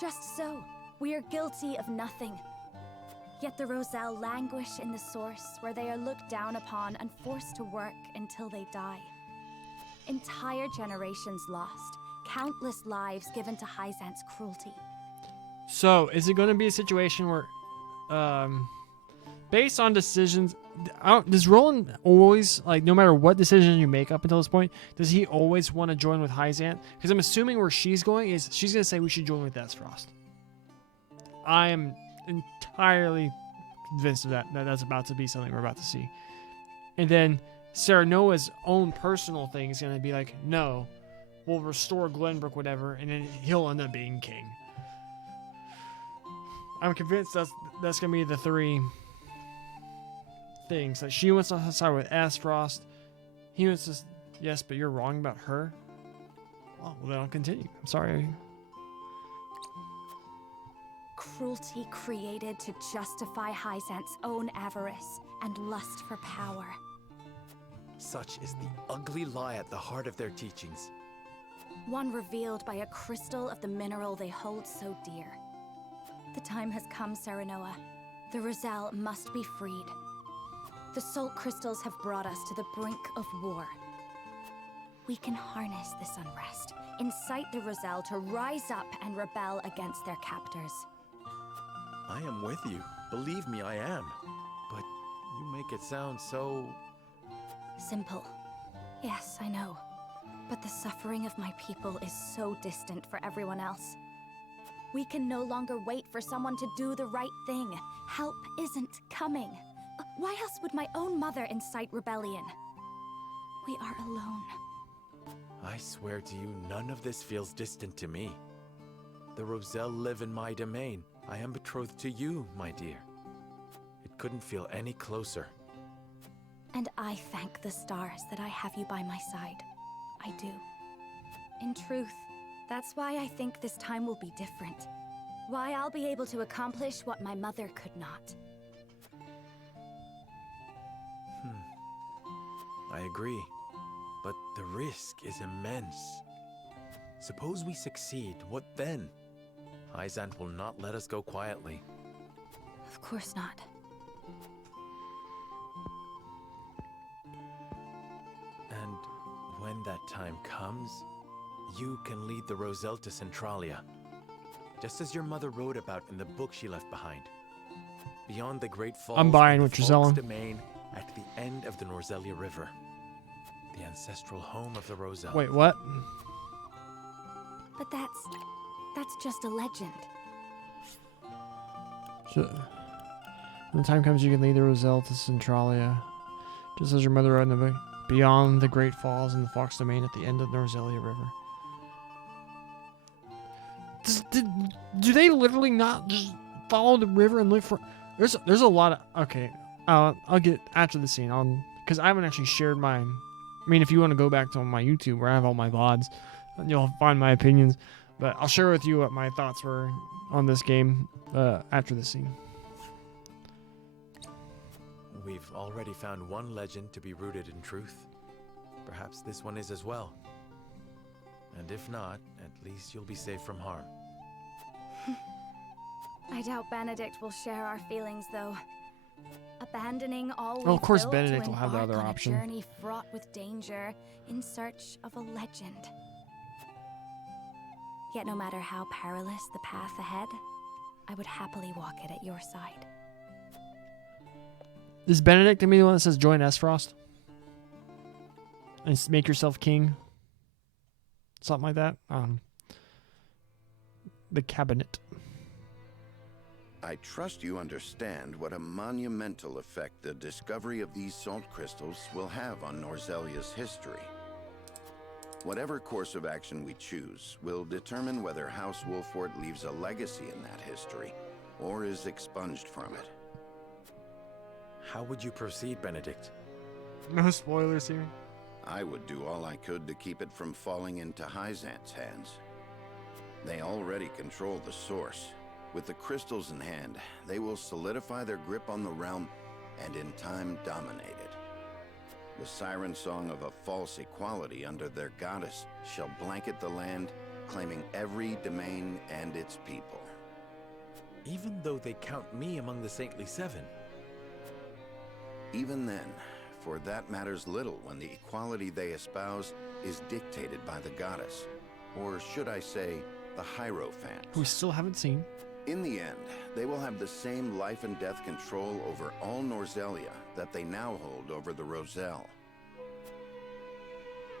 Just so, we are guilty of nothing. Yet the Roselle languish in the source where they are looked down upon and forced to work until they die. Entire generations lost, countless lives given to Hyzant's cruelty. So, is it going to be a situation where, based on decisions, does Roland always, like, no matter what decision you make up until this point, does he always want to join with Hyzant? Because I'm assuming where she's going is she's going to say we should join with Esfrost. I am entirely convinced of that that's about to be something we're about to see. And then Serenoa's own personal thing is going to be like, no, we'll restore Glenbrook, whatever, and then he'll end up being king. I'm convinced that's going to be the three things. Like, she wants to side with Esfrost. He wants to, yes, but you're wrong about her. Oh, well, then I'll continue. I'm sorry. cruelty created to justify Hyzant's own avarice and lust for power. Such is the ugly lie at the heart of their teachings. One revealed by a crystal of the mineral they hold so dear. The time has come, Serenoa. The Rosal must be freed. The Salt Crystals have brought us to the brink of war. We can harness this unrest, incite the Rosal to rise up and rebel against their captors. I am with you. Believe me, I am. But you make it sound so... Simple. Yes, I know. But the suffering of my people is so distant for everyone else. We can no longer wait for someone to do the right thing. Help isn't coming. Why else would my own mother incite rebellion? We are alone. I swear to you, none of this feels distant to me. The Rosal live in my domain. I am betrothed to you, my dear. It couldn't feel any closer. And I thank the stars that I have you by my side. I do. In truth, that's why I think this time will be different. Why I'll be able to accomplish what my mother could not. I agree. But the risk is immense. Suppose we succeed, what then? Hyzant will not let us go quietly. Of course not. And when that time comes, you can lead the Rosal to Centralia. Just as your mother wrote about in the book she left behind. Beyond the Great Falls, I'm buying what the you're Folk's selling. Domain at the end of the Norzelia River. The ancestral home of the Rosal. Wait, what? But that's just a legend. So, when the time comes, you can lead the Rosal to Centralia, just as your mother wrote in the book. Beyond the Great Falls and the Fox Domain at the end of the Norzelia River. Do they literally not just follow the river and look for? There's a lot of okay. I'll get after the scene on because I haven't actually shared mine. I mean, if you want to go back to my YouTube where I have all my VODs, you'll find my opinions. But I'll share with you what my thoughts were on this game after the scene. We've already found one legend to be rooted in truth. Perhaps this one is as well. And if not, at least you'll be safe from harm. I doubt Benedict will share our feelings, though. Abandoning all Oh, of course built Benedict to will have the embark other on option. A journey fraught with danger in search of a legend. Yet no matter how perilous the path ahead, I would happily walk it at your side. Is Benedict to me the one that says join Esfrost? And make yourself king? Something like that? The cabinet. I trust you understand what a monumental effect the discovery of these salt crystals will have on Norzelia's history. Whatever course of action we choose will determine whether House Wolfort leaves a legacy in that history, or is expunged from it. How would you proceed, Benedict? No spoilers here. I would do all I could to keep it from falling into Hyzant's hands. They already control the source. With the crystals in hand, they will solidify their grip on the realm and in time dominate it. The siren song of a false equality under their goddess shall blanket the land, claiming every domain and its people. Even though they count me among the Saintly Seven. Even then, for that matters little when the equality they espouse is dictated by the goddess, or should I say, the Hierophant. Who we still haven't seen. In the end, they will have the same life and death control over all Norzelia that they now hold over the Rosal.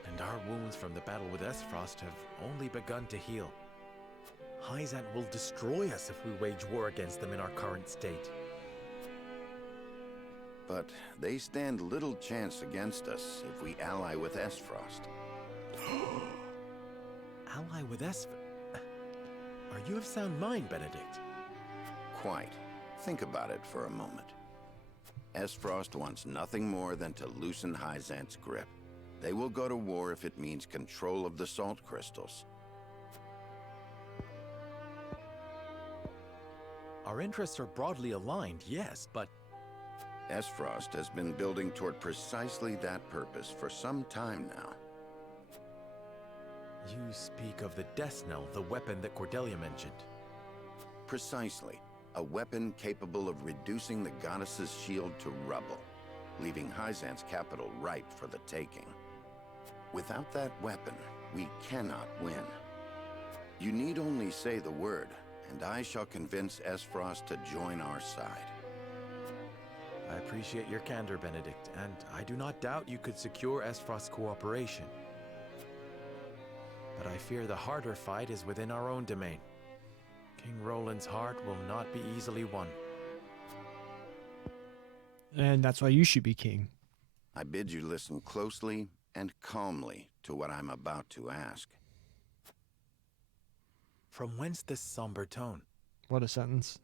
And our wounds from the battle with Esfrost have only begun to heal. Hyzant will destroy us if we wage war against them in our current state. But they stand little chance against us if we ally with Esfrost. Ally with Esfrost? Are you of sound mind, Benedict? Quite. Think about it for a moment. Esfrost wants nothing more than to loosen Hyzant's grip. They will go to war if it means control of the salt crystals. Our interests are broadly aligned, yes, but... Esfrost has been building toward precisely that purpose for some time now. You speak of the Death Knell, the weapon that Cordelia mentioned. Precisely. A weapon capable of reducing the goddess's shield to rubble, leaving Hyzant's capital ripe for the taking. Without that weapon, we cannot win. You need only say the word, and I shall convince Esfrost to join our side. I appreciate your candor, Benedict, and I do not doubt you could secure Esfrost's cooperation. But I fear the harder fight is within our own domain. King Roland's heart will not be easily won. And that's why you should be king. I bid you listen closely and calmly to what I'm about to ask. From whence this somber tone? What a sentence.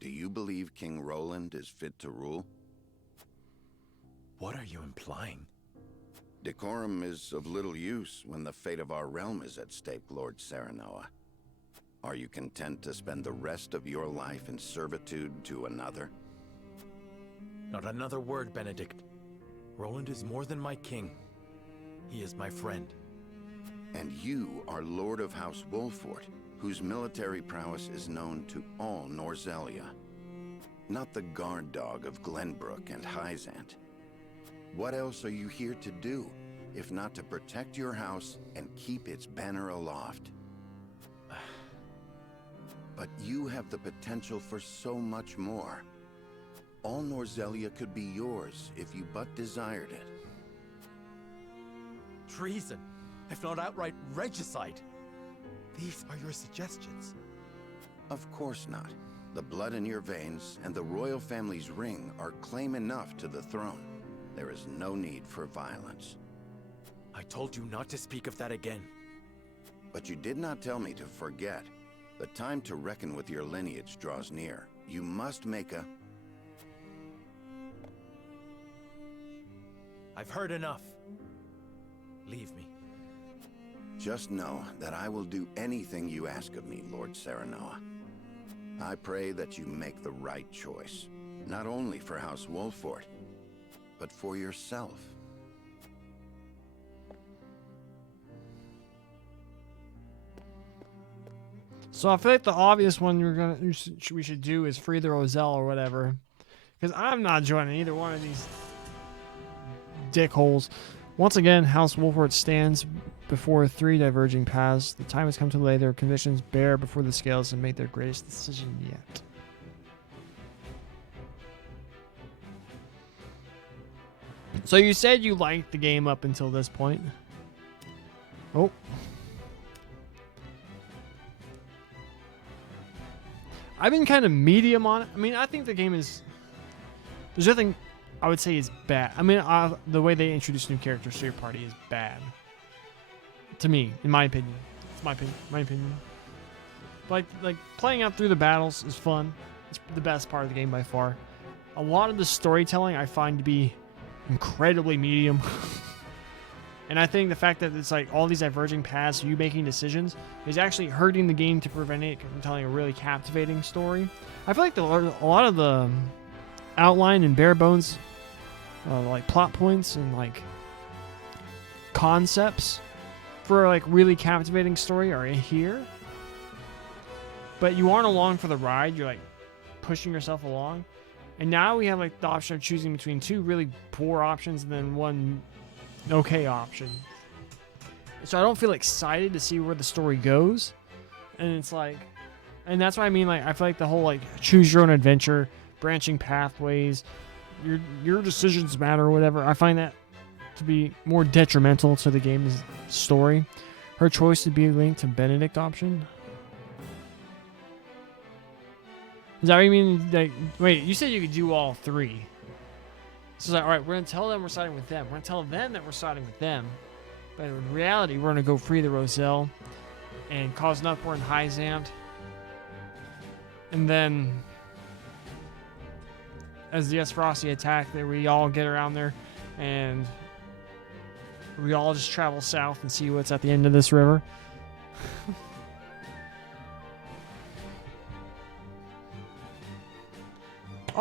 Do you believe King Roland is fit to rule? What are you implying? Decorum is of little use when the fate of our realm is at stake, Lord Serenoa. Are you content to spend the rest of your life in servitude to another? Not another word, Benedict. Roland is more than my king. He is my friend. And you are Lord of House Wolfort, whose military prowess is known to all Norzelia. Not the guard dog of Glenbrook and Hyzant. What else are you here to do, if not to protect your house and keep its banner aloft? But you have the potential for so much more. All Norzelia could be yours if you but desired it. Treason, if not outright regicide. These are your suggestions. Of course not. The blood in your veins and the royal family's ring are claim enough to the throne. There is no need for violence. I told you not to speak of that again. But you did not tell me to forget. The time to reckon with your lineage draws near. You must make a... I've heard enough. Leave me. Just know that I will do anything you ask of me, Lord Serenoa. I pray that you make the right choice, not only for House Wolfort, but for yourself. So I feel like the obvious one we should do is free the Roselle or whatever, because I'm not joining either one of these dickholes. Once again, House Wolfort stands before three diverging paths. The time has come to lay their convictions bare before the scales and make their greatest decision yet. So you said you liked the game up until this point. Oh. I've been kind of medium on it. I mean, I think the game is... There's nothing I would say is bad. I mean, the way they introduce new characters to your party is bad. To me, in my opinion. It's my opinion. But like playing out through the battles is fun. It's the best part of the game by far. A lot of the storytelling I find to be incredibly medium. And I think the fact that it's like all these diverging paths, you making decisions, is actually hurting the game to prevent it from telling a really captivating story. I feel like a lot of the outline and bare bones, like plot points and like concepts for like really captivating story are here. But you aren't along for the ride. You're like pushing yourself along. And now we have like the option of choosing between two really poor options and then one okay option. So I don't feel excited to see where the story goes. And it's like, and that's what I mean, like I feel like the whole like choose your own adventure, branching pathways, your decisions matter or whatever, I find that to be more detrimental to the game's story. Her choice to be linked to Benedict option. Is that what you mean? Like, wait, you said you could do all three. So it's like, all right, we're going to tell them we're siding with them. We're going to tell them that we're siding with them. But in reality, we're going to go free the Roselle and cause an uproar in Hyzant. And then, as the Esfrosti attack, we all get around there and we all just travel south and see what's at the end of this river.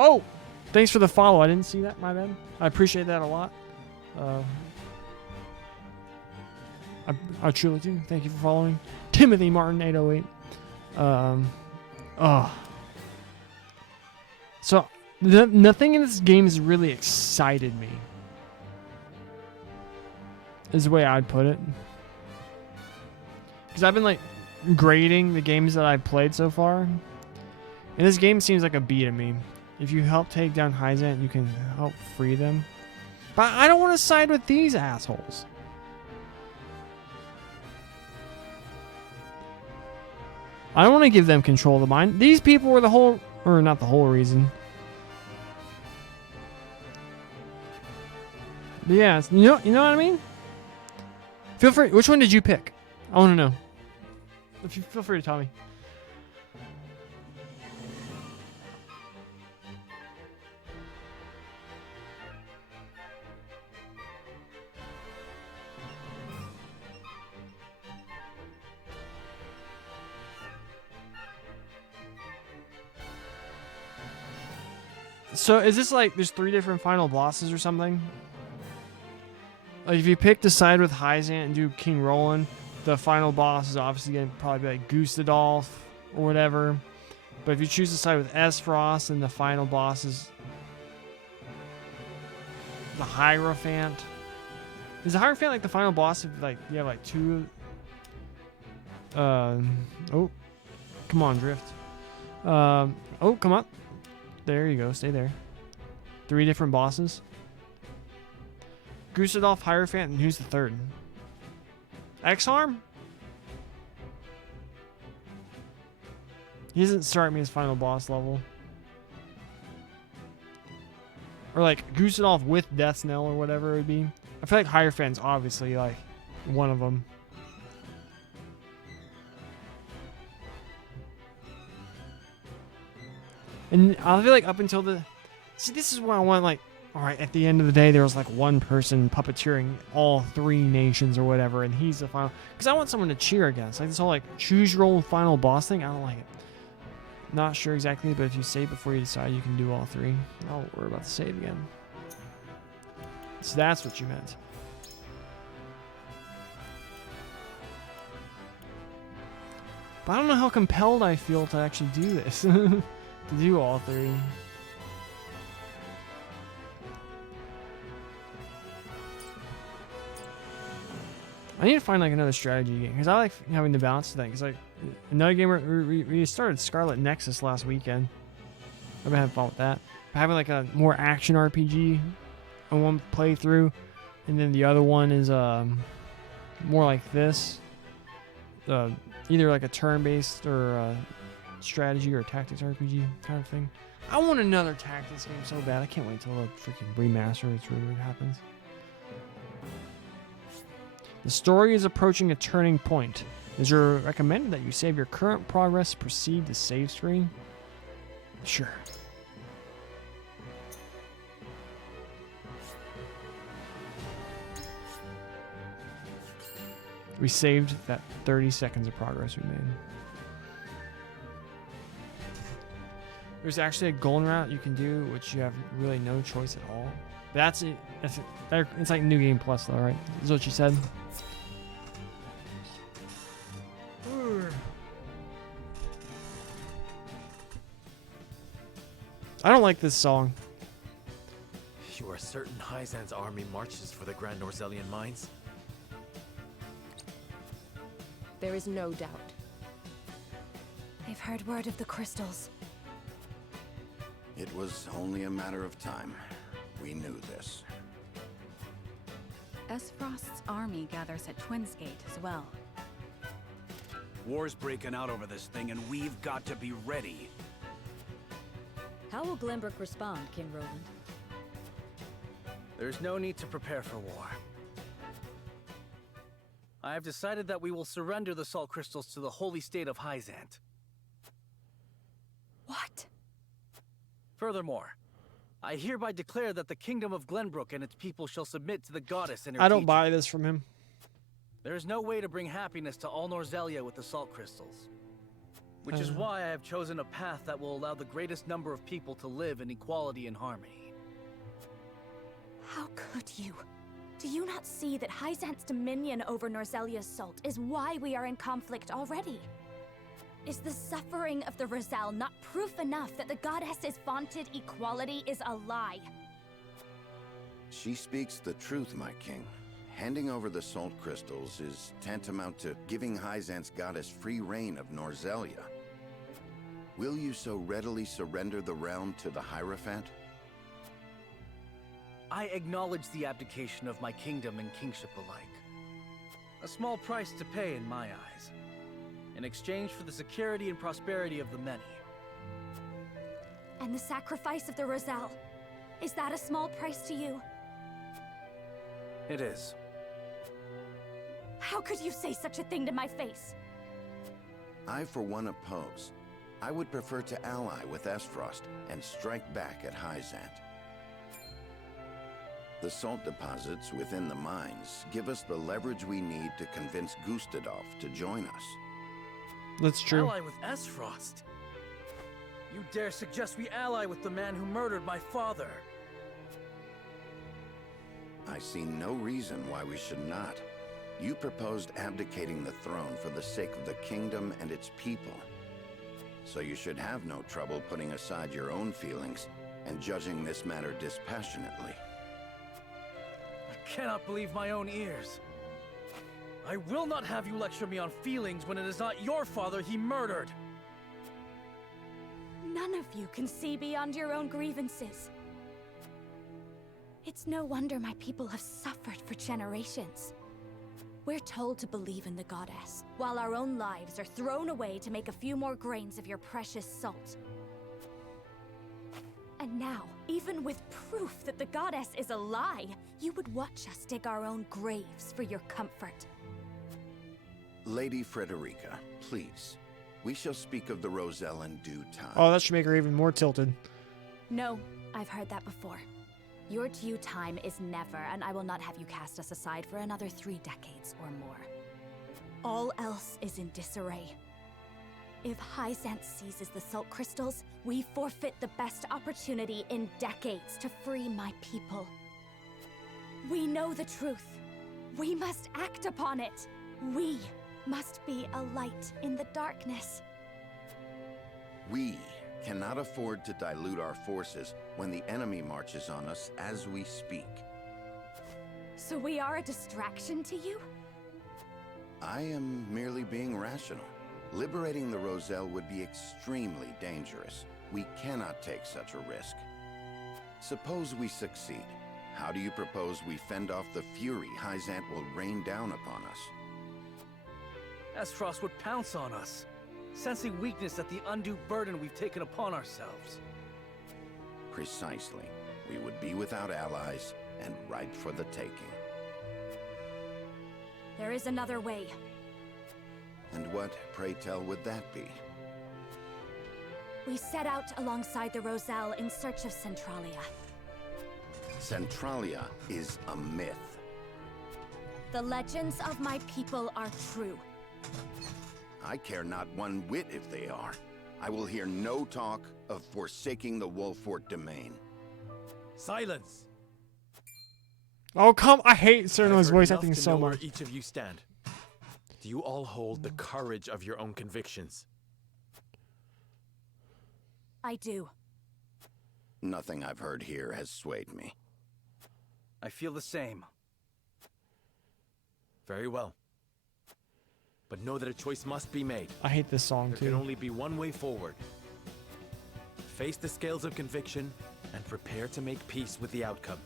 Oh, thanks for the follow. I didn't see that. My bad. I appreciate that a lot. I truly do. Thank you for following. Timothy Martin 808. So nothing in this game has really excited me. Is the way I'd put it. Because I've been like grading the games that I've played so far. And this game seems like a B to me. If you help take down Hyzant, you can help free them. But I don't want to side with these assholes. I don't want to give them control of the mind. These people were the whole, or not the whole reason. But yeah, you know what I mean? Feel free. Which one did you pick? I want to know. If you feel free to tell me. So is this like there's 3 different final bosses or something? Like if you pick the side with Hyzant and do King Roland, the final boss is obviously going to probably be like Gustadolf or whatever. But if you choose the side with Esfrost, then the final boss is the Hierophant. Is the Hierophant like the final boss if like you have like 2? Oh, come on, Drift. Oh, come up. There you go. Stay there. 3 different bosses. Gustadolf, Hierophant, and who's the 3rd? X-Arm? He doesn't start me as final boss level. Or like Gustadolf with Death's Knell or whatever it would be. I feel like Hierophant's obviously like one of them. And I feel like up until the... See, this is where I want, like... Alright, at the end of the day, there was, like, one person puppeteering all 3 nations or whatever, and he's the final... Because I want someone to cheer against. Like, this whole, like, choose your own final boss thing, I don't like it. Not sure exactly, but if you save before you decide, you can do all 3. I'll worry about the save again. So that's what you meant. But I don't know how compelled I feel to actually do this. To do all 3. I need to find like another strategy game because I like having the balance thing. Because like another game we started Scarlet Nexus last weekend. I've been having fun with that. But having like a more action RPG on one playthrough, and then the other one is more like this. Either like a turn-based or a strategy or a tactics RPG kind of thing. I want another tactics game so bad. I can't wait till the freaking remaster happens. The story is approaching a turning point. Is it recommended that you save your current progress, proceed to save screen? Sure. We saved that 30 seconds of progress we made. There's actually a golden route you can do, which you have really no choice at all. But that's it. It's like New Game Plus, though, right? Is what you said. I don't like this song. You are certain Hyzant's army marches for the Grand Norzelian mines? There is no doubt. They've heard word of the crystals. It was only a matter of time. We knew this. Esfrost's army gathers at Twins Gate as well. War's breaking out over this thing, and we've got to be ready. How will Glenbrook respond, King Roland? There's no need to prepare for war. I have decided that we will surrender the salt crystals to the holy state of Hyzant. What? Furthermore, I hereby declare that the kingdom of Glenbrook and its people shall submit to the goddess and her I don't teaching. buy this from him. There is no way to bring happiness to all Norzelia with the salt crystals. Which is why I have chosen a path that will allow the greatest number of people to live in equality and harmony. How could you? Do you not see that Hyzant's dominion over Norzelia's salt is why we are in conflict already? Is the suffering of the Rosal not proof enough that the goddess's vaunted equality is a lie? She speaks the truth, my king. Handing over the salt crystals is tantamount to giving Hyzant's goddess free reign of Norzelia. Will you so readily surrender the realm to the Hierophant? I acknowledge the abdication of my kingdom and kingship alike. A small price to pay in my eyes, in exchange for the security and prosperity of the many. And the sacrifice of the Rosal, is that a small price to you? It is. How could you say such a thing to my face? I, for one, oppose. I would prefer to ally with Esfrost and strike back at Hyzant. The salt deposits within the mines give us the leverage we need to convince Gustadolf to join us. That's true. Ally with Esfrost? You dare suggest we ally with the man who murdered my father? I see no reason why we should not. You proposed abdicating the throne for the sake of the kingdom and its people. So you should have no trouble putting aside your own feelings and judging this matter dispassionately. I cannot believe my own ears. I will not have you lecture me on feelings when it is not your father he murdered. None of you can see beyond your own grievances. It's no wonder my people have suffered for generations. We're told to believe in the goddess, while our own lives are thrown away to make a few more grains of your precious salt. And now, even with proof that the goddess is a lie, you would watch us dig our own graves for your comfort. Lady Frederica, please. We shall speak of the Rosal in due time. Oh, that should make her even more tilted. No, I've heard that before. Your due time is never, and I will not have you cast us aside for another 3 decades or more. All else is in disarray. If Hyzant seizes the salt crystals, we forfeit the best opportunity in decades to free my people. We know the truth. We must act upon it. We must be a light in the darkness. We cannot afford to dilute our forces when the enemy marches on us as we speak. So we are a distraction to you? I am merely being rational. Liberating the Rosal would be extremely dangerous. We cannot take such a risk. Suppose we succeed. How do you propose we fend off the fury Hyzant will rain down upon us? Esfrost would pounce on us, sensing weakness at the undue burden we've taken upon ourselves. Precisely. We would be without allies and ripe for the taking. There is another way. And what, pray tell, would that be? We set out alongside the Rosal in search of Centralia. Centralia is a myth. The legends of my people are true. I care not one whit if they are. I will hear no talk of forsaking the Wolfort domain. Silence! Oh, come! I hate Cyrano's I've heard voice enough acting to so know where much. each of you stand. Do you all hold the courage of your own convictions? I do. Nothing I've heard here has swayed me. I feel the same. Very well. But know that a choice must be made. I hate this song There too. can only be one way forward. Face the scales of conviction and prepare to make peace with the outcome.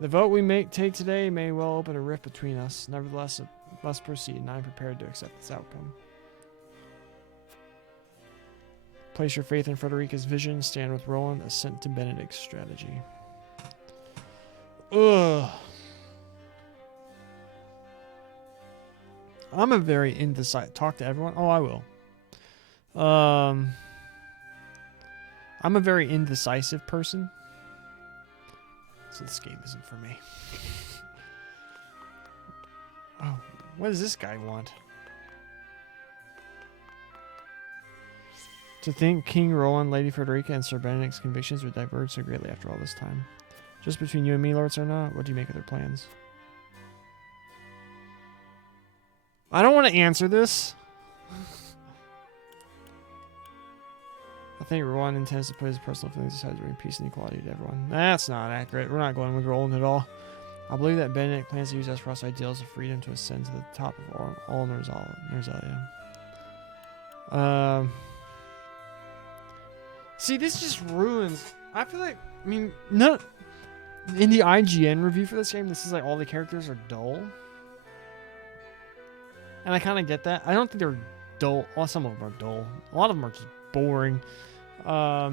The vote we take today may well open a rift between us. Nevertheless, it must proceed, and I am prepared to accept this outcome. Place your faith in Frederica's vision. Stand with Roland. Assent to Benedict's strategy. Ugh. I'm a very indecisive. Talk to everyone. Oh, I will. I'm a very indecisive person. So this game isn't for me. Oh, what does this guy want? To think King Roland, Lady Frederica, and Sir Benedict's convictions would diverge so greatly after all this time. Just between you and me, Lord Serna, what do you make of their plans? I don't want to answer this. I think Roland intends to put his personal feelings aside to bring peace and equality to everyone. That's not accurate. We're not going with Roland at all. I believe that Benedict plans to use Esfrost's ideals of freedom to ascend to the top of all Nerzalia. See, this just ruins. I feel like, I mean, no. In the IGN review for this game, this is like all the characters are dull. And I kind of get that. I don't think they're dull. Well, some of them are dull. A lot of them are just boring. But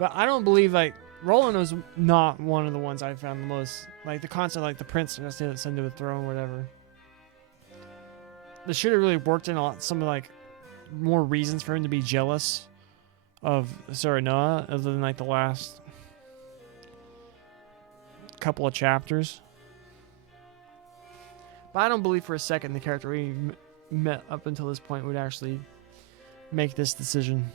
I don't believe, like, Roland was not one of the ones I found the most, like, the concept, like, the prince has to ascend to the throne or whatever. This should have really worked in some of, like, more reasons for him to be jealous of Serenoa, other than, like, the last couple of chapters. But I don't believe for a second the character we met up until this point would actually make this decision.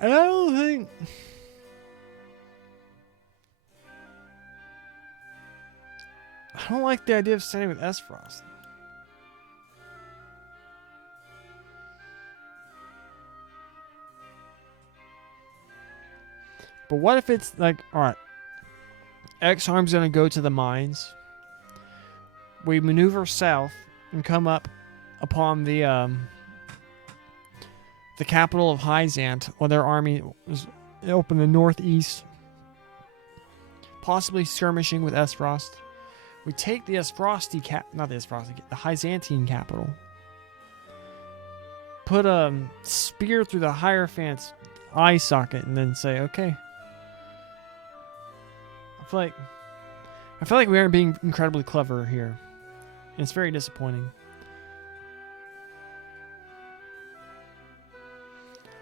I don't think... I don't like the idea of standing with Esfrost. But what if it's like, alright, X-Harm's gonna go to the mines. We maneuver south and come up upon the capital of Hyzant, while their army is up in the northeast, possibly skirmishing with Esfrost. We take the the Hyzantine capital. Put a spear through the Hierophant's eye socket, and then say, okay. I feel like we aren't being incredibly clever here. And it's very disappointing.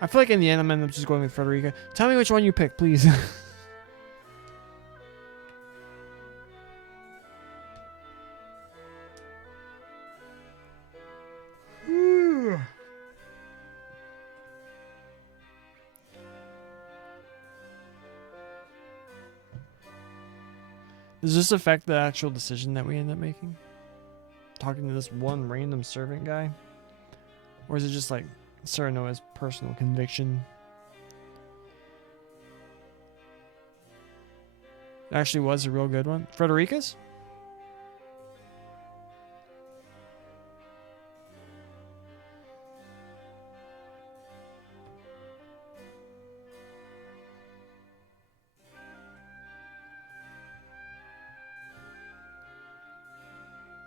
I feel like in the end I'm just going with Frederica. Tell me which one you pick, please. Does this affect the actual decision that we end up making? Talking to this one random servant guy? Or is it just like Serenoa's personal conviction? It actually was a real good one. Frederica's?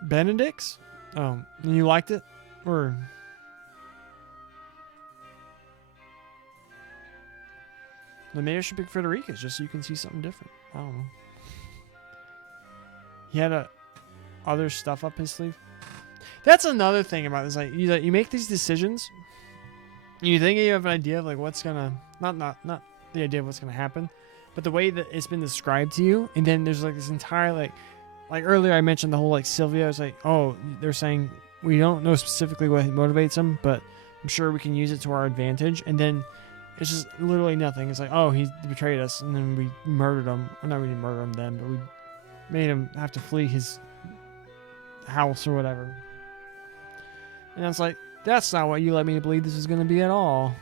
Benedict's? Oh, and you liked it? Or... then maybe I should pick Frederica's just so you can see something different. I don't know. He had other stuff up his sleeve. That's another thing about this. Like, you make these decisions. You think you have an idea of like what's gonna... Not the idea of what's gonna happen. But the way that it's been described to you. And then there's like this entire like earlier I mentioned the whole like Sylvia. I was like, oh, they're saying we don't know specifically what motivates him, but I'm sure we can use it to our advantage. And then it's just literally nothing. It's like, oh, he betrayed us, and then we murdered him. Well, not really murder him then, but we made him have to flee his house or whatever. And I was like, that's not what you led me to believe this was going to be at all.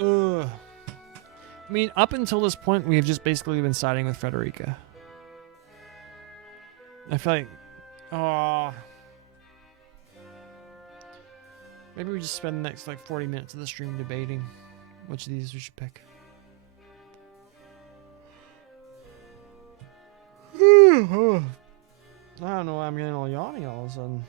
Ugh. I mean, up until this point, we have just basically been siding with Frederica. I feel like... oh... maybe we just spend the next, like, 40 minutes of the stream debating which of these we should pick. I don't know why I'm getting all yawny all of a sudden.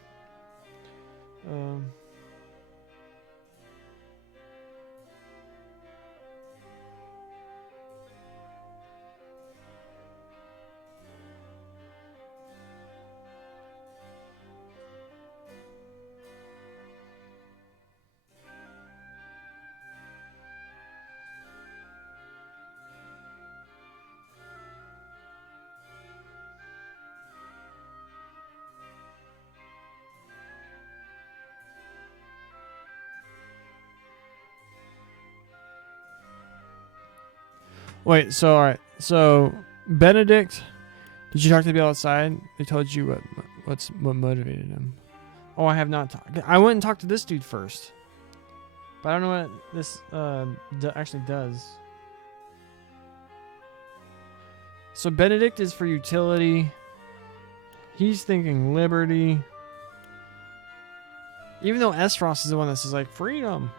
Wait, so alright. So Benedict, did you talk to the people outside? They told you what motivated him. Oh, I have not talked. I went and talked to this dude first. But I don't know what this actually does. So Benedict is for utility. He's thinking liberty. Even though Esfrost is the one that says like freedom.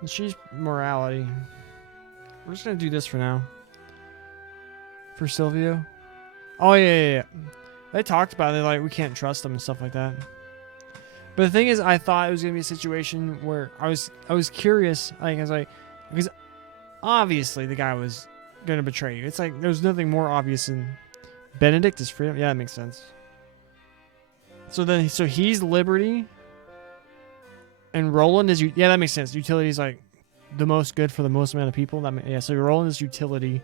And she's morality. We're just gonna do this for now. For Silvio. Oh yeah. They talked about it, like we can't trust them and stuff like that. But the thing is, I thought it was gonna be a situation where I was curious, like I was like, because obviously the guy was gonna betray you. It's like there's nothing more obvious than Benedict is freedom. Yeah, that makes sense. So he's liberty, and Roland is yeah, that makes sense. Utility is like the most good for the most amount of people. Yeah, so Roland is utility,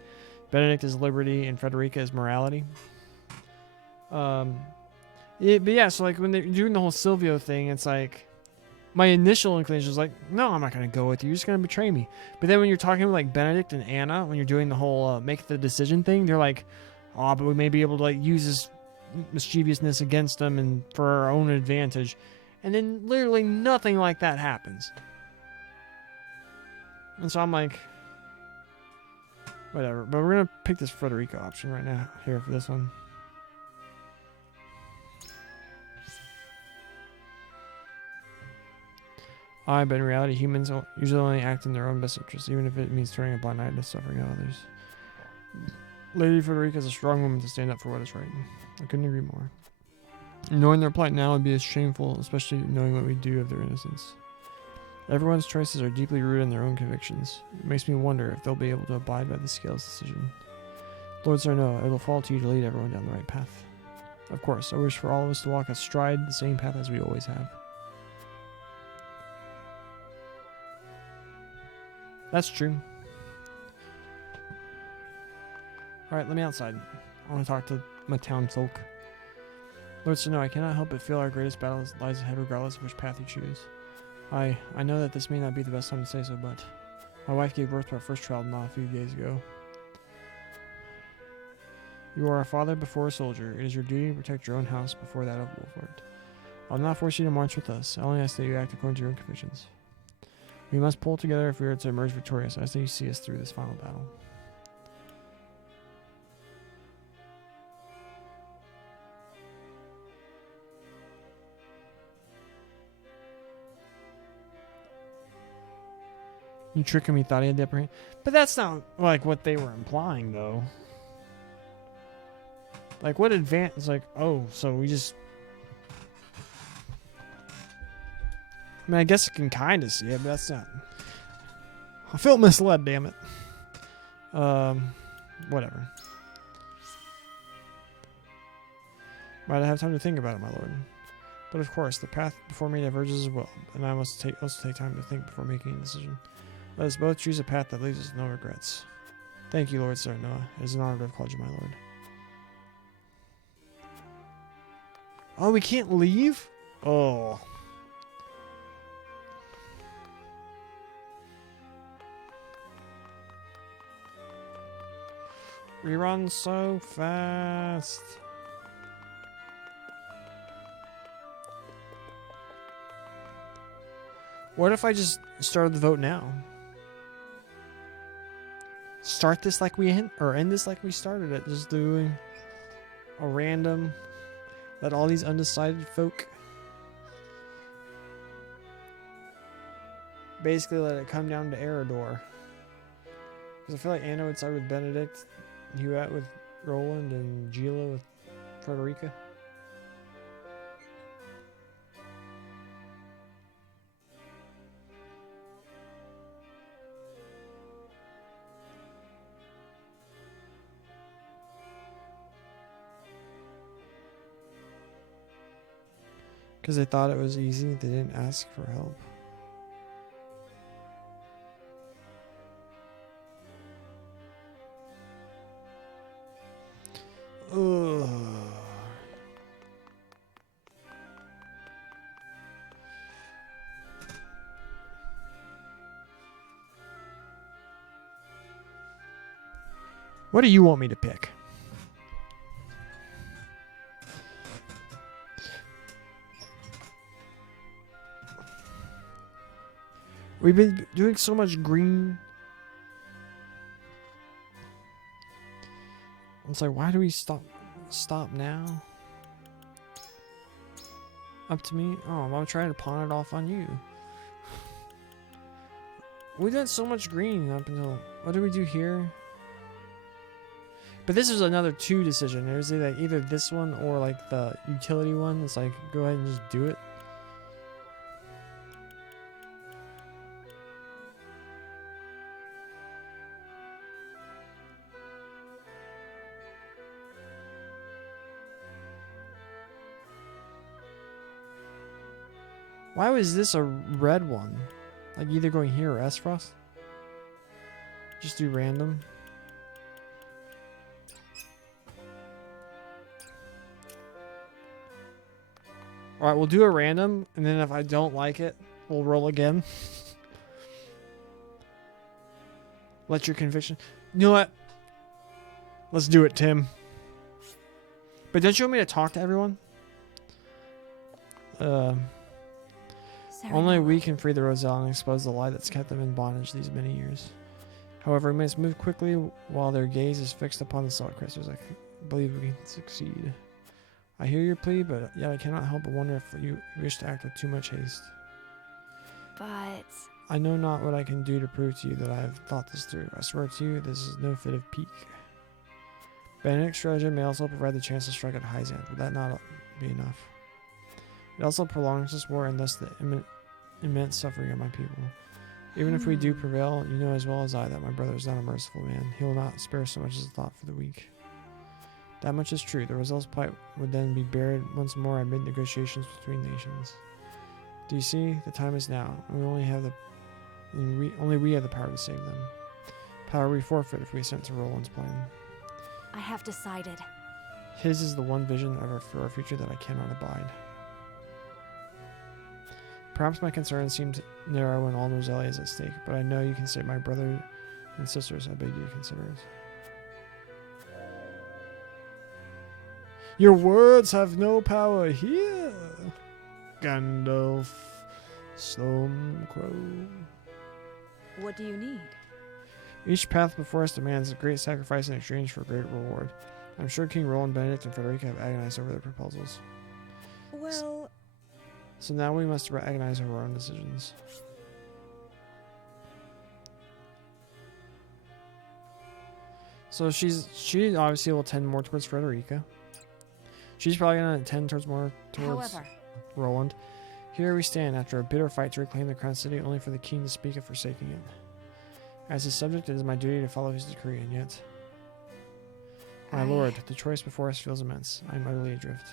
Benedict is liberty, and Frederica is morality. Yeah, but yeah, so like when they're doing the whole Silvio thing, it's like my initial inclination was like, no, I'm not gonna go with you. You're just gonna betray me. But then when you're talking with like Benedict and Anna, when you're doing the whole make the decision thing, they're like, oh, but we may be able to like use his mischievousness against them and for our own advantage. And then literally nothing like that happens. And so I'm like, whatever. But we're gonna pick this Frederica option right now here for this one. But in reality, humans usually only act in their own best interest, even if it means turning a blind eye to the suffering of others. Lady Frederica is a strong woman to stand up for what is right. I couldn't agree more. Knowing their plight now would be as shameful, especially knowing what we do of their innocence. Everyone's choices are deeply rooted in their own convictions. It makes me wonder if they'll be able to abide by the Scales' decision. Lord Sarnoa, it will fall to you to lead everyone down the right path. Of course, I wish for all of us to walk astride the same path as we always have. That's true. Alright, let me outside. I want to talk to my townfolk. Lord Sarnoa, I cannot help but feel our greatest battle lies ahead regardless of which path you choose. I know that this may not be the best time to say so, but my wife gave birth to our first child not a few days ago. You are a father before a soldier. It is your duty to protect your own house before that of Wolford. I'll not force you to march with us. I only ask that you act according to your own convictions. We must pull together if we are to emerge victorious. I ask that you see us through this final battle. You tricking me, thought he had the upper hand. But that's not like what they were implying, though. Like, what advantage? Like, oh, so we just. I mean, I guess I can kind of see it, but that's not. I feel misled, damn it. Whatever. Might have time to think about it, my lord. But of course, the path before me diverges as well, and I must also take time to think before making a decision. Let us both choose a path that leaves us with no regrets. Thank you, Lord Sarnoa. It is an honor to have called you my lord. Oh, we can't leave? Oh. We run so fast. What if I just started the vote now? Start this like we end this like we started it, just doing a random. Let all these undecided folk basically let it come down to Eredor. Because I feel like Anna would side with Benedict, Hewitt with Roland, and Gila with Frederica. Because they thought it was easy, they didn't ask for help. Ugh. What do you want me to pick? We've been doing so much green. It's like, why do we stop now? Up to me? Oh, I'm trying to pawn it off on you. We did so much green up until... What do we do here? But this is another 2 decision. There's like either this one or like the utility one. It's like, go ahead and just do it. Why was this a red one? Like either going here or Esfrost? Just do random. Alright, we'll do a random, and then if I don't like it, we'll roll again. Let your conviction... You know what? Let's do it, Tim. But don't you want me to talk to everyone? Only we can free the Roselle and expose the lie that's kept them in bondage these many years. However, we must move quickly while their gaze is fixed upon the salt crystals. I believe we can succeed. I hear your plea, but yet I cannot help but wonder if you wish to act with too much haste. But... I know not what I can do to prove to you that I have thought this through. I swear to you, this is no fit of pique. Benedict's stratagem may also provide the chance to strike at Hyzanth. Would that not be enough? It also prolongs this war and thus the immense suffering of my people. Even if we do prevail, you know as well as I that my brother is not a merciful man. He will not spare so much as a thought for the weak. That much is true. The Roselle's plight would then be buried once more amid negotiations between nations. Do you see? The time is now. Only we have the power to save them. Power we forfeit if we assent to Roland's plan. I have decided. His is the one vision for our future that I cannot abide. Perhaps my concerns seem narrow when all Roselle is at stake, but I know you consider my brother and sisters. I beg you to consider it. Your words have no power here, Gandalf Stormcrow. What do you need? Each path before us demands a great sacrifice in exchange for a great reward. I'm sure King Roland, Benedict, and Frederica have agonized over their proposals. Well... So now we must agonize over our own decisions. So she obviously will tend more towards Frederica. She's probably going to tend more towards Roland. Here we stand after a bitter fight to reclaim the Crown City, only for the king to speak of forsaking it. As his subject, it is my duty to follow his decree, and yet... My lord, the choice before us feels immense. I am utterly adrift.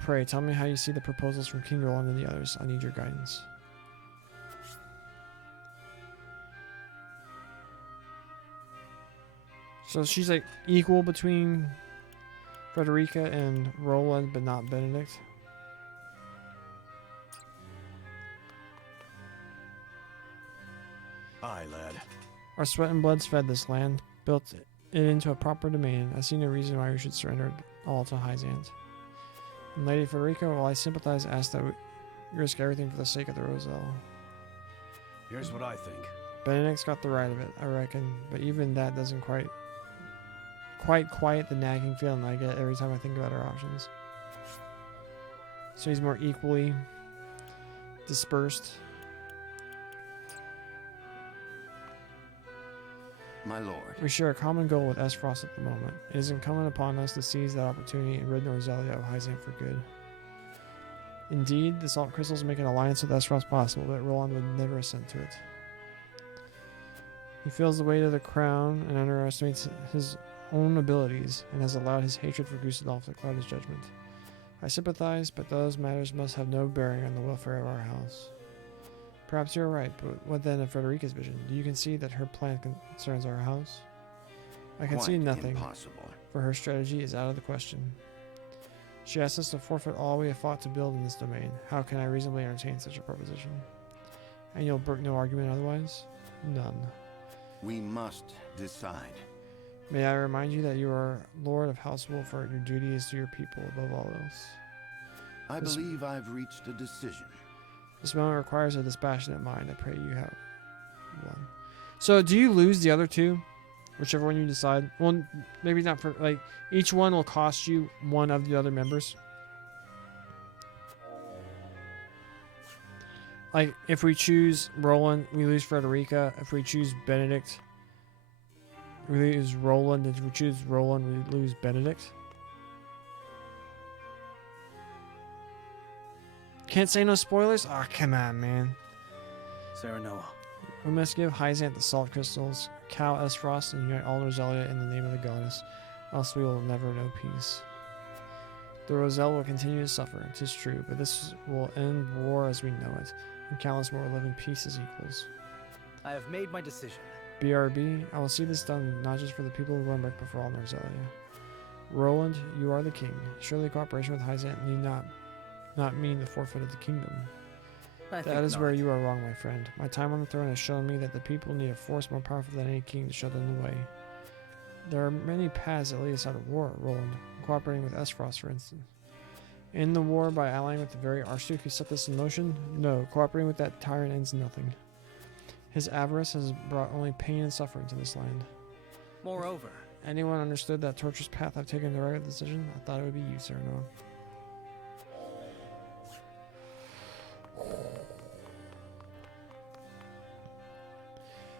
Pray, tell me how you see the proposals from King Roland and the others. I need your guidance. So she's like equal between Frederica and Roland, but not Benedict. Aye, lad. Our sweat and bloods fed this land, built it into a proper domain. I see no reason why we should surrender all to Hyzanth. And Lady Frederica, while I sympathize, ask that we risk everything for the sake of the Roselle. Here's what I think. Benedict's got the right of it, I reckon, but even that doesn't quite quiet the nagging feeling I get every time I think about our options. So he's more equally dispersed. My lord. We share a common goal with Esfrost at the moment. It is incumbent upon us to seize that opportunity and rid Norzelia of Hyzanth for good. Indeed, the salt crystals make an alliance with Esfrost possible, but Roland would never assent to it. He feels the weight of the crown and underestimates his own abilities, and has allowed his hatred for Gustadolf to cloud his judgment. I sympathize, but those matters must have no bearing on the welfare of our house. Perhaps you're right, but what then of Frederica's vision? Do you concede that her plan concerns our house? I can see nothing, impossible. For her strategy is out of the question. She asks us to forfeit all we have fought to build in this domain. How can I reasonably entertain such a proposition? And you'll brook no argument otherwise? None. We must decide. May I remind you that you are Lord of House Wolford. Your duty is to your people above all else. I believe I've reached a decision. This moment requires a dispassionate mind. I pray you have one. So, do you lose the other two? Whichever one you decide. Well, maybe not for, like, each one will cost you one of the other members. Like, if we choose Roland, we lose Frederica. If we choose Benedict, we lose Roland. If we choose Roland, we lose Benedict. Can't say no spoilers? Oh, come on, man. Serenoa. We must give Hyzant the salt crystals, Cal Esfrost, and unite all Rosalia in the name of the goddess, else we will never know peace. The Roselle will continue to suffer, 'tis true, but this will end war as we know it, and countless more will live in peace as equals. I have made my decision. BRB, I will see this done not just for the people of Runbrick, but for all Rosalia. Roland, you are the king. Surely cooperation with Hyzant need not mean the forfeit of the kingdom. That is where you are wrong, my friend. My time on the throne has shown me that the people need a force more powerful than any king to show them the way. There are many paths that lead us out of war, Roland. Cooperating with Esfrost, for instance. In the war by allying with the very Archduke who set this in motion? No, cooperating with that tyrant ends nothing. His avarice has brought only pain and suffering to this land. Moreover, anyone understood that torturous path I've taken the right decision? I thought it would be you, Serenoa.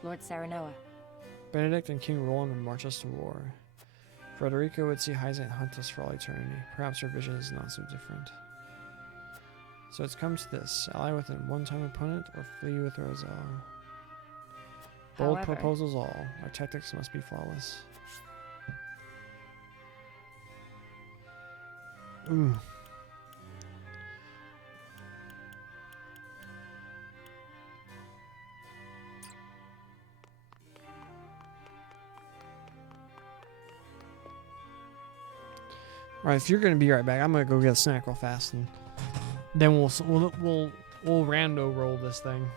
Lord Serenoa. Benedict and King Roland would march us to war. Frederica would see Hyzant hunt us for all eternity. Perhaps her vision is not so different. So it's come to this. Ally with a one-time opponent or flee with Roselle. Bold However, proposals all. Our tactics must be flawless. Ooh. Alright, if you're gonna be right back, I'm gonna go get a snack real fast, and then we'll rando roll this thing.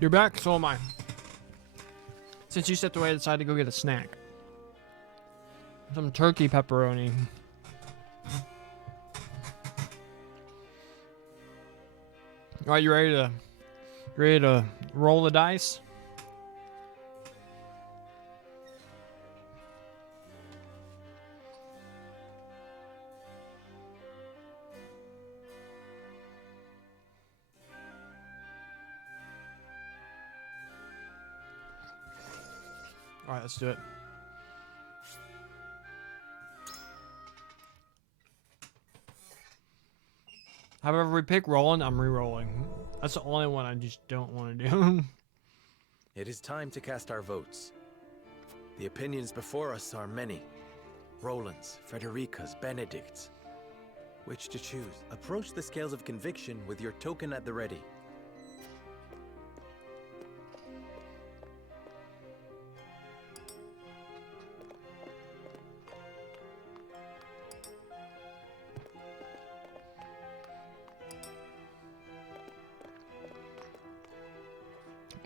You're back, so am I. Since you stepped away, I decided to go get a snack. Some turkey pepperoni. Alright, you ready to Ready to roll the dice? All right, let's do it. However we pick Roland, I'm re-rolling. That's the only one I just don't want to do. It is time to cast our votes. The opinions before us are many. Roland's, Frederica's, Benedict's. Which to choose? Approach the scales of conviction with your token at the ready.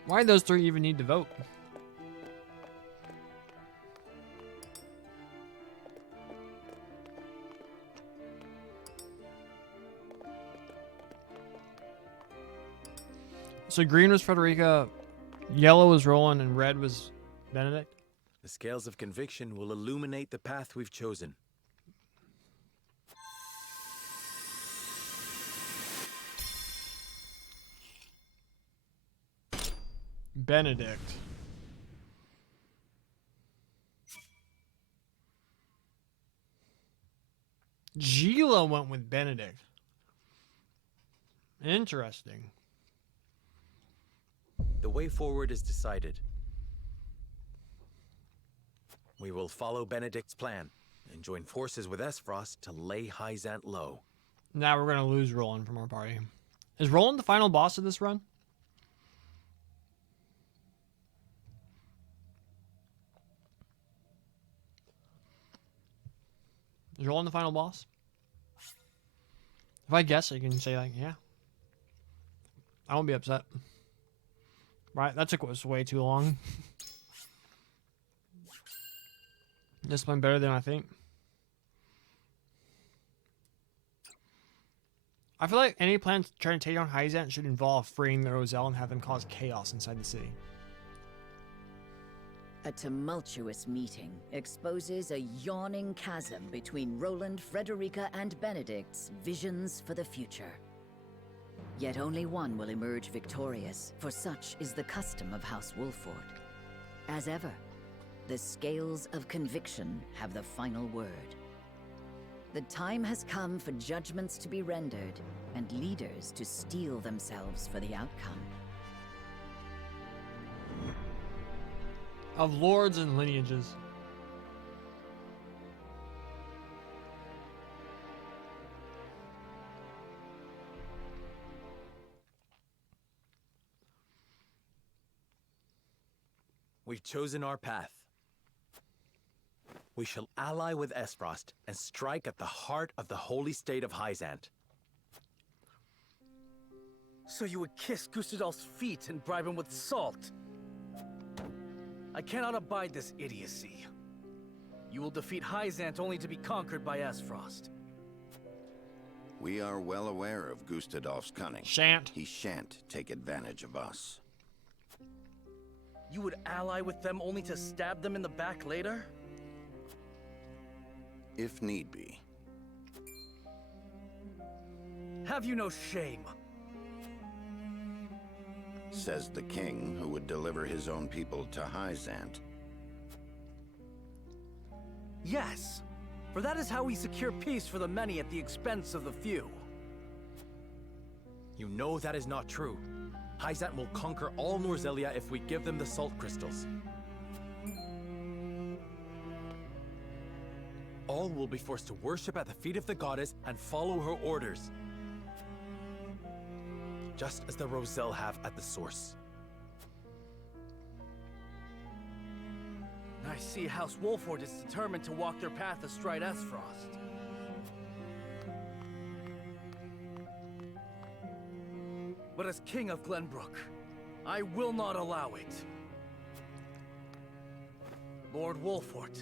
Why do those three even need to vote? So green was Frederica, yellow was Roland, and red was Benedict? The scales of conviction will illuminate the path we've chosen. Benedict. Gila went with Benedict. Interesting. The way forward is decided. We will follow Benedict's plan and join forces with Esfrost to lay Hyzant low. Now we're going to lose Roland from our party. Is Roland the final boss of this run? Is Roland the final boss? If I guess, I can say like, yeah. I won't be upset. Right, that took us way too long. This went better than I think. I feel like any plan trying to take on Hyzant should involve freeing the Roselle and have them cause chaos inside the city. A tumultuous meeting exposes a yawning chasm between Roland, Frederica, and Benedict's visions for the future. Yet only one will emerge victorious, for such is the custom of House Wolford. As ever, the scales of conviction have the final word. The time has come for judgments to be rendered, and leaders to steel themselves for the outcome. Of lords and lineages. We've chosen our path. We shall ally with Esfrost and strike at the heart of the holy state of Hyzant. So you would kiss Gustadolf's feet and bribe him with salt? I cannot abide this idiocy. You will defeat Hyzant only to be conquered by Esfrost. We are well aware of Gustadolf's cunning. Shan't. He shan't take advantage of us. You would ally with them only to stab them in the back later? If need be. Have you no shame? Says the king who would deliver his own people to Hyzant. Yes, for that is how we secure peace for the many at the expense of the few. You know that is not true. Hyzant will conquer all Norzelia if we give them the salt crystals. All will be forced to worship at the feet of the goddess and follow her orders. Just as the Roselle have at the source. I see House Wolford is determined to walk their path astride Esfrost. But as King of Glenbrook, I will not allow it. Lord Wolford,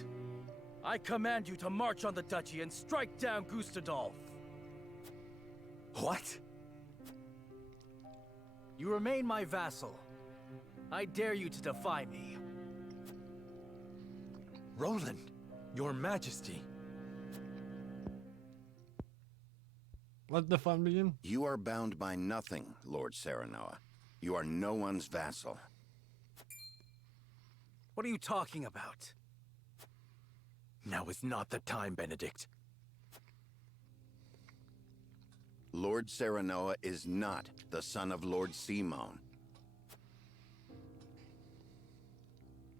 I command you to march on the duchy and strike down Gustadolf. What? You remain my vassal. I dare you to defy me. Roland, your majesty. Let the fun begin. You are bound by nothing, Lord Serenoa. You are no one's vassal. What are you talking about? Now is not the time, Benedict. Lord Serenoa is not the son of Lord Simone.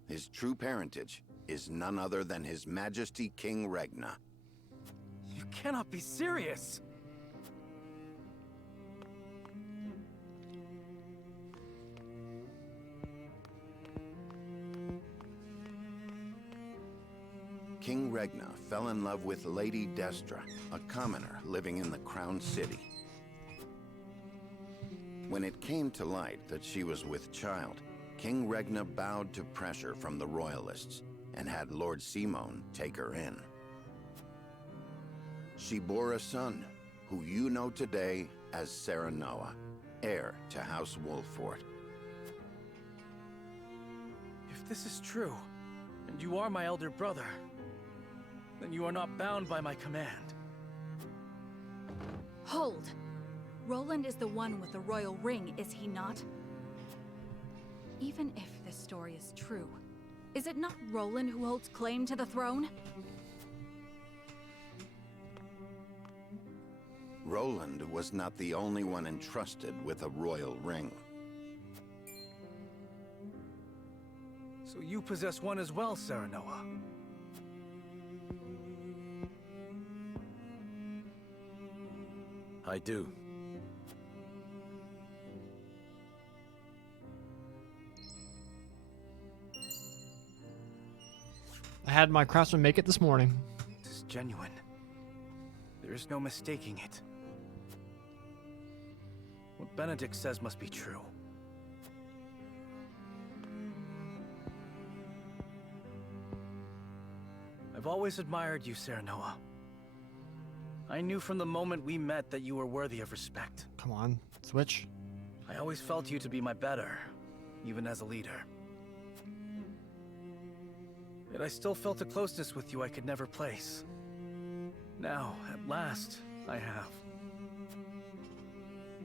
His true parentage is none other than His Majesty King Regna. You cannot be serious! King Regna fell in love with Lady Destra, a commoner living in the Crown City. When it came to light that she was with child, King Regna bowed to pressure from the royalists and had Lord Simone take her in. She bore a son, who you know today as Serenoa, heir to House Wolffort. If this is true, and you are my elder brother, then you are not bound by my command. Hold! Roland is the one with the royal ring, is he not? Even if this story is true, is it not Roland who holds claim to the throne? Roland was not the only one entrusted with a royal ring. So you possess one as well, Serenoa. I do. I had my craftsman make it this morning. This is genuine. There is no mistaking it. What Benedict says must be true. I've always admired you, Serenoa. I knew from the moment we met that you were worthy of respect. Come on, switch. I always felt you to be my better, even as a leader. Yet I still felt a closeness with you I could never place. Now, at last, I have.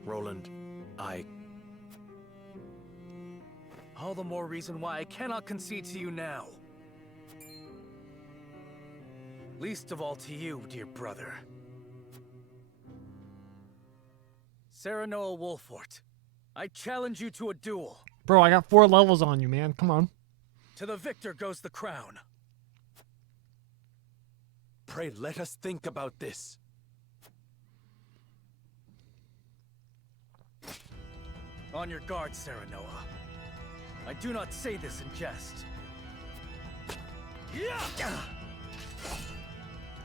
Roland, All the more reason why I cannot concede to you now. Least of all to you, dear brother. Serenoa Wolffort, I challenge you to a duel. Bro, I got 4 levels on you, man. Come on. To the victor goes the crown. pray let us think about this. On your guard, Serenoa. I do not say this in jest.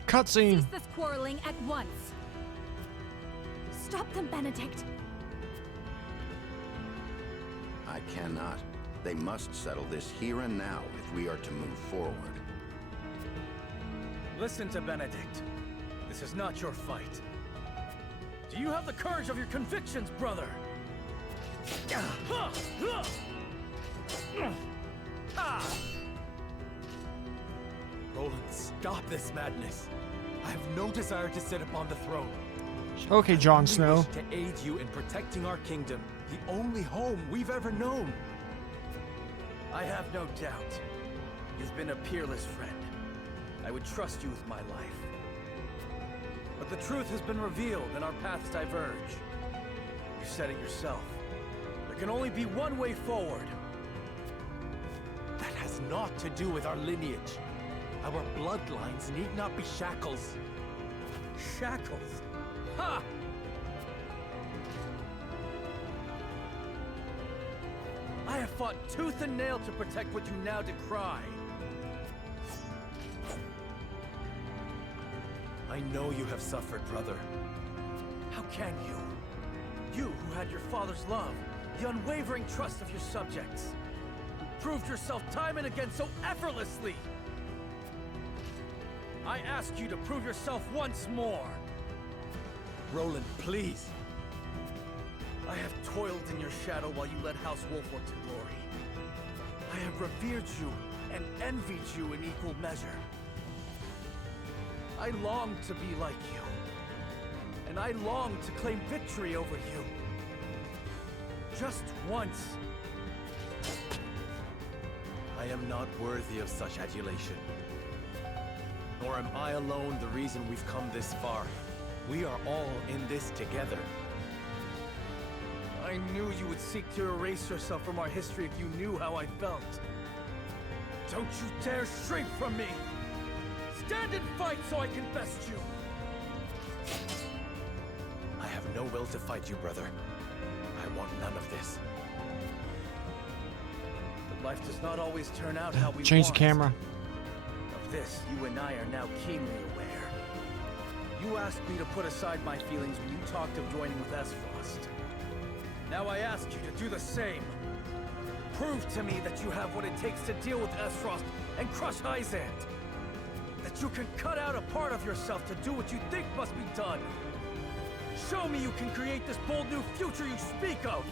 Cutscene. Cease this quarreling at once. Stop them, Benedict. I cannot. They must settle this here and now if we are to move forward. Listen to Benedict. This is not your fight. Do you have the courage of your convictions, brother? Roland, stop this madness. I have no desire to sit upon the throne. Okay, Jon I only Snow. wish to aid you in protecting our kingdom, the only home we've ever known. I have no doubt. You've been a peerless friend. I would trust you with my life. But the truth has been revealed and our paths diverge. You said it yourself. There can only be one way forward. That has naught to do with our lineage. Our bloodlines need not be shackles. Shackles? Ha! I have fought tooth and nail to protect what you now decry. I know you have suffered, brother. How can you? You who had your father's love, the unwavering trust of your subjects, who proved yourself time and again so effortlessly. I ask you to prove yourself once more. Roland, please. I have toiled in your shadow while you led House Wolford to glory. I have revered you and envied you in equal measure. I long to be like you, and I long to claim victory over you. Just once. I am not worthy of such adulation. Nor am I alone the reason we've come this far. We are all in this together. I knew you would seek to erase yourself from our history if you knew how I felt. Don't you dare shrink from me! Stand and fight so I can best you! I have no will to fight you, brother. I want none of this. But life does not always turn out how we Change want. the camera. Of this, you and I are now keenly aware. You asked me to put aside my feelings when you talked of joining with Esfrost. Now I ask you to do the same. Prove to me that you have what it takes to deal with Esfrost and crush Hyzant. That you can cut out a part of yourself to do what you think must be done. Show me you can create this bold new future you speak of.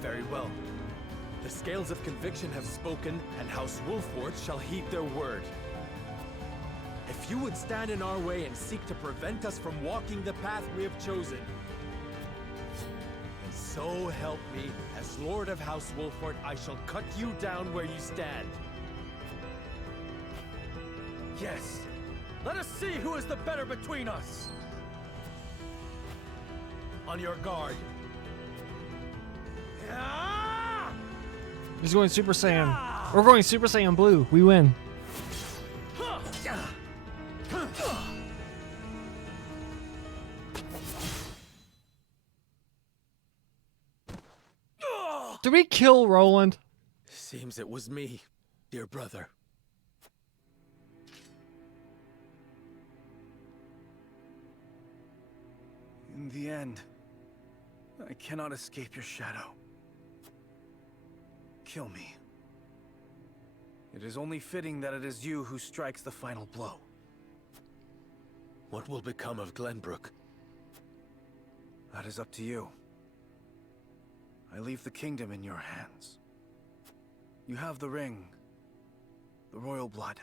Very well. The scales of conviction have spoken, and House Wolford shall heed their word. If you would stand in our way and seek to prevent us from walking the path we have chosen, and so help me, as Lord of House Wolford, I shall cut you down where you stand. Yes. Let us see who is the better between us. On your guard. He's going Super Saiyan. We're going Super Saiyan Blue. We win. Did we kill Roland? Seems it was me, dear brother. In the end, I cannot escape your shadow. Kill me. It is only fitting that it is you who strikes the final blow. What will become of Glenbrook? That is up to you. I leave the kingdom in your hands. You have the ring, the royal blood.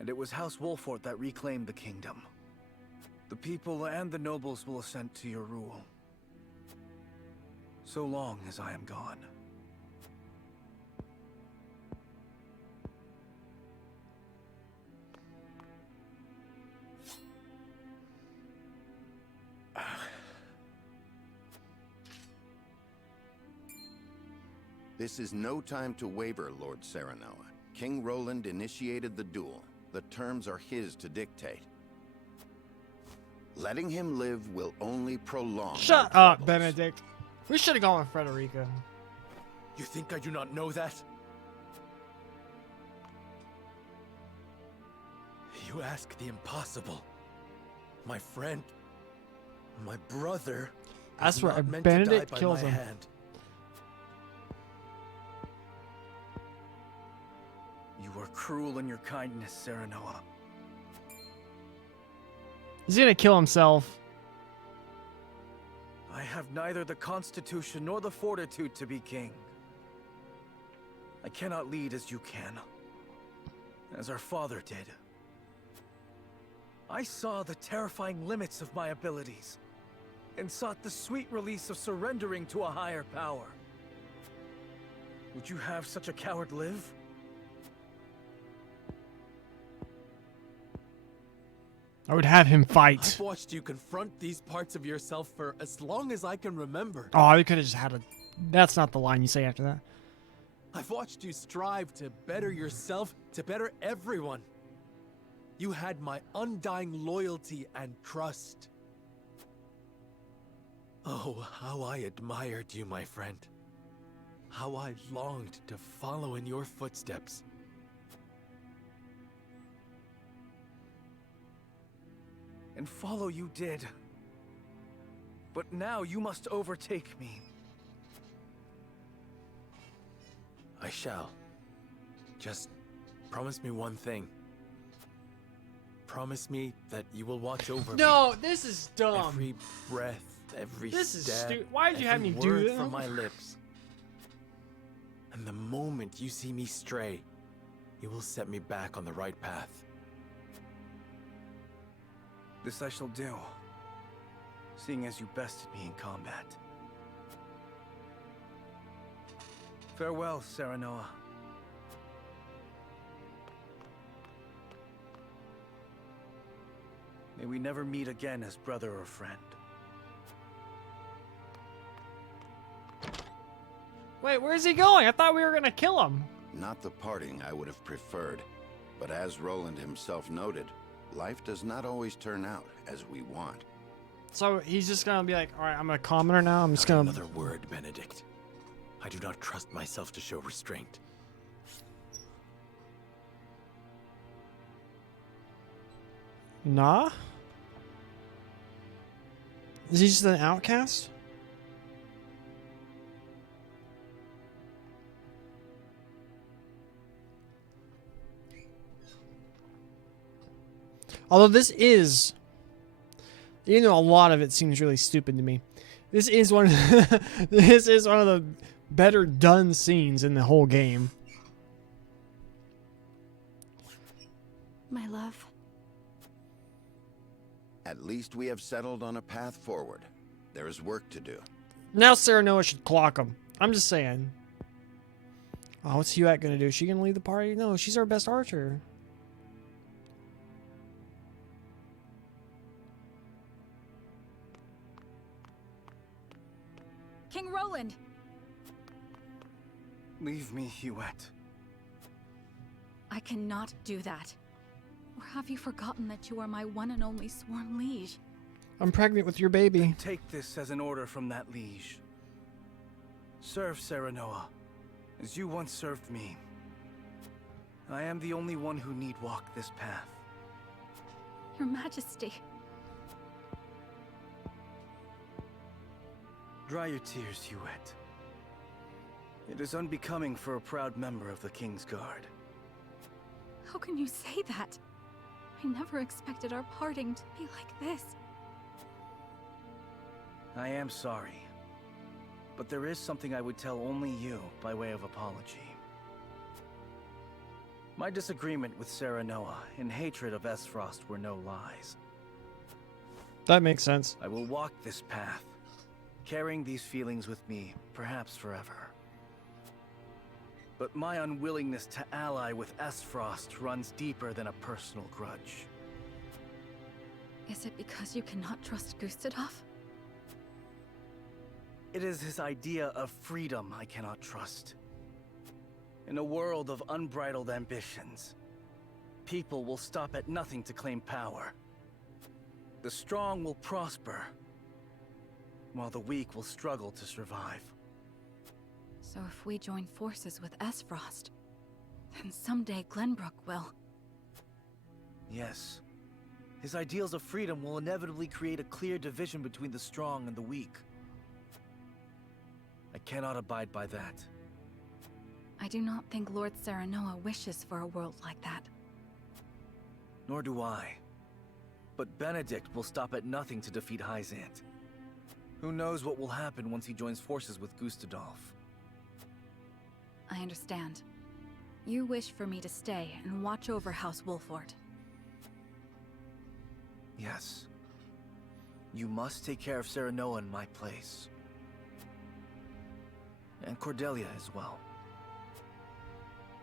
And it was House Wolford that reclaimed the kingdom. The people and the nobles will assent to your rule. So long as I am gone. This is no time to waver, Lord Serenoa. King Roland initiated the duel. The terms are his to dictate. Letting him live will only prolong. Shut up, Benedict. We should have gone with Frederica. You think I do not know that? You ask the impossible. My friend, my brother. That's is right. not meant to die Benedict by kills my him. hand. You are cruel in your kindness, Serenoa. He's gonna kill himself. I have neither the constitution nor the fortitude to be king. I cannot lead as you can, as our father did. I saw the terrifying limits of my abilities, and sought the sweet release of surrendering to a higher power. Would you have such a coward live? I would have him fight. I've watched you confront these parts of yourself for as long as I can remember. Oh, they could have just had a... That's not the line you say after that. I've watched you strive to better yourself, to better everyone. You had my undying loyalty and trust. Oh, how I admired you, my friend. How I longed to follow in your footsteps. And follow you did. But now you must overtake me. I shall. Just promise me one thing. Promise me that you will watch over me. No, this is dumb. Every breath, every This is step, stupid. Why did you have me every do word that? from my lips. And the moment you see me stray, you will set me back on the right path. This I shall do, seeing as you bested me in combat. Farewell, Serenoa. May we never meet again as brother or friend. Wait, where's he going? I thought we were gonna kill him. Not the parting I would have preferred, but as Roland himself noted, life does not always turn out as we want. So he's just gonna be like, all right, I'm a commoner now. I'm just Not gonna. another word, Benedict. I do not trust myself to show restraint. Nah. Is he just an outcast? Although this is, you know, a lot of it seems really stupid to me. This is one of this is one of the better done scenes in the whole game. My love. At least we have settled on a path forward. There is work to do. Now Serenoa should clock him. I'm just saying. Oh, what's Huette gonna do? Is she gonna lead the party? No, she's our best archer. King Roland! Leave me, Huette. I cannot do that. Or have you forgotten that you are my one and only sworn liege? I'm pregnant with your baby. Take this as an order from that liege. Serve Serenoa, as you once served me. I am the only one who need walk this path. Your Majesty. Dry your tears, Huette. It is unbecoming for a proud member of the King's Guard. How can you say that? I never expected our parting to be like this. I am sorry. But there is something I would tell only you by way of apology. My disagreement with Serenoa and hatred of Esfrost were no lies. That makes sense. I will walk this path, carrying these feelings with me, perhaps forever. But my unwillingness to ally with Esfrost runs deeper than a personal grudge. Is it because you cannot trust Gustadolf? It is his idea of freedom I cannot trust. In a world of unbridled ambitions, people will stop at nothing to claim power. The strong will prosper, while the weak will struggle to survive. So if we join forces with Esfrost, then someday Glenbrook will. Yes. His ideals of freedom will inevitably create a clear division between the strong and the weak. I cannot abide by that. I do not think Lord Serenoa wishes for a world like that. Nor do I. But Benedict will stop at nothing to defeat Hyzant. Who knows what will happen once he joins forces with Gustadolf? I understand. You wish for me to stay and watch over House Wolfort. Yes. You must take care of Serenoa in my place. And Cordelia as well.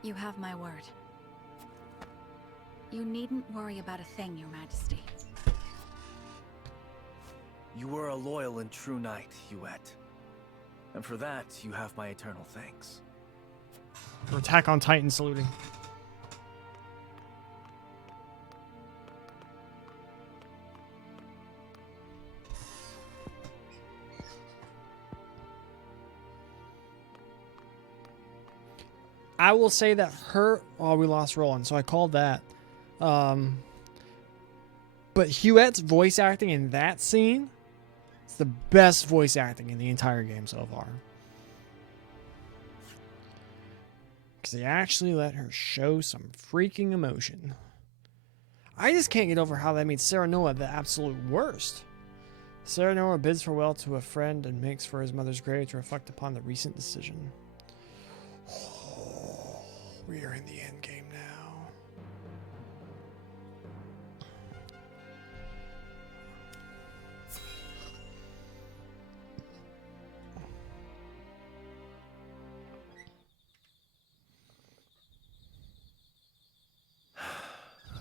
You have my word. You needn't worry about a thing, Your Majesty. You were a loyal and true knight, Huette. And for that, you have my eternal thanks. For Attack on Titan saluting. I will say that her... Oh, we lost Roland, so I called that. But Huette's voice acting in that scene is the best voice acting in the entire game so far. Because they actually let her show some freaking emotion. I just can't get over how that made Serenoa the absolute worst. Serenoa bids farewell to a friend and makes for his mother's grave to reflect upon the recent decision. Oh, we are in the end game now.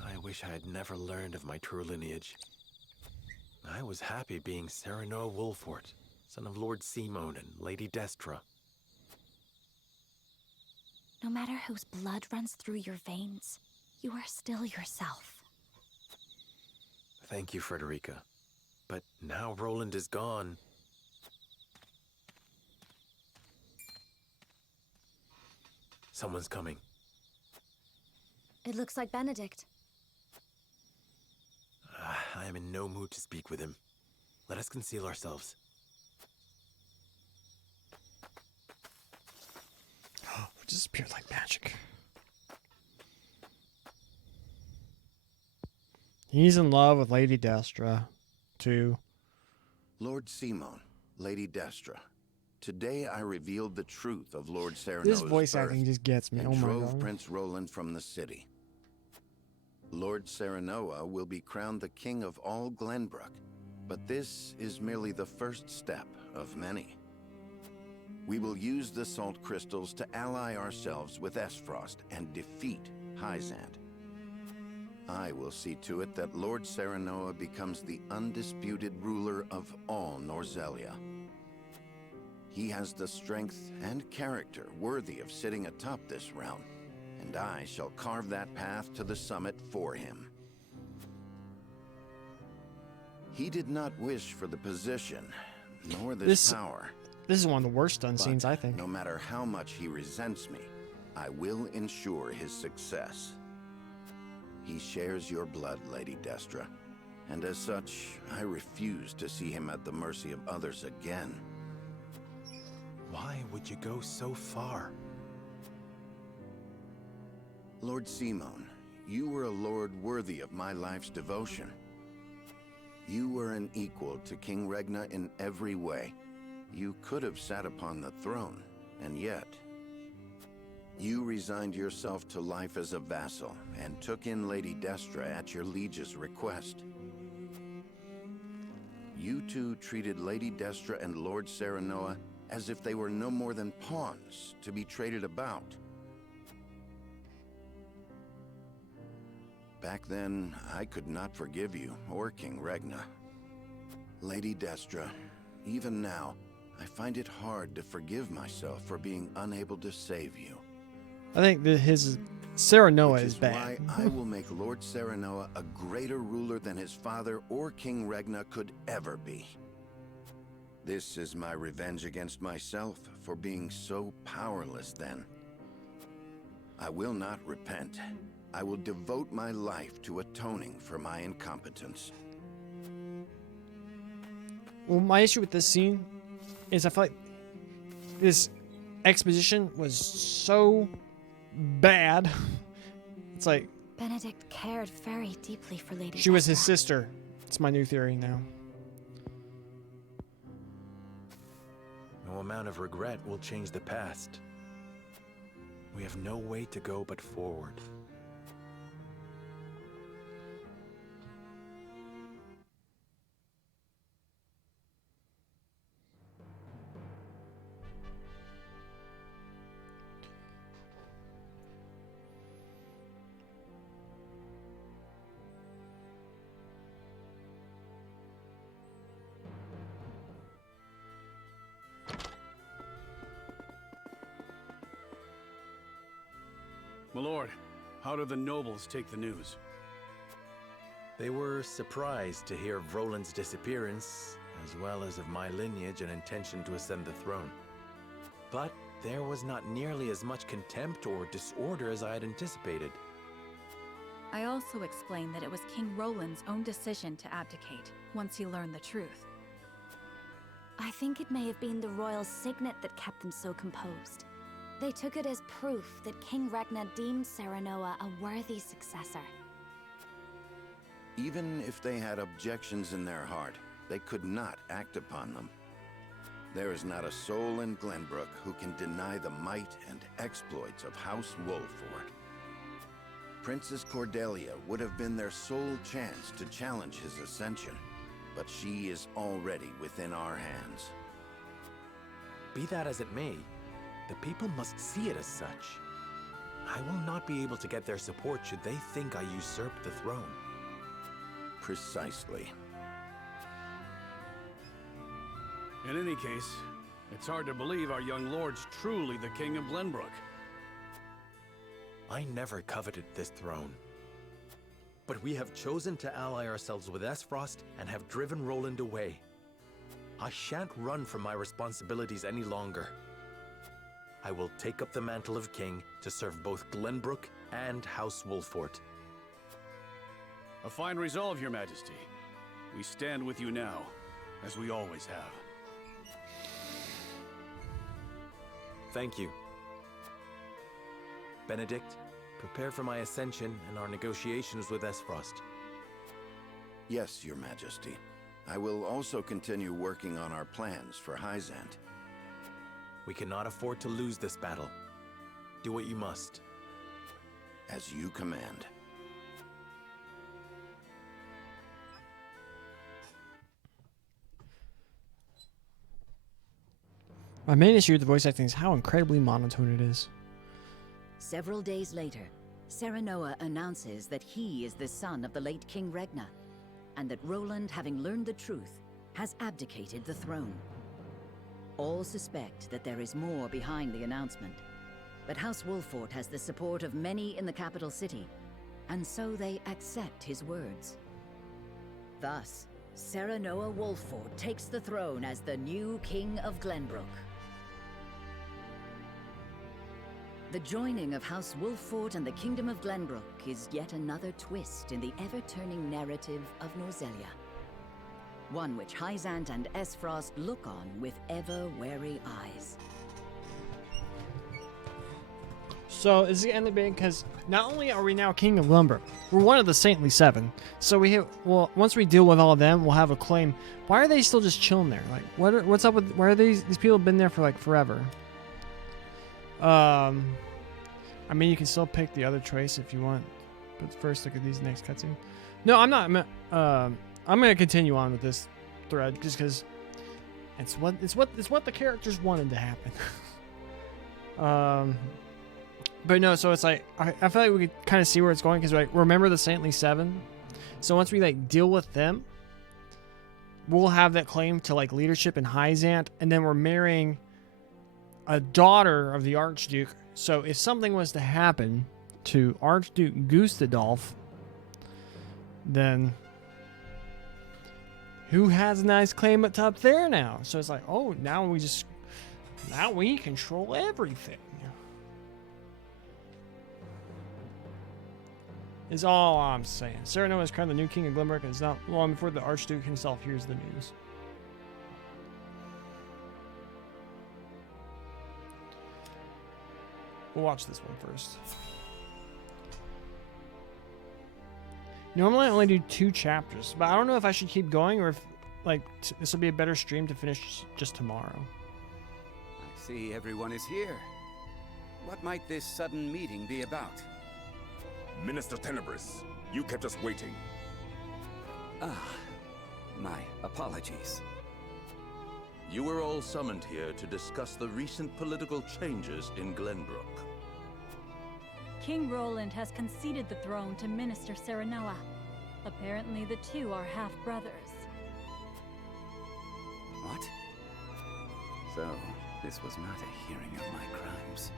I wish I had never learned of my true lineage. I was happy being Serenoa Wolfort, son of Lord Simone and Lady Destra. No matter whose blood runs through your veins, you are still yourself. Thank you, Frederica. But now Roland is gone. Someone's coming. It looks like Benedict. I am in no mood to speak with him. Let us conceal ourselves. It disappeared like magic. He's in love with Lady Destra, too. Lord Simone, Lady Destra. Today I revealed the truth of Lord Serenoa's This voice birth acting just gets me. and Oh my drove god. Prince Roland from the city. Lord Serenoa will be crowned the king of all Glenbrook, but this is merely the first step of many. We will use the salt crystals to ally ourselves with Esfrost and defeat Hyzant. I will see to it that Lord Serenoa becomes the undisputed ruler of all Norzelia. He has the strength and character worthy of sitting atop this realm, and I shall carve that path to the summit for him. He did not wish for the position, nor this power. This is one of the worst done But scenes, I think. no matter how much he resents me, I will ensure his success. He shares your blood, Lady Destra, and as such, I refuse to see him at the mercy of others again. Why would you go so far? Lord Simone, you were a lord worthy of my life's devotion. You were an equal to King Regna in every way. You could have sat upon the throne, and yet... You resigned yourself to life as a vassal, and took in Lady Destra at your liege's request. You two treated Lady Destra and Lord Serenoa as if they were no more than pawns to be traded about. Back then, I could not forgive you, or King Regna. Lady Destra, even now, I find it hard to forgive myself for being unable to save you. I think that his Serenoa Which is bad. Why I will make Lord Serenoa a greater ruler than his father or King Regna could ever be. This is my revenge against myself for being so powerless then. I will not repent. I will devote my life to atoning for my incompetence. Well, my issue with this scene is I feel like this exposition was so bad. It's like Benedict cared very deeply for Lady she was Destra. his sister. It's my new theory now. No amount of regret will change the past. We have no way to go but forward. My lord, how do the nobles take the news? They were surprised to hear of Roland's disappearance, as well as of my lineage and intention to ascend the throne. But there was not nearly as much contempt or disorder as I had anticipated. I also explained that it was King Roland's own decision to abdicate once he learned the truth. I think it may have been the royal signet that kept them so composed. They took it as proof that King Regna deemed Serenoa a worthy successor. Even if they had objections in their heart, they could not act upon them. There is not a soul in Glenbrook who can deny the might and exploits of House Wolford. Princess Cordelia would have been their sole chance to challenge his ascension, but she is already within our hands. Be that as it may, the people must see it as such. I will not be able to get their support should they think I usurped the throne. Precisely. In any case, it's hard to believe our young lord's truly the King of Glenbrook. I never coveted this throne. But we have chosen to ally ourselves with Esfrost and have driven Roland away. I shan't run from my responsibilities any longer. I will take up the mantle of king to serve both Glenbrook and House Wolford. A fine resolve, Your Majesty. We stand with you now, as we always have. Thank you. Benedict, prepare for my ascension and our negotiations with Esfrost. Yes, Your Majesty. I will also continue working on our plans for Hyzant. We cannot afford to lose this battle. Do what you must. As you command. My main issue with the voice acting is how incredibly monotone it is. Several days later, Serenoa announces that he is the son of the late King Regna, and that Roland, having learned the truth, has abdicated the throne. All suspect that there is more behind the announcement, but House Wolford has the support of many in the capital city, and so they accept his words. Thus, Serenoa Wolford takes the throne as the new King of Glenbrook. The joining of House Wolford and the Kingdom of Glenbrook is yet another twist in the ever-turning narrative of Norzelia. One which Hyzant and Esfrost look on with ever-wary eyes. So is it end up being because not only are we now King of Glenbrook, we're one of the Saintly Seven. So once we deal with all of them, we'll have a claim. Why are they still just chilling there? Like, what's up with? Why are these people have been there for like forever? I mean, you can still pick the other choice if you want, but first look at these next cutscene. No, I'm not. I'm gonna continue on with this thread just because it's what the characters wanted to happen. But no, so it's like I feel like we could kind of see where it's going because like remember the Saintly Seven, so once we like deal with them, we'll have that claim to like leadership in Hyzant, and then we're marrying a daughter of the Archduke. So if something was to happen to Archduke Gustadolf, then who has a nice claim up there now? So it's like, oh, now we control everything. Is all I'm saying. Serenoa is crowned the new king of Glenbrook, and it's not long before the Archduke himself hears the news. We'll watch this one first. Normally I only do 2 chapters, but I don't know if I should keep going or if like this will be a better stream to finish just tomorrow. I see everyone is here. What might this sudden meeting be about? Minister Tenebris, you kept us waiting. Ah, my apologies. You were all summoned here to discuss the recent political changes in Glenbrook. King Roland has conceded the throne to Minister Serenoa. Apparently the two are half-brothers. What? So, this was not a hearing of my crimes.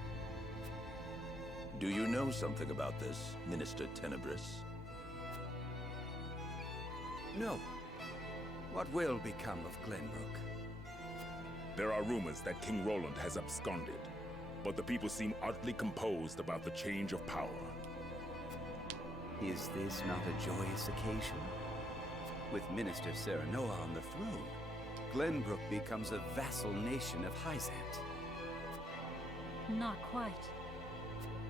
Do you know something about this, Minister Tenebris? No. What will become of Glenbrook? There are rumors that King Roland has absconded, but the people seem oddly composed about the change of power. Is this not a joyous occasion? With Minister Serenoa on the throne, Glenbrook becomes a vassal nation of Hyzant. Not quite.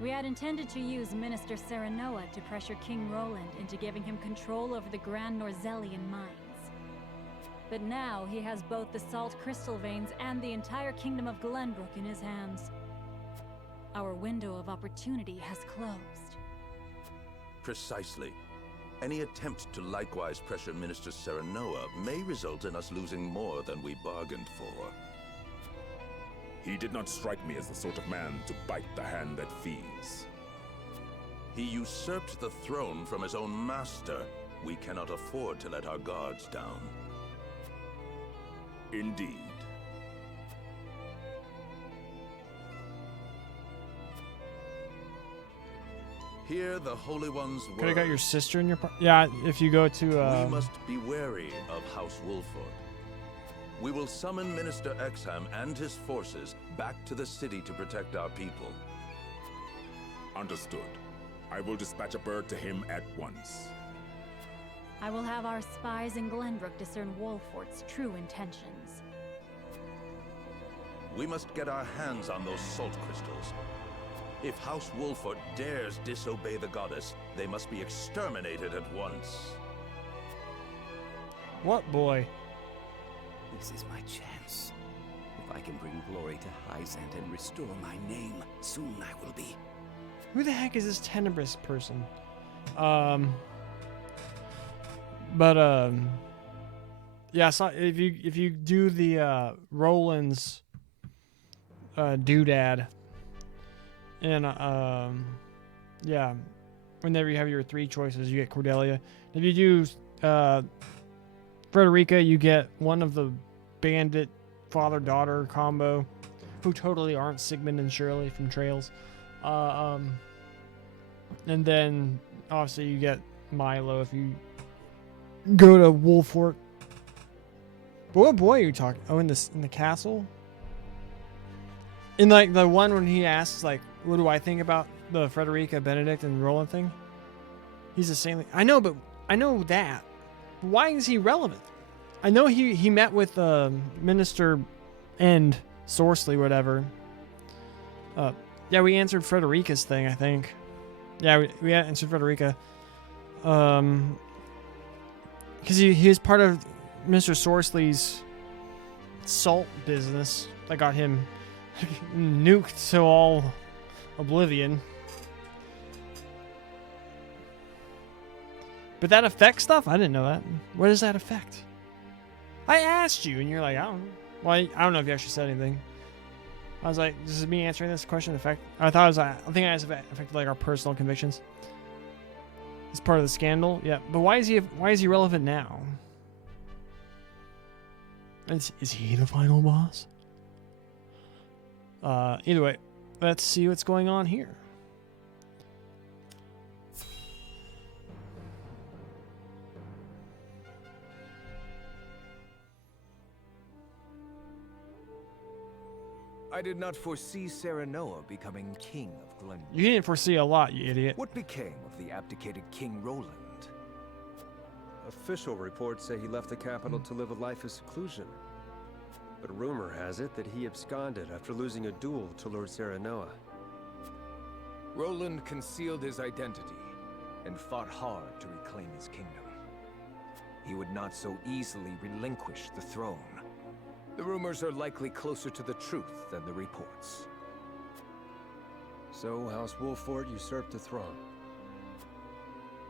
We had intended to use Minister Serenoa to pressure King Roland into giving him control over the Grand Norzelian mines. But now he has both the salt crystal veins and the entire kingdom of Glenbrook in his hands. Our window of opportunity has closed. Precisely. Any attempt to likewise pressure Minister Serenoa may result in us losing more than we bargained for. He did not strike me as the sort of man to bite the hand that feeds. He usurped the throne from his own master. We cannot afford to let our guards down. Indeed. Hear the Holy One's word. Could have got your sister in your yeah, if you go to We must be wary of House Wolford. We will summon Minister Exham and his forces back to the city to protect our people. Understood. I will dispatch a bird to him at once. I will have our spies in Glenbrook discern Wolfort's true intentions. We must get our hands on those salt crystals. If House Wolford dares disobey the goddess, they must be exterminated at once. What boy? This is my chance. If I can bring glory to Hyzant and restore my name, soon I will be. Who the heck is this Tenebrous person? Yeah, so if you do the Roland's doodad, and yeah, whenever you have your 3 choices, you get Cordelia. If you do Frederica, you get one of the bandit father-daughter combo, who totally aren't Sigmund and Shirley from Trails. And then obviously you get Milo if you go to Wolfort. But what boy are you talking? Oh, in the castle? In like the one when he asks like, what do I think about the Frederica, Benedict, and Roland thing? He's the same. I know, but I know that. Why is he relevant? I know he met with Minister End Sorceley, whatever. Yeah, we answered Frederica's thing, I think. Yeah, we answered Frederica. Because he was part of Mr. Sorceley's salt business that got him nuked to all oblivion. But that affects stuff? I didn't know that. What does that affect? I asked you, and you're like, I don't know. Well, I don't know if you actually said anything. I was like, this is me answering this question affect? I thought it was, I think I affected like our personal convictions. It's part of the scandal, yeah. But why is he relevant now? Is he the final boss? Either way, let's see what's going on here. I did not foresee Serenoa becoming king of Glenbrook. You didn't foresee a lot, you idiot. What became of the abdicated King Roland? Official reports say he left the capital to live a life of seclusion. But rumor has it that he absconded after losing a duel to Lord Serenoa. Roland concealed his identity and fought hard to reclaim his kingdom. He would not so easily relinquish the throne. The rumors are likely closer to the truth than the reports. So House Wolford usurped the throne.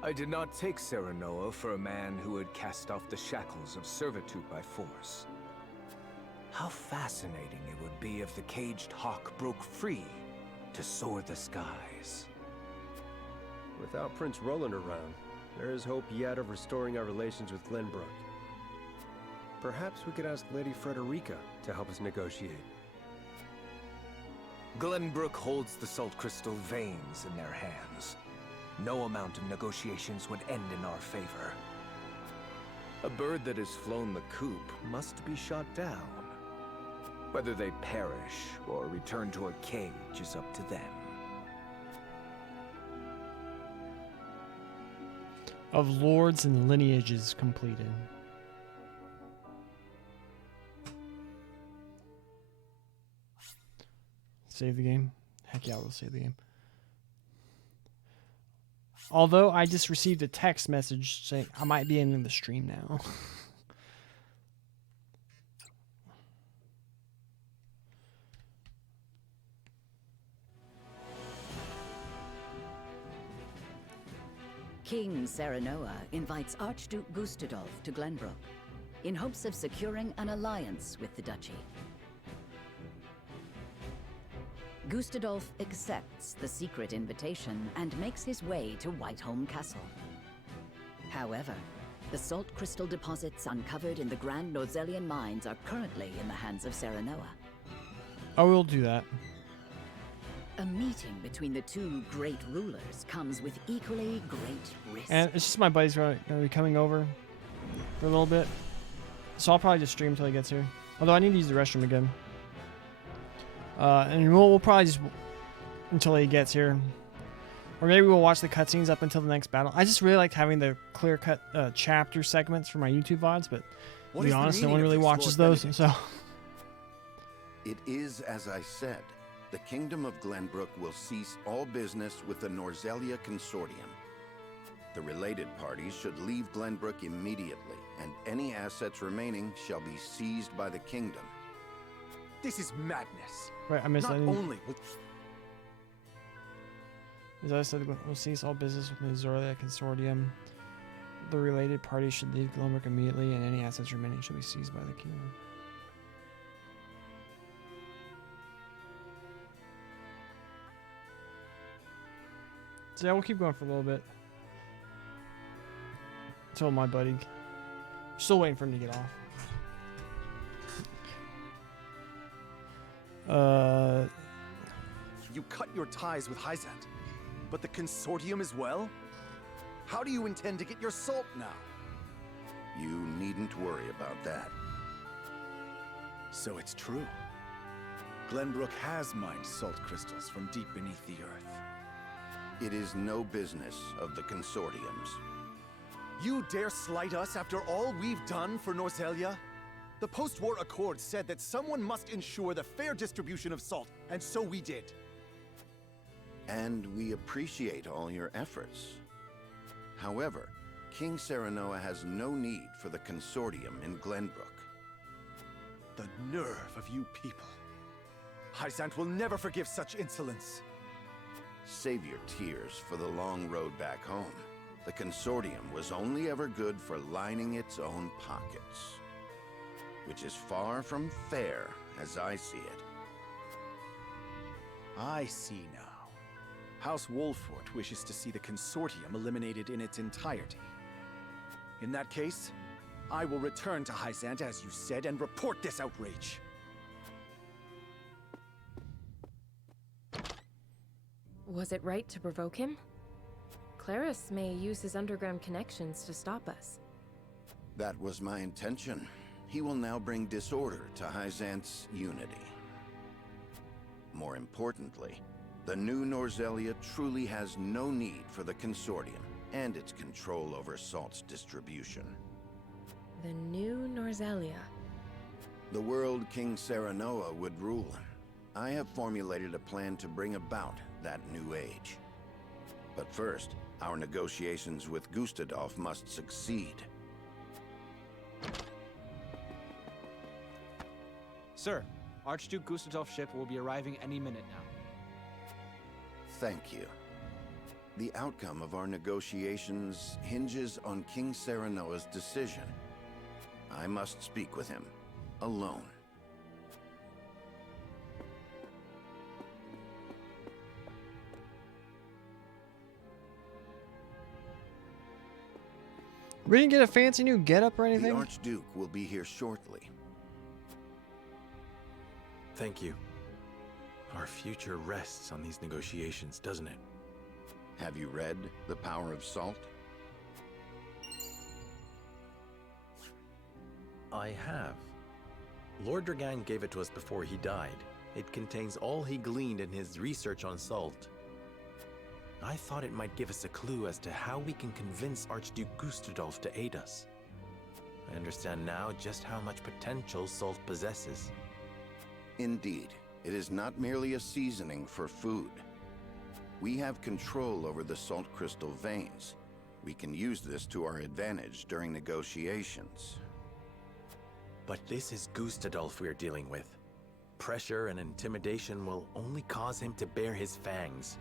I did not take Serenoa for a man who had cast off the shackles of servitude by force. How fascinating it would be if the caged hawk broke free to soar the skies. Without Prince Roland around, there is hope yet of restoring our relations with Glenbrook. Perhaps we could ask Lady Frederica to help us negotiate. Glenbrook holds the salt crystal veins in their hands. No amount of negotiations would end in our favor. A bird that has flown the coop must be shot down. Whether they perish or return to a cage is up to them. Of lords and lineages completed. Save the game. Heck yeah, we'll save the game. Although I just received a text message saying I might be in the stream now. King Serenoa invites Archduke Gustadolf to Glenbrook in hopes of securing an alliance with the duchy. Gustadolf accepts the secret invitation and makes his way to Whiteholm Castle. However, the salt crystal deposits uncovered in the Grand Norzelian mines are currently in the hands of Serenoa. Oh, we'll do that. A meeting between the two great rulers comes with equally great risk. And it's just my buddy's going to be coming over for a little bit. So I'll probably just stream until he gets here. Although I need to use the restroom again. And we'll probably just until he gets here. Or maybe we'll watch the cutscenes up until the next battle. I just really like having the clear-cut chapter segments for my YouTube VODs, but to be honest, no one really watches those, so... It is as I said. The Kingdom of Glenbrook will cease all business with the Norzelia Consortium. The related parties should leave Glenbrook immediately, and any assets remaining shall be seized by the Kingdom. This is madness. Wait, I missed that. Not only with... As I said, we'll cease all business with the Norzelia Consortium. The related parties should leave Glenbrook immediately, and any assets remaining shall be seized by the Kingdom. So yeah, we'll keep going for a little bit. Until my buddy... Still waiting for him to get off. You cut your ties with Hyzant, but the Consortium as well? How do you intend to get your salt now? You needn't worry about that. So it's true. Glenbrook has mined salt crystals from deep beneath the earth. It is no business of the Consortium's. You dare slight us after all we've done for Norzelia? The post-war accord said that someone must ensure the fair distribution of salt, and so we did. And we appreciate all your efforts. However, King Serenoa has no need for the Consortium in Glenbrook. The nerve of you people. Hyzant will never forgive such insolence. Save your tears for the long road back home. The Consortium was only ever good for lining its own pockets. Which is far from fair, as I see it. I see now. House Wolfort wishes to see the Consortium eliminated in its entirety. In that case, I will return to Hyzant as you said and report this outrage. Was it right to provoke him? Claris may use his underground connections to stop us. That was my intention. He will now bring disorder to Hyzant's unity. More importantly, the new Norzelia truly has no need for the Consortium and its control over salt's distribution. The new Norzelia. The world King Serenoa would rule. I have formulated a plan to bring about that new age. But first, our negotiations with Gustadolf must succeed. Sir, Archduke Gustadolf's ship will be arriving any minute now. Thank you. The outcome of our negotiations hinges on King Serenoa's decision. I must speak with him, alone. We didn't get a fancy new getup or anything? The Archduke will be here shortly. Thank you. Our future rests on these negotiations, doesn't it? Have you read The Power of Salt? I have. Lord Dragan gave it to us before he died. It contains all he gleaned in his research on salt. I thought it might give us a clue as to how we can convince Archduke Gustadolf to aid us. I understand now just how much potential salt possesses. Indeed. It is not merely a seasoning for food. We have control over the salt crystal veins. We can use this to our advantage during negotiations. But this is Gustadolf we're dealing with. Pressure and intimidation will only cause him to bare his fangs.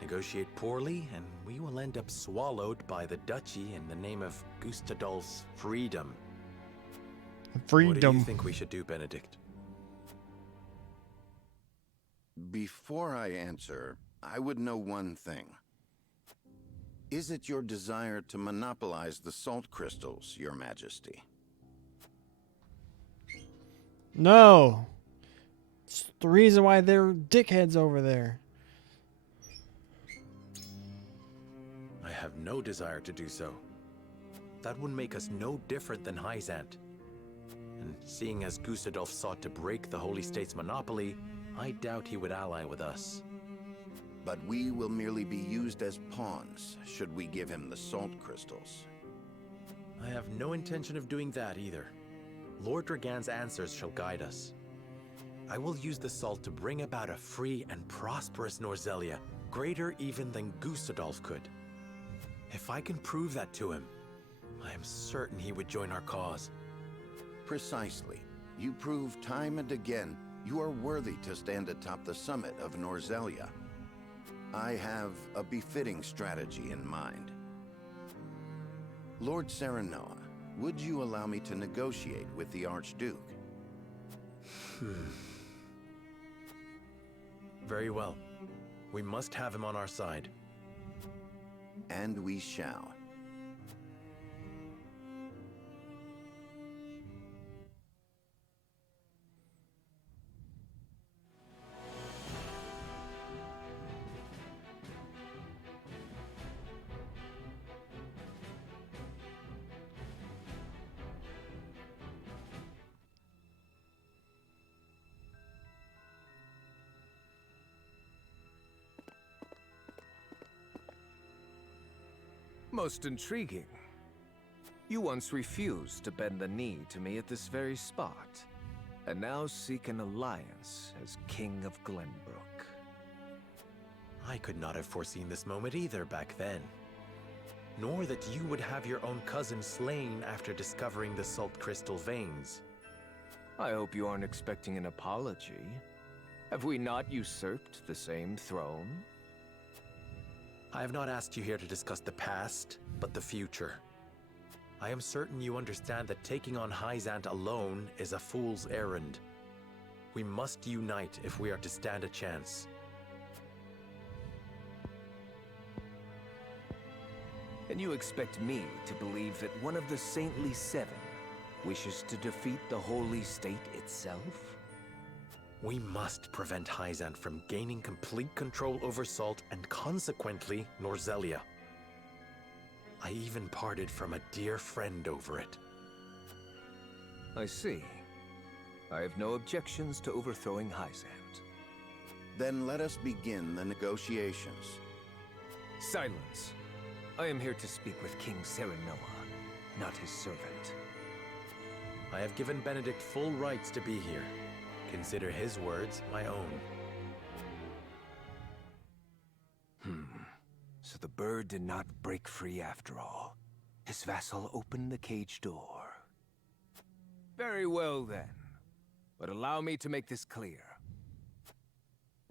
Negotiate poorly, and we will end up swallowed by the duchy in the name of Gustadolf's freedom. What do you think we should do, Benedict? Before I answer, I would know one thing. Is it your desire to monopolize the salt crystals, Your Majesty? No. It's the reason why they're dickheads over there. I have no desire to do so. That would make us no different than Hyzant. And seeing as Gustadolf sought to break the Holy State's monopoly, I doubt he would ally with us. But we will merely be used as pawns, should we give him the salt crystals. I have no intention of doing that either. Lord Dragan's answers shall guide us. I will use the salt to bring about a free and prosperous Norzelia, greater even than Gustadolf could. If I can prove that to him, I am certain he would join our cause. Precisely. You prove time and again you are worthy to stand atop the summit of Norzelia. I have a befitting strategy in mind. Lord Serenoa, would you allow me to negotiate with the Archduke? Very well. We must have him on our side. And we shall. Most intriguing. You once refused to bend the knee to me at this very spot, and now seek an alliance as King of Glenbrook. I could not have foreseen this moment either back then. Nor that you would have your own cousin slain after discovering the salt crystal veins. I hope you aren't expecting an apology. Have we not usurped the same throne? I have not asked you here to discuss the past, but the future. I am certain you understand that taking on Hyzant alone is a fool's errand. We must unite if we are to stand a chance. And you expect me to believe that one of the Saintly Seven wishes to defeat the Holy State itself? We must prevent Hyzant from gaining complete control over Salt and consequently Norzelia. I even parted from a dear friend over it. I see. I have no objections to overthrowing Hyzant. Then let us begin the negotiations. Silence. I am here to speak with King Serenoa, not his servant. I have given Benedict full rights to be here. Consider his words my own. So the bird did not break free after all. His vassal opened the cage door. Very well then. But allow me to make this clear.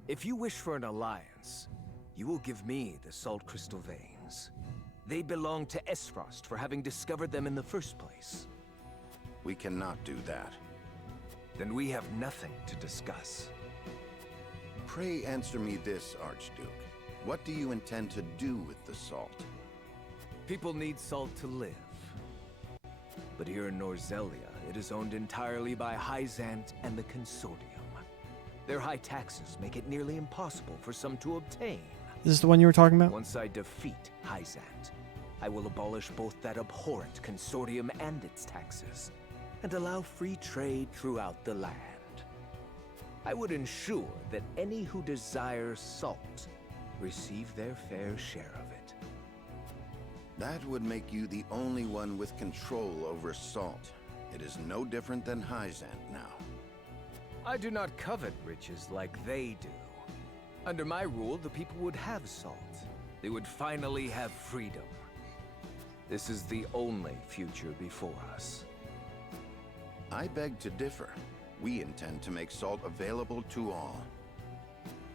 If you wish for an alliance, you will give me the salt crystal veins. They belong to Esfrost for having discovered them in the first place. We cannot do that. Then we have nothing to discuss. Pray answer me this, Archduke. What do you intend to do with the salt? People need salt to live. But here in Norzelia, it is owned entirely by Hyzant and the Consortium. Their high taxes make it nearly impossible for some to obtain. Is this the one you were talking about? Once I defeat Hyzant, I will abolish both that abhorrent Consortium and its taxes, and allow free trade throughout the land. I would ensure that any who desire salt receive their fair share of it. That would make you the only one with control over salt. It is no different than Hyzant now. I do not covet riches like they do. Under my rule, the people would have salt. They would finally have freedom. This is the only future before us. I beg to differ. We intend to make salt available to all.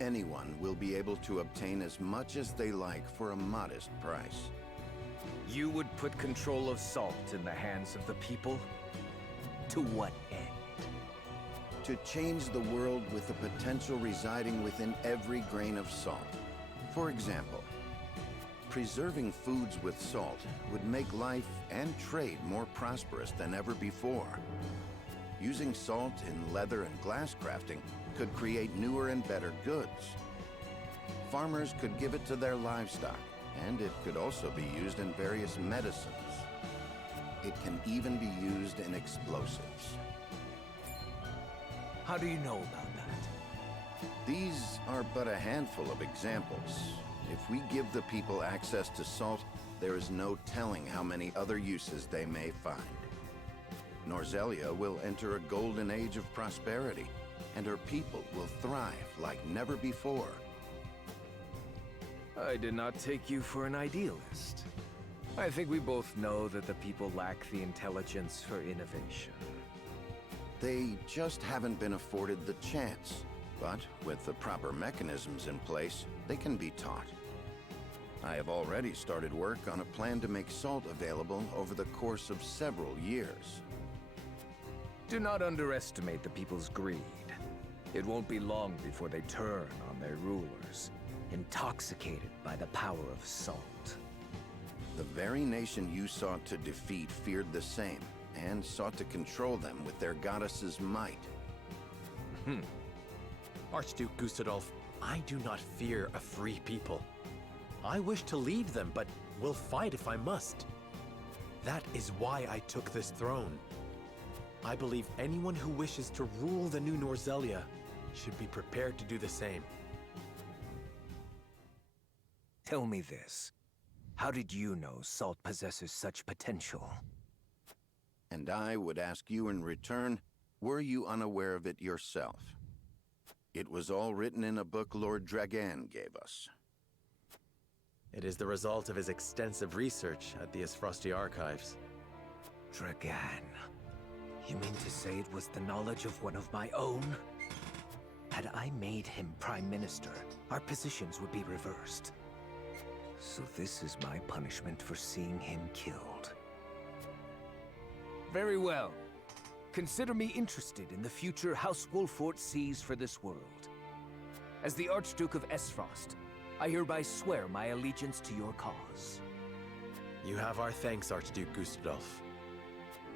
Anyone will be able to obtain as much as they like for a modest price. You would put control of salt in the hands of the people? To what end? To change the world with the potential residing within every grain of salt. For example, preserving foods with salt would make life and trade more prosperous than ever before. Using salt in leather and glass crafting could create newer and better goods. Farmers could give it to their livestock, and it could also be used in various medicines. It can even be used in explosives. How do you know about that? These are but a handful of examples. If we give the people access to salt, there is no telling how many other uses they may find. Norzelia will enter a golden age of prosperity, and her people will thrive like never before. I did not take you for an idealist. I think we both know that the people lack the intelligence for innovation. They just haven't been afforded the chance. But with the proper mechanisms in place, they can be taught. I have already started work on a plan to make salt available over the course of several years. Do not underestimate the people's greed. It won't be long before they turn on their rulers, intoxicated by the power of salt. The very nation you sought to defeat feared the same, and sought to control them with their goddess's might. Archduke Gustadolf, I do not fear a free people. I wish to lead them, but will fight if I must. That is why I took this throne. I believe anyone who wishes to rule the new Norzelia should be prepared to do the same. Tell me this. How did you know salt possesses such potential? And I would ask you in return, were you unaware of it yourself? It was all written in a book Lord Dragan gave us. It is the result of his extensive research at the Esfrosti archives. Dragan. You mean to say it was the knowledge of one of my own? Had I made him Prime Minister, our positions would be reversed. So this is my punishment for seeing him killed. Very well. Consider me interested in the future House Wolffort sees for this world. As the Archduke of Esfrost, I hereby swear my allegiance to your cause. You have our thanks, Archduke Gustadolf.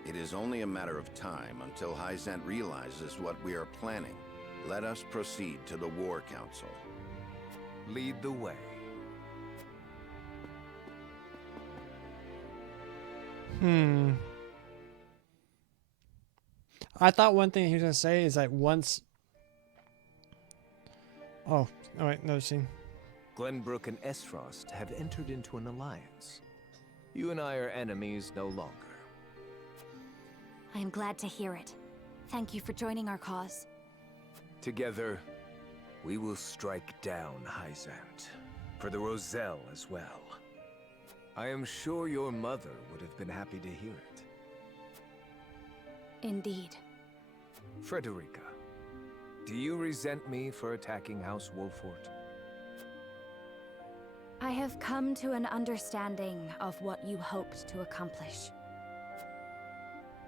It is only a matter of time until Hyzant realizes what we are planning. Let us proceed to the War Council. Lead the way. I thought one thing he was gonna say is that once. Oh, wait, no scene. Glenbrook and Esfrost have entered into an alliance. You and I are enemies no longer. I am glad to hear it. Thank you for joining our cause. Together, we will strike down Hyzant. For the Roselle as well. I am sure your mother would have been happy to hear it. Indeed. Frederica, do you resent me for attacking House Wolffort? I have come to an understanding of what you hoped to accomplish.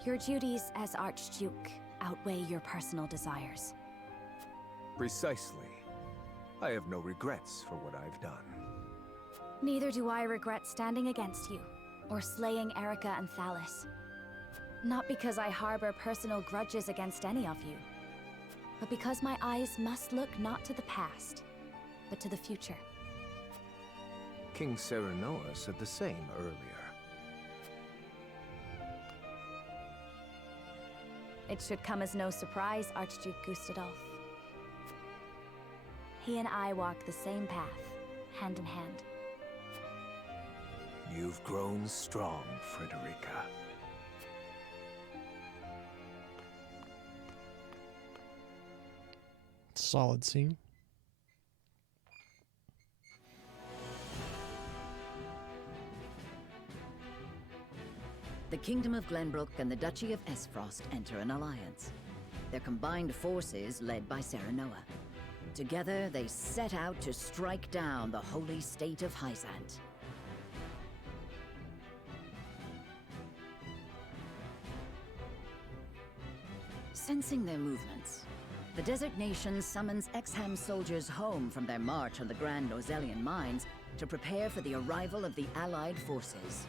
Your duties as Archduke outweigh your personal desires. Precisely. I have no regrets for what I've done. Neither do I regret standing against you, or slaying Erica and Thalis. Not because I harbor personal grudges against any of you, but because my eyes must look not to the past, but to the future. King Serenoa said the same earlier. It should come as no surprise, Archduke Gustadolf. He and I walk the same path, hand in hand. You've grown strong, solid scene. The Kingdom of Glenbrook and the Duchy of Esfrost enter an alliance. Their combined forces led by Serenoa. Together, they set out to strike down the holy state of Hyzant. Sensing their movements, the Desert Nation summons Exham soldiers home from their march on the Grand Norzelian mines to prepare for the arrival of the Allied forces.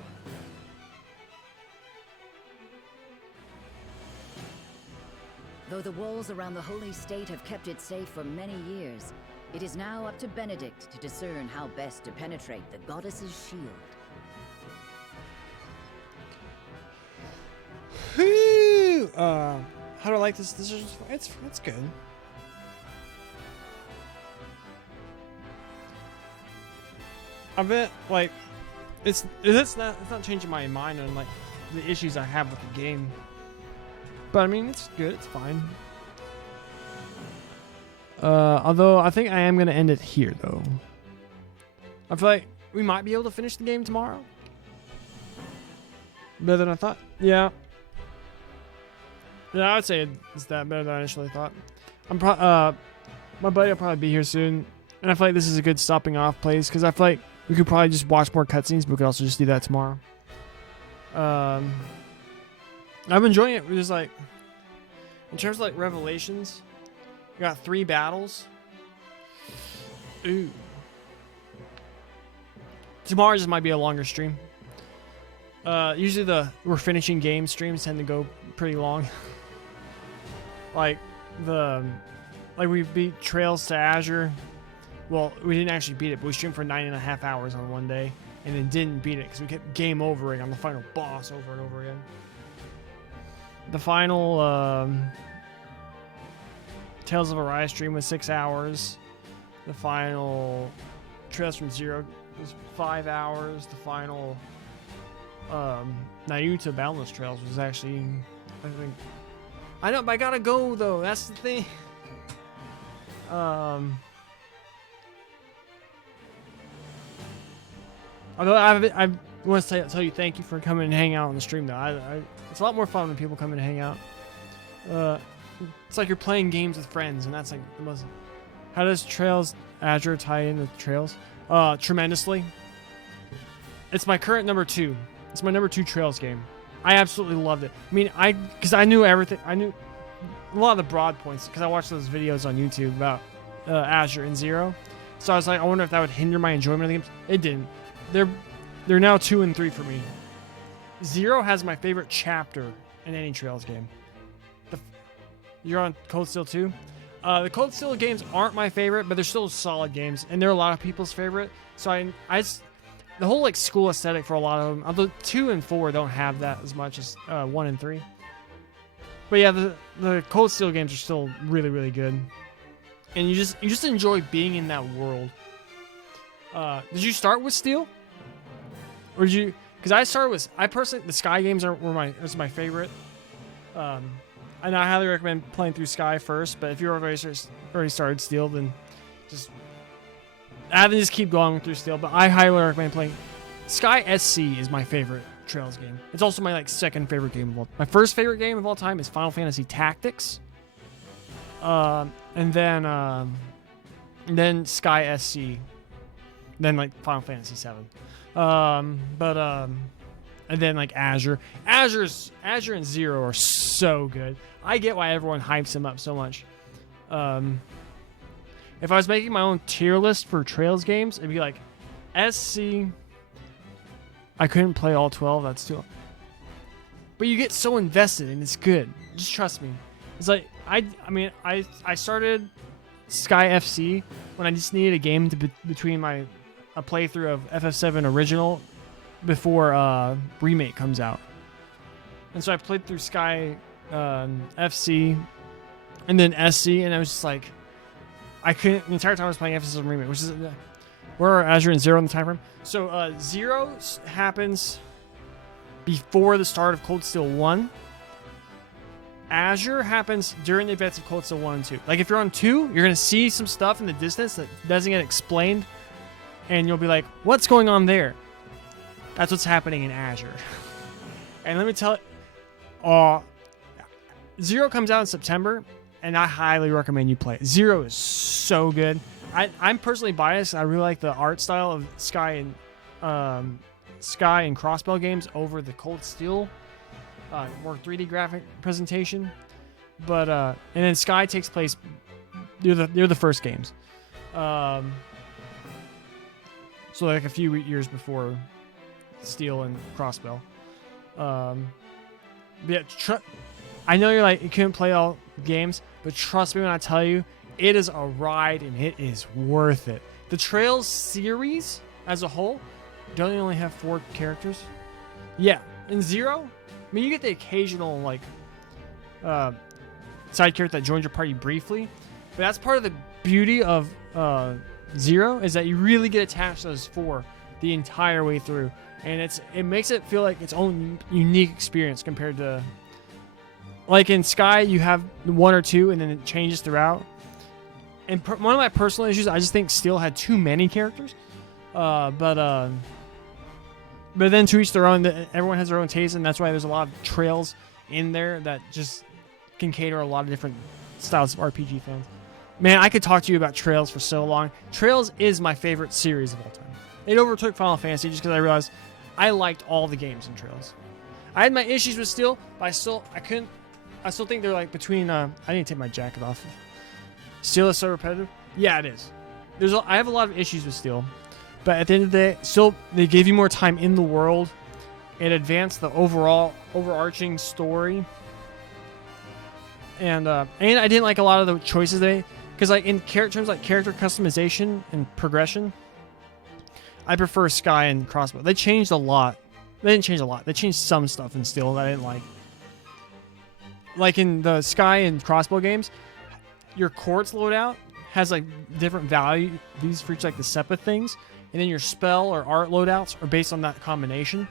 Though the walls around the holy state have kept it safe for many years, it is now up to Benedict to discern how best to penetrate the goddess's shield. Whew! How do I like this? This is it's good. I bet like it's not changing my mind on like the issues I have with the game. But I mean, it's good. It's fine. Although I think I am gonna end it here, though. I feel like we might be able to finish the game tomorrow. Better than I thought. Yeah. Yeah, I would say it's that better than I initially thought. My buddy will probably be here soon, and I feel like this is a good stopping off place because I feel like we could probably just watch more cutscenes, but we could also just do that tomorrow. I'm enjoying it. We're just like, in terms of like revelations, we got 3 battles. Ooh. Tomorrow just might be a longer stream. Usually we're finishing game streams tend to go pretty long. like we beat Trails to Azure. Well, we didn't actually beat it, but we streamed for 9.5 hours on one day, and then didn't beat it because we kept game overing on the final boss over and over again. The final Tales of Arise stream was 6 hours. The final Trails from Zero was 5 hours. The final Nayuta Boundless Trails was actually, I think. I know, but I gotta go though. That's the thing. Although I want to tell you thank you for coming and hanging out on the stream though. It's a lot more fun when people come and hang out. It's like you're playing games with friends, and that's like the most. How does Trails Azure tie in with Trails? Tremendously. It's my current number 2. It's my number 2 Trails game. I absolutely loved it. I mean, because I knew everything. I knew a lot of the broad points because I watched those videos on YouTube about Azure and Zero. So I was like, I wonder if that would hinder my enjoyment of the games. It didn't. They're now 2 and 3 for me. Zero has my favorite chapter in any Trails game. You're on Cold Steel 2? The Cold Steel games aren't my favorite, but they're still solid games, and they're a lot of people's favorite. So the whole like school aesthetic for a lot of them, although 2 and 4 don't have that as much as 1 and 3. But yeah, the Cold Steel games are still really, really good, and you just enjoy being in that world. Did you start with Steel, or did you? Because I personally, the Sky games were my favorite. And I highly recommend playing through Sky first. But if you're already started Steel, then just keep going through Steel. But I highly recommend playing Sky SC is my favorite Trails game. It's also my second favorite game of all. My first favorite game of all time is Final Fantasy Tactics. And then Sky SC, then Final Fantasy 7. And then Azure. Azure and Zero are so good. I get why everyone hypes them up so much. If I was making my own tier list for Trails games, it'd be like SC. I couldn't play all 12. That's too. But you get so invested and it's good. Just trust me. It's like I started Sky FC when I just needed a game between a playthrough of FF7 original before Remake comes out. And so I played through Sky FC and then SC, and I was just like, I couldn't, the entire time I was playing FF7 Remake, which is where Azure and Zero in the time frame. So Zero happens before the start of Cold Steel 1. Azure happens during the events of Cold Steel 1 and 2. Like, if you're on 2, you're going to see some stuff in the distance that doesn't get explained, and you'll be like, what's going on there? That's what's happening in Azure. And let me tell you, 0 comes out in September, and I highly recommend you play it. 0 is so good. I'm personally biased. I really like the art style of Sky and Crossbell games over the Cold Steel, more 3D graphic presentation. But and then Sky takes place. They're the first games, so like a few years before Steel and Crossbell. Yeah, I know you're like, you couldn't play all games, but trust me when I tell you, it is a ride and it is worth it. The Trails series as a whole, don't you only have 4 characters? Yeah, in 0, I mean, you get the occasional like side character that joins your party briefly, but that's part of the beauty of 0 is that you really get attached to those 4 the entire way through, and it makes it feel like its own unique experience compared to, like in Sky, you have 1 or 2, and then it changes throughout. And one of my personal issues, I just think Steel had too many characters. But then to each their own. Everyone has their own taste, and that's why there's a lot of Trails in there that just can cater a lot of different styles of RPG fans. Man, I could talk to you about Trails for so long. Trails is my favorite series of all time. It overtook Final Fantasy just because I realized I liked all the games in Trails. I had my issues with Steel, but I still think they're like between. I didn't take my jacket off. Steel is so repetitive. Yeah, it is. I have a lot of issues with Steel, but at the end of the day, still they gave you more time in the world. It advanced the overarching story, and I didn't like a lot of the choices because like in terms like character customization and progression, I prefer Sky and Crossbow. They changed a lot. They didn't change a lot. They changed some stuff in Steel that I didn't like. Like in the Sky and Crossbow games, your quartz loadout has like different values for each like the SEPA things, and then your spell or art loadouts are based on that combination.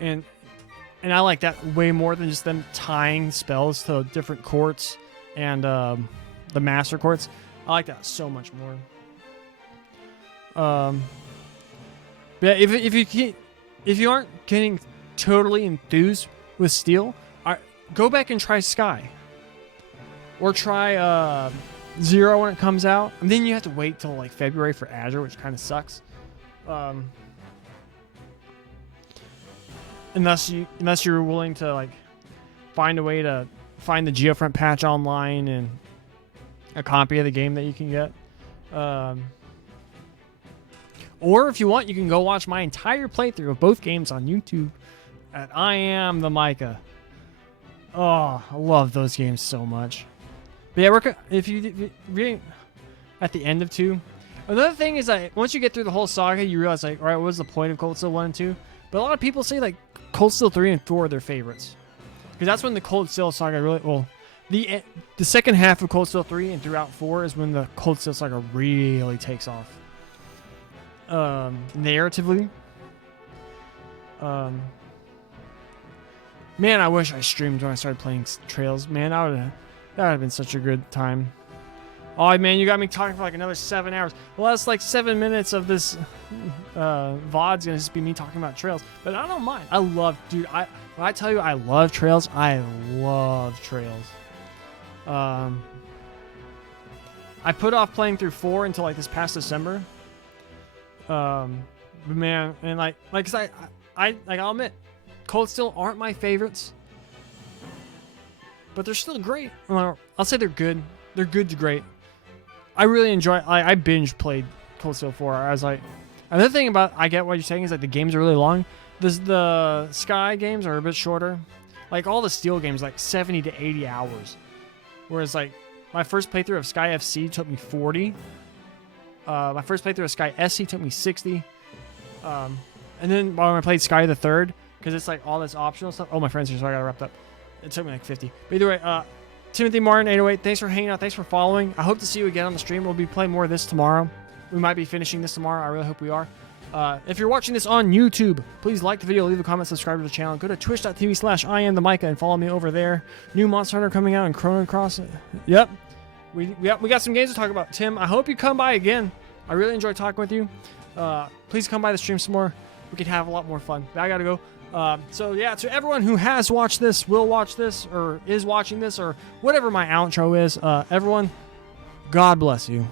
And I like that way more than just them tying spells to different quartz and the master quartz. I like that so much more. Yeah, if you aren't getting totally enthused with Steel, go back and try Sky. Or try 0 when it comes out. And then you have to wait till like February for Azure, which kind of sucks. Unless you're willing to like find a way to find the Geofront patch online and a copy of the game that you can get. Or if you want, you can go watch my entire playthrough of both games on YouTube at I Am the Micah. Oh, I love those games so much. But yeah, if you really at the end of 2. Another thing is that once you get through the whole saga, you realize like, all right, what was the point of Cold Steel 1 and 2? But a lot of people say like Cold Steel 3 and 4 are their favorites, because that's when the Cold Steel saga really the second half of Cold Steel 3 and throughout 4 is when the Cold Steel saga really takes off. Narratively. Man, I wish I streamed when I started playing Trails. Man, that would have been such a good time. Oh man, you got me talking for like another 7 hours. The last like 7 minutes of this VOD's gonna just be me talking about Trails. But I don't mind. I love, dude. When I tell you I love Trails, I love Trails. I put off playing through 4 until like this past December. But man, and like, cause I'll admit, Cold Steel aren't my favorites, but they're still great. I'll say they're good. They're good to great. I really enjoy. I binge played Cold Steel 4. I was like, another thing about I get what you're saying is like the games are really long. The Sky games are a bit shorter. Like all the Steel games, like 70 to 80 hours. Whereas like my first playthrough of Sky FC took me 40. My first playthrough of Sky SC took me 60. And then when I played Sky the Third, because it's like all this optional stuff. Oh, my friends here, so I got wrapped up. It took me like 50. But either way, Timothy Martin 808, thanks for hanging out. Thanks for following. I hope to see you again on the stream. We'll be playing more of this tomorrow. We might be finishing this tomorrow. I really hope we are. If you're watching this on YouTube, please like the video, leave a comment, subscribe to the channel. Go to twitch.tv/IamTheMicah and follow me over there. New Monster Hunter coming out in Chrono Cross. Yep. We got some games to talk about. Tim, I hope you come by again. I really enjoyed talking with you. Please come by the stream some more. We could have a lot more fun. But I gotta go. So yeah, to everyone who has watched this, will watch this, or is watching this, or whatever my outro is, everyone, God bless you.